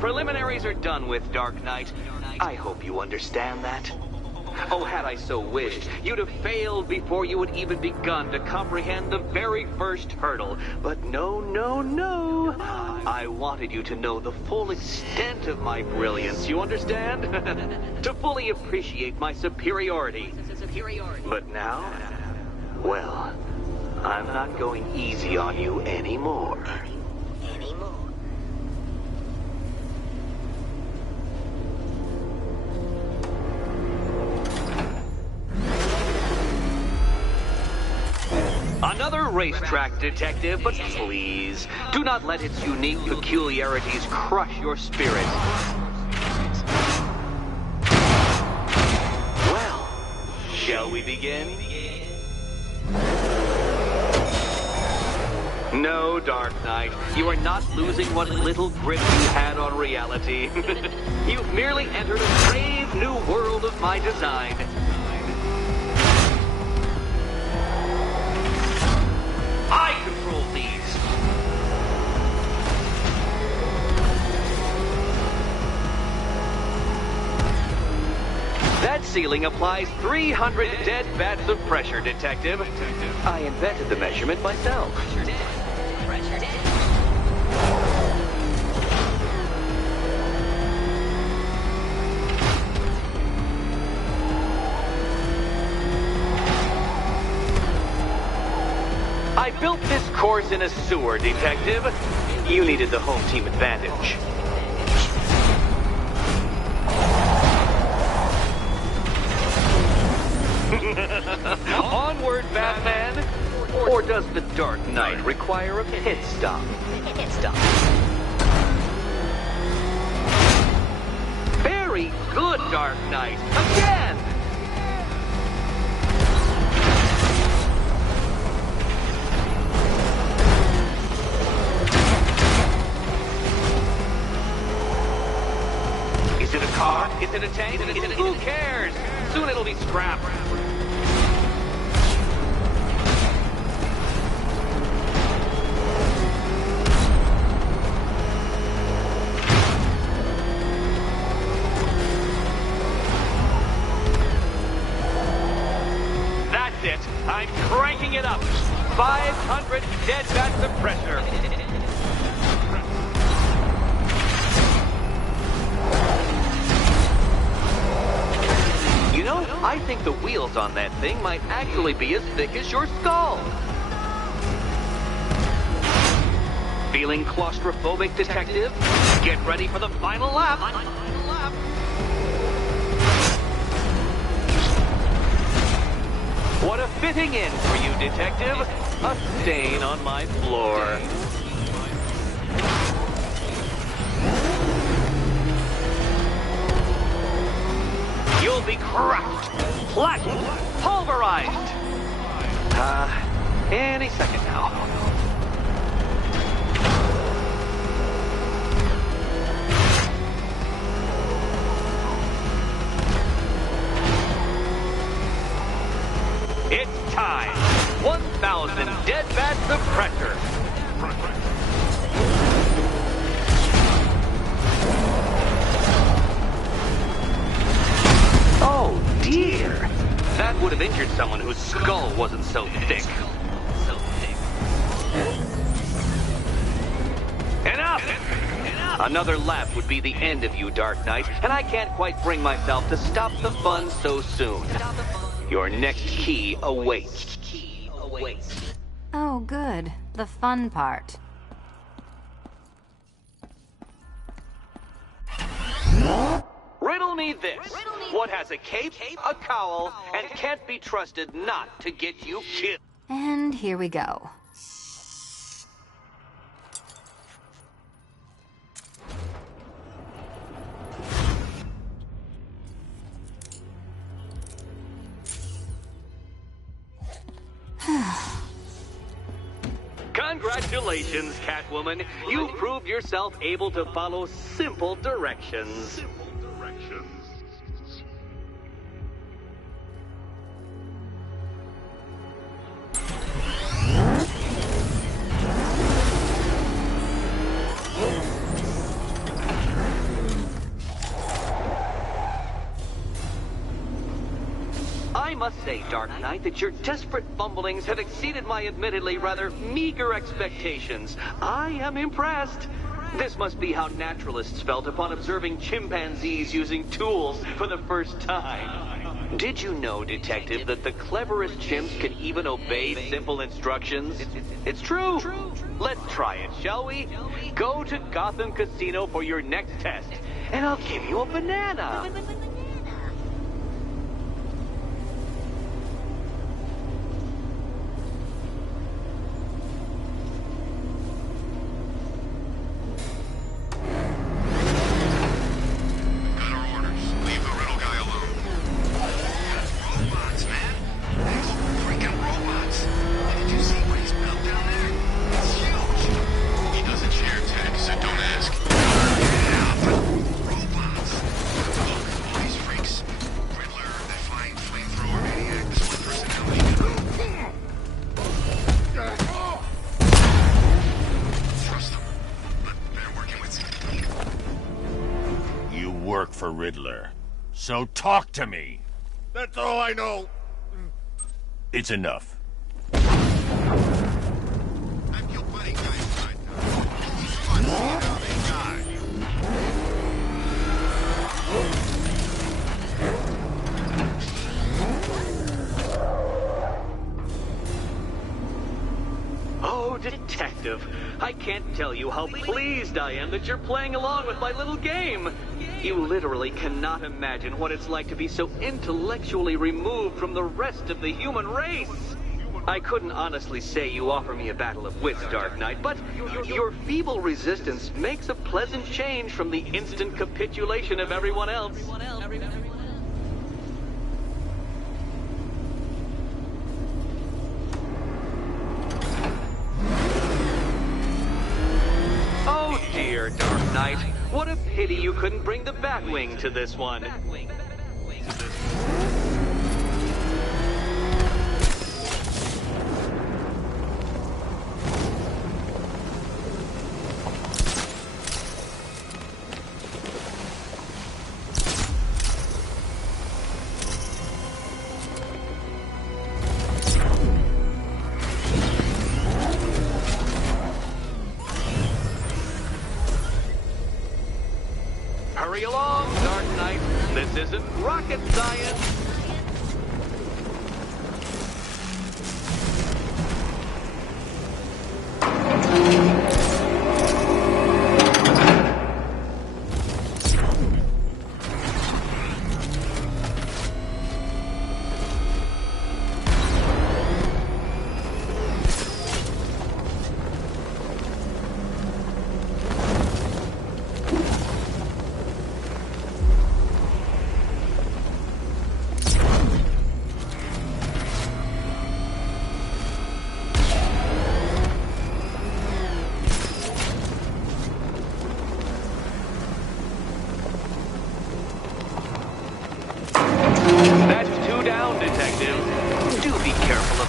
Preliminaries are done with, Dark Knight. I hope you understand that. Oh, had I so wished, you'd have failed before you had even begun to comprehend the very first hurdle. But no, no, no. I wanted you to know the full extent of my brilliance, you understand? To fully appreciate my superiority. But now, well, I'm not going easy on you anymore. Another racetrack detective, but please, do not let its unique peculiarities crush your spirit. Well, shall we begin? No, Dark Knight, you are not losing what little grip you had on reality. You've merely entered a brave new world of my design. I control these. That ceiling applies 300 dead bats of pressure, Detective. I invented the measurement myself. I built this course in a sewer, Detective. You needed the home team advantage. Onward, Batman! Or does the Dark Knight require a pit stop? Pit stop. Very good, Dark Knight. Again! Is it a car? Is it a tank? Who cares? Soon it'll be scrapped. That's it. I'm cranking it up. 500 dead bats of pressure. You know, I think the wheels on that thing might actually be as thick as your skull. Feeling claustrophobic, Detective? Get ready for the final lap. What a fitting end for you, Detective. A stain on my floor. You'll be crushed, flattened, pulverized. Any second now. It's time. 1,000 dead bats of pressure. Oh, dear. That would have injured someone whose skull wasn't so thick. Enough! Another lap would be the end of you, Dark Knight, and I can't quite bring myself to stop the fun so soon. Your next key awaits. Oh, good. The fun part. Riddle me this. What has a cape, a cowl, and can't be trusted not to get you killed? And here we go. Congratulations, Catwoman. You proved yourself able to follow simple directions. I must say, Dark Knight, that your desperate fumblings have exceeded my admittedly rather meager expectations. I am impressed. This must be how naturalists felt upon observing chimpanzees using tools for the first time. Did you know, Detective, that the cleverest chimps can even obey simple instructions? It's true. Let's try it, shall we? Go to Gotham Casino for your next test, and I'll give you a banana. For Riddler. So talk to me. That's all I know. It's enough. Oh, Detective, I can't tell you how pleased I am that you're playing along with my little game. You literally cannot imagine what it's like to be so intellectually removed from the rest of the human race. I couldn't honestly say you offer me a battle of wits, Dark Knight, but your feeble resistance makes a pleasant change from the instant capitulation of everyone else. Oh dear, Dark Knight. What a pity you couldn't bring the Batwing to this one. Hurry along, Dark Knight. This isn't rocket science.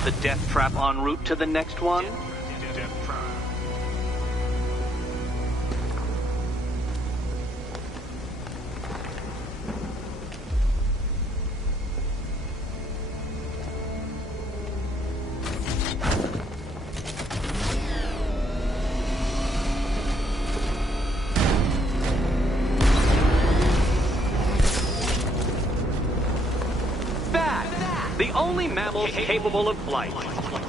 The death trap en route to the next one? The only mammal capable of flight.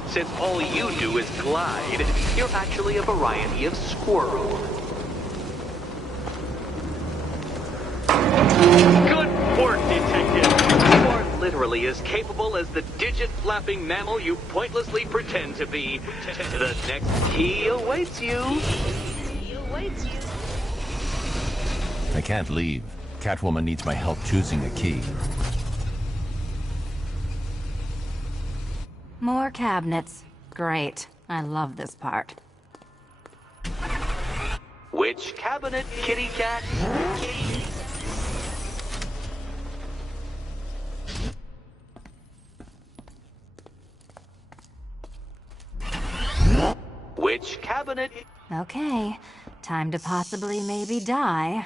Since all you do is glide, you're actually a variety of squirrel. Good work, Detective. You are literally as capable as the digit-flapping mammal you pointlessly pretend to be. The next key awaits you. I can't leave. Catwoman needs my help choosing a key. More cabinets. Great. I love this part. Which cabinet, kitty cat? Which cabinet? Okay. Time to possibly maybe die.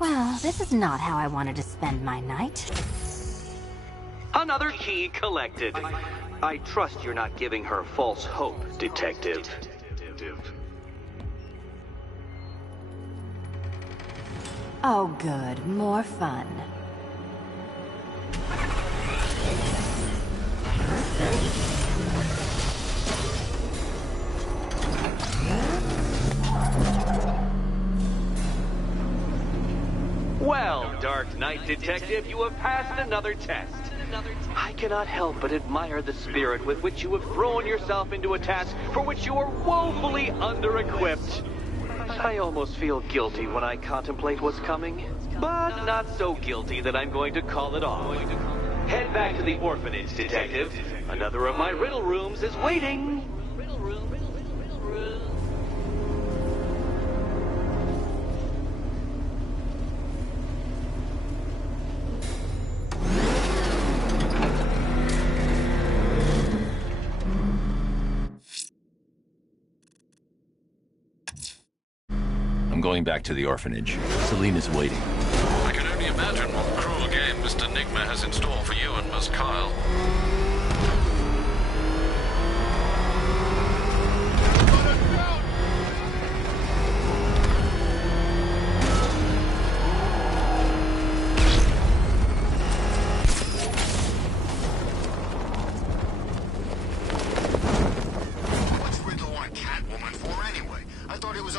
Well, this is not how I wanted to spend my night. Another key collected. I trust you're not giving her false hope, Detective. Oh, good. More fun. Well, Dark Knight Detective, you have passed another test. I cannot help but admire the spirit with which you have thrown yourself into a task for which you are woefully under-equipped. I almost feel guilty when I contemplate what's coming, but not so guilty that I'm going to call it off. Head back to the orphanage, Detective. Another of my riddle rooms is waiting. I'm going back to the orphanage. Celine is waiting. I can only imagine what cruel game Mr. Nigma has in store for you and Miss Kyle. What's Riddler want Catwoman for anyway? I thought he was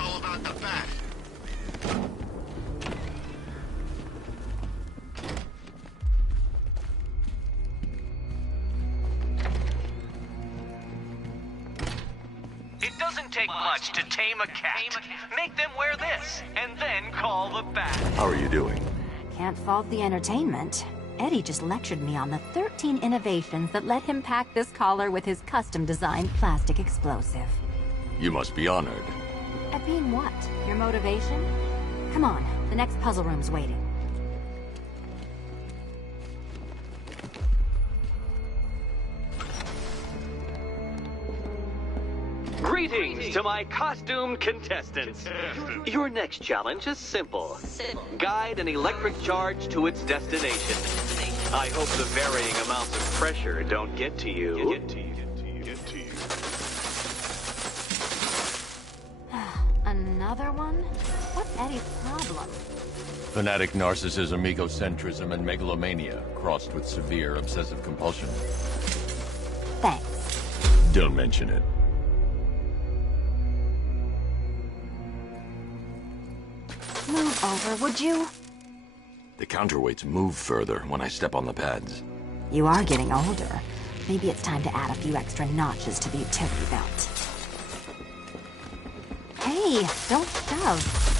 take much to tame a cat. Make them wear this, and then call the bat. How are you doing? Can't fault the entertainment. Eddie just lectured me on the 13 innovations that let him pack this collar with his custom-designed plastic explosive. You must be honored. At being what? Your motivation? Come on, the next puzzle room's waiting. Greetings to my costumed contestants. Your next challenge is simple. Guide an electric charge to its destination. I hope the varying amounts of pressure don't get to you. Another one? What's Eddie's problem? Fanatic narcissism, egocentrism, and megalomania, crossed with severe obsessive compulsion. Thanks. Don't mention it. Move over, would you? The counterweights move further when I step on the pads. You are getting older. Maybe it's time to add a few extra notches to the utility belt. Hey, don't shove.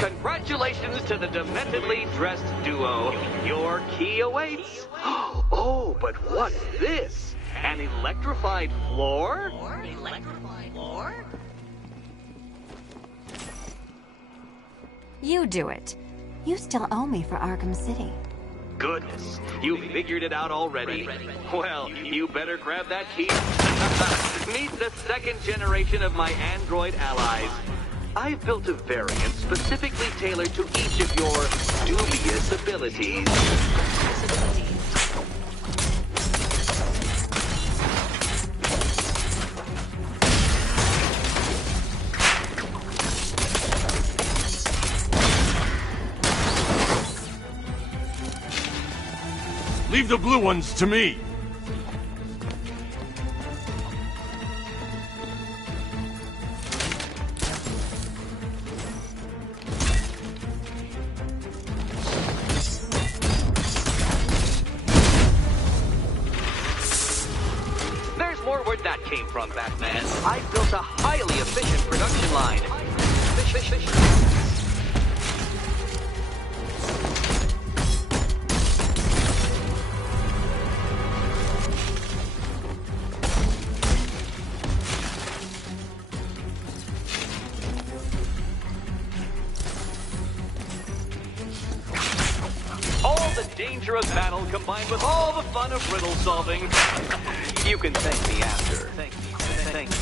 Congratulations to the dementedly dressed duo. Your key awaits. Oh, but what's this? An electrified floor? Electrified floor? You do it. You still owe me for Arkham City. Goodness, you figured it out already. Well, you better grab that key. Meet the second generation of my android allies. I've built a variant specifically tailored to each of your dubious abilities. Leave the blue ones to me. That came from, Batman. I built a highly efficient production line. adventurous battle combined with all the fun of riddle solving. You can thank me after. Thank you.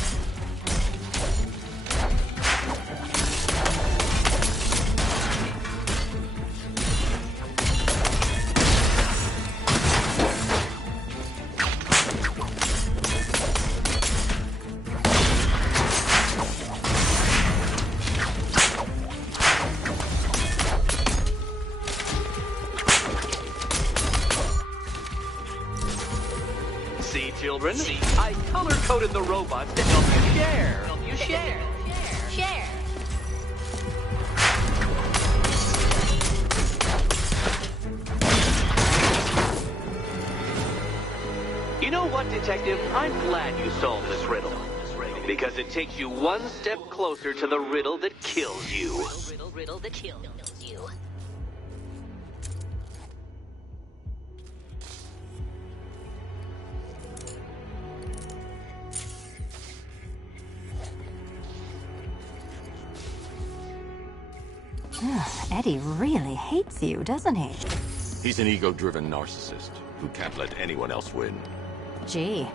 Children, I color-coded the robots to help you share. Share. You know what, Detective? I'm glad you solved this riddle. Because it takes you one step closer to the riddle that kills you. Riddle that kills you. Eddie really hates you, doesn't he? He's an ego-driven narcissist who can't let anyone else win. Gee,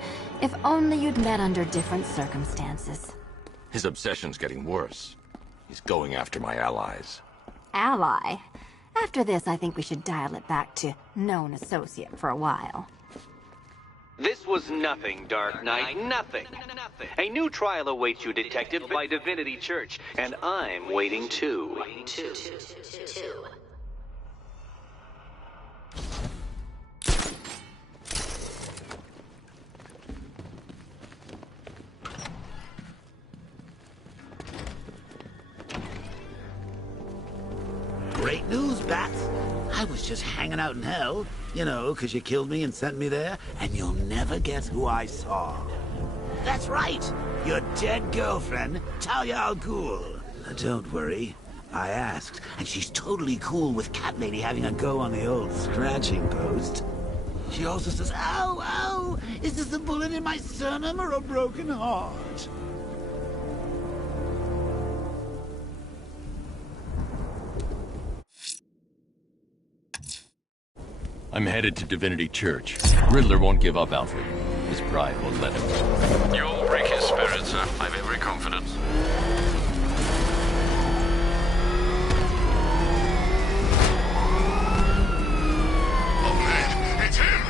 if only you'd met under different circumstances. His obsession's getting worse. He's going after my allies. Ally? After this, I think we should dial it back to known associate for a while. This was nothing, Dark Knight, nothing. A new trial awaits you, Detective, by Divinity Church, and I'm waiting too. Great news, Bats. I was just hanging out in hell. You know, because you killed me and sent me there, and you'll never guess who I saw. That's right! Your dead girlfriend, Talia al Ghul. Don't worry. I asked, and she's totally cool with Cat Lady having a go on the old scratching post. She also says, ow, ow! Is this a bullet in my sternum or a broken heart? I'm headed to Divinity Church. Riddler won't give up, Alfred. His pride won't let him. You'll break his spirit, sir. I've every confidence. Oh man, it's him!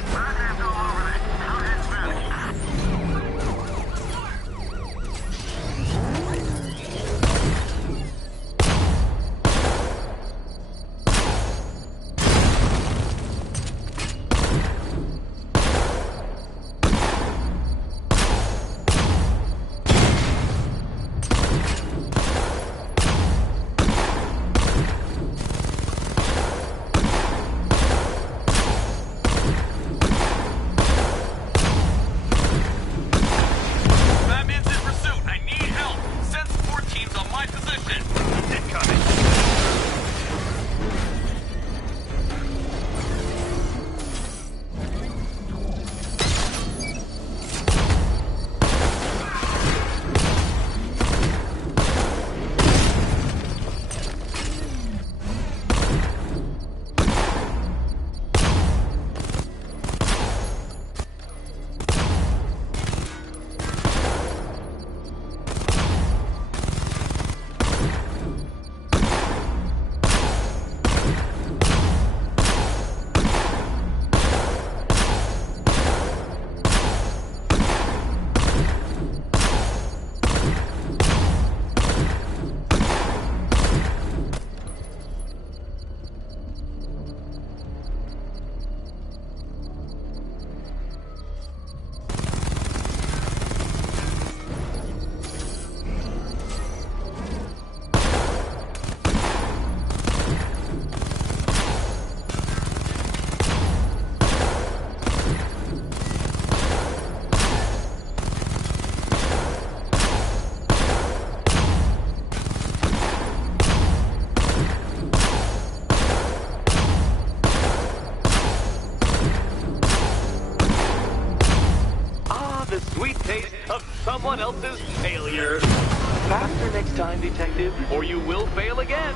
Someone else's failure. Faster next time, Detective, or you will fail again.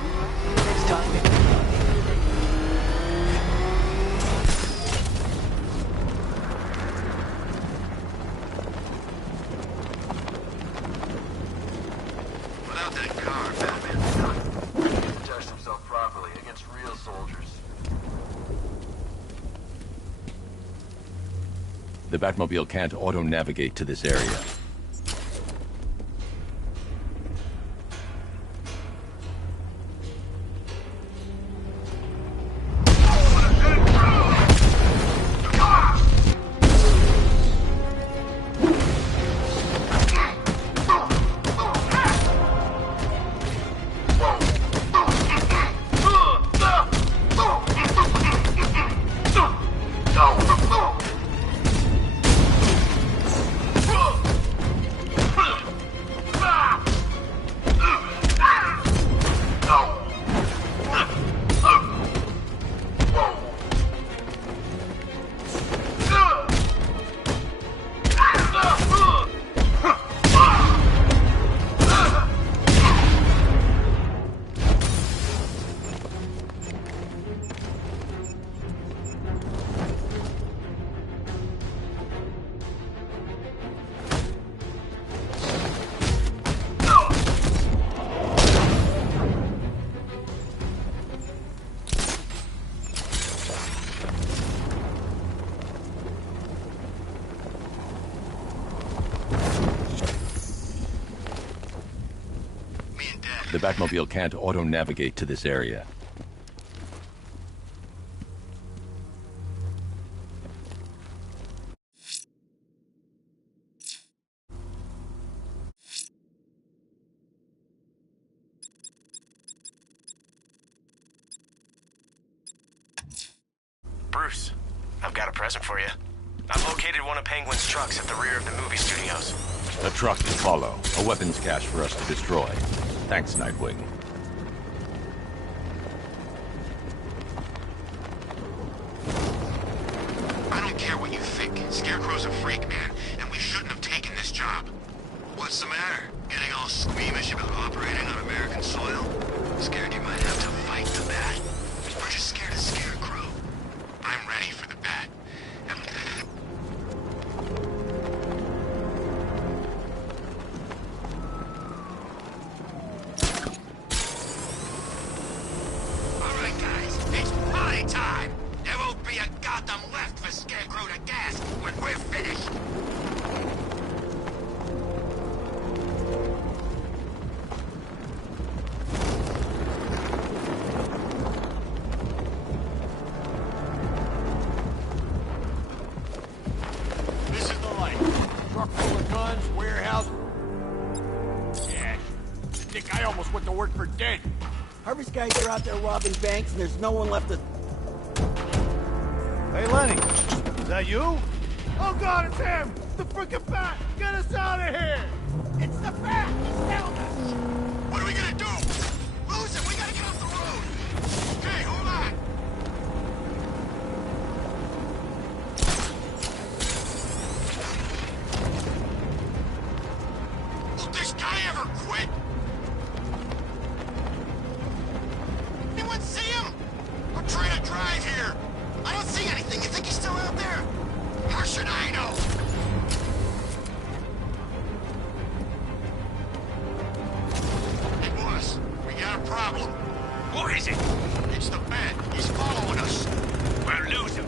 Next time. out that car, Batman. He didn't test himself properly against real soldiers. The Batmobile can't auto-navigate to this area. The Batmobile can't auto-navigate to this area. Bruce, I've got a present for you. I've located one of Penguin's trucks at the rear of the movie studios. A truck to follow. A weapons cache for us to destroy. Thanks, Nightwing. I don't care what you think. Scarecrow's a freak, man, and we shouldn't have taken this job. What's the matter? Getting all squeamish about operating on American soil? Scared you might have to fight the Bat? Or just scared of Scarecrow? I'm ready for the Bat. Alright guys, it's party time! There won't be a Gotham left for Scarecrow to gas when we're finished! This is the light. Truck full of guns, warehouse. Yeah, I think I almost went to work for dead. Harvey's guys are out there robbing banks, and there's no one left to... Hey, Lenny, is that you? Oh God, it's him! The frickin' Bat! Get us out of here! It's the Bat! He's found us! What are we gonna do? Lose it! We gotta get off the road! Okay, hold on! Will this guy ever quit? Anyone see him? I'm trying to drive here. I don't see anything. You think he's still out there? How should I know? Hey, boss. We got a problem. What is it? It's the Bat. He's following us. We'll lose him.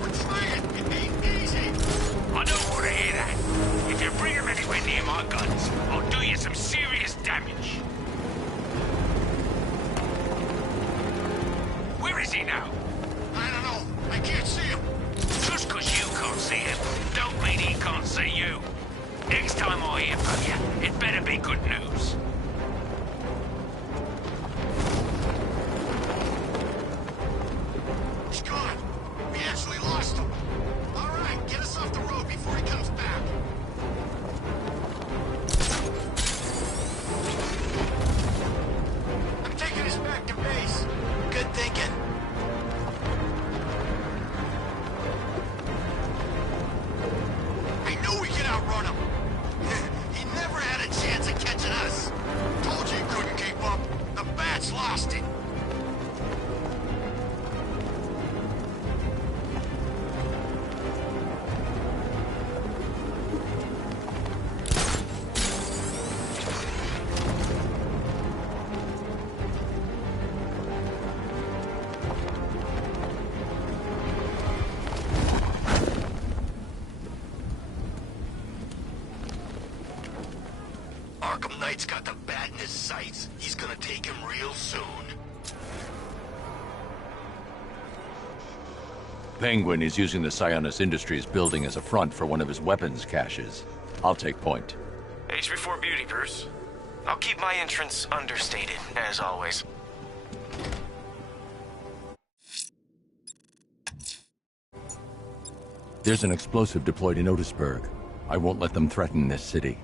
We're trying. It ain't easy. I don't want to hear that. If you bring him anywhere near my guns, I'll do you some serious damage. Where is he now? I don't know. I can't see him. Just because you can't see him, don't mean he can't see you. Next time I hear from you, it better be good news. He's gone. We actually lost him. All right, get us off the road before he comes back. I'm taking us back to base. Good thinking. I knew we could outrun him. He never had a chance of catching us. Arkham Knight's got the bat in his sights. He's gonna take him real soon. Penguin is using the Sionis Industries building as a front for one of his weapons caches. I'll take point. Age before beauty, Bruce. I'll keep my entrance understated, as always. There's an explosive deployed in Otisburg. I won't let them threaten this city.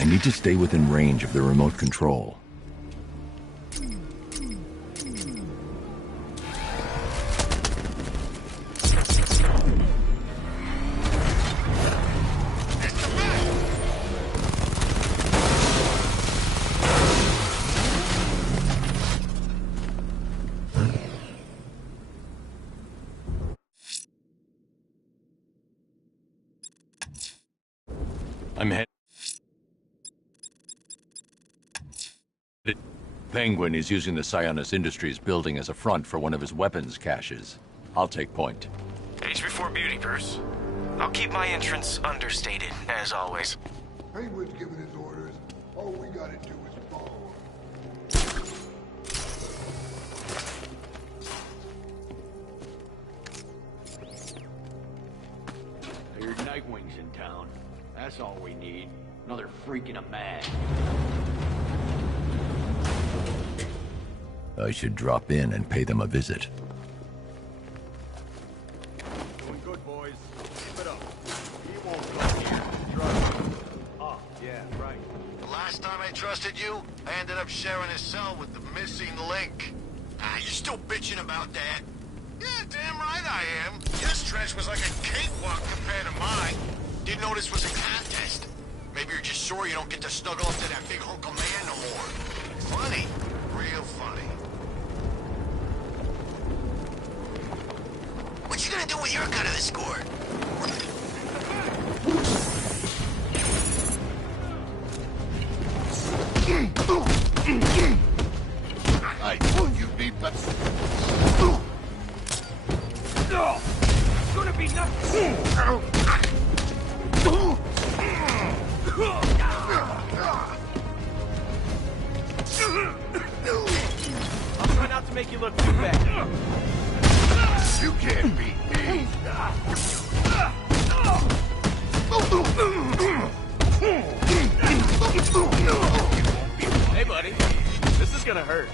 I need to stay within range of the remote control. I'm headed. Penguin is using the Sionis Industries building as a front for one of his weapons caches. I'll take point. Age before beauty, Bruce. I'll keep my entrance understated, as always. Penguin's giving his orders. All we gotta do is follow I heard Nightwing's in town. That's all we need. Another freak in a mag. I should drop in and pay them a visit. Doing good, boys. Keep it up. He won't come here. Trust me. Oh, yeah, right. The last time I trusted you, I ended up sharing a cell with the missing link. Ah, you're still bitching about that? Yeah, damn right I am. Your stretch was like a cakewalk compared to mine. Didn't know this was a contest. Maybe you're just sore you don't get to snuggle up to that big hunk of man no more. Funny. Real funny. What you gonna do with your cut of the score? I told you, be but. It's gonna be nothing. I'll try not to make you look too bad. You can't beat me. Hey, buddy. This is gonna hurt.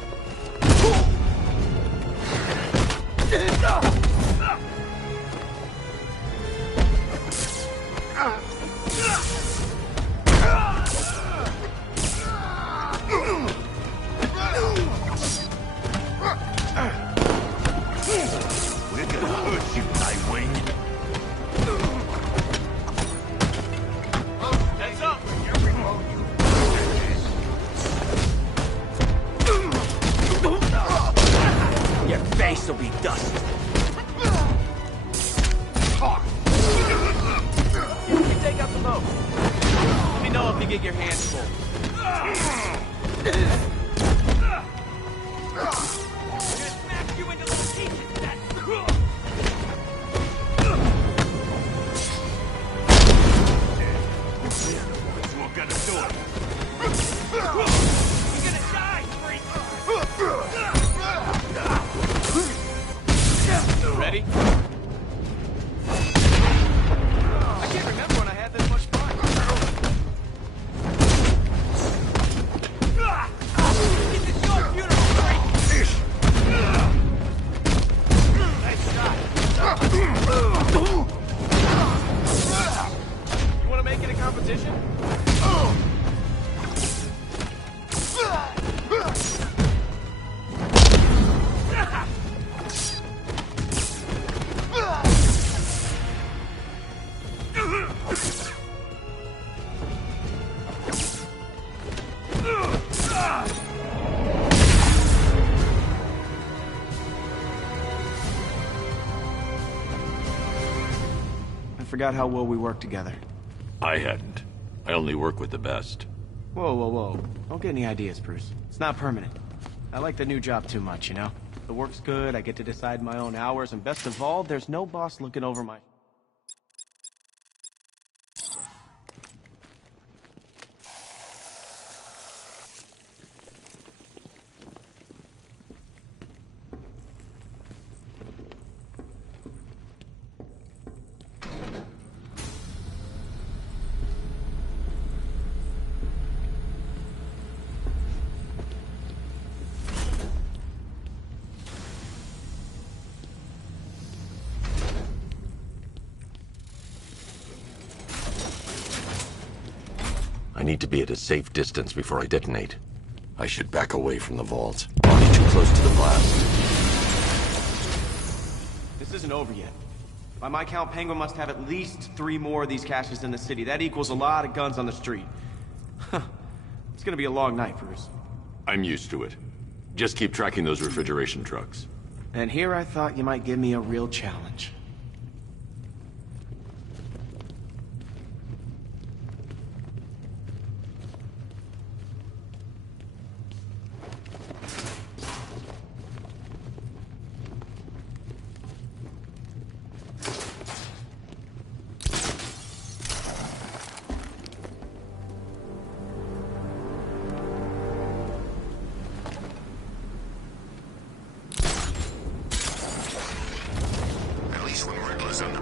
We're gonna hurt you, Nightwing. Heads up! Your face will be dust. You take out the boat. Let me know if you get your hands full. Smack you into little pieces. That's cool. We're gonna do it. You're gonna die, freak. Ready? I can't remember when I had this much fun. This is your funeral, freak. Nice shot. You want to make it a competition? I forgot how well we worked together. I hadn't. I only work with the best. Whoa, whoa, whoa. Don't get any ideas, Bruce. It's not permanent. I like the new job too much, you know? The work's good, I get to decide my own hours, and best of all, there's no boss looking over my... I need to be at a safe distance before I detonate. I should back away from the vaults. I'll be too close to the blast. This isn't over yet. By my count, Penguin must have at least 3 more of these caches in the city. That equals a lot of guns on the street. It's gonna be a long night, Bruce. I'm used to it. Just keep tracking those refrigeration trucks. And here I thought you might give me a real challenge. At least when Riddler's under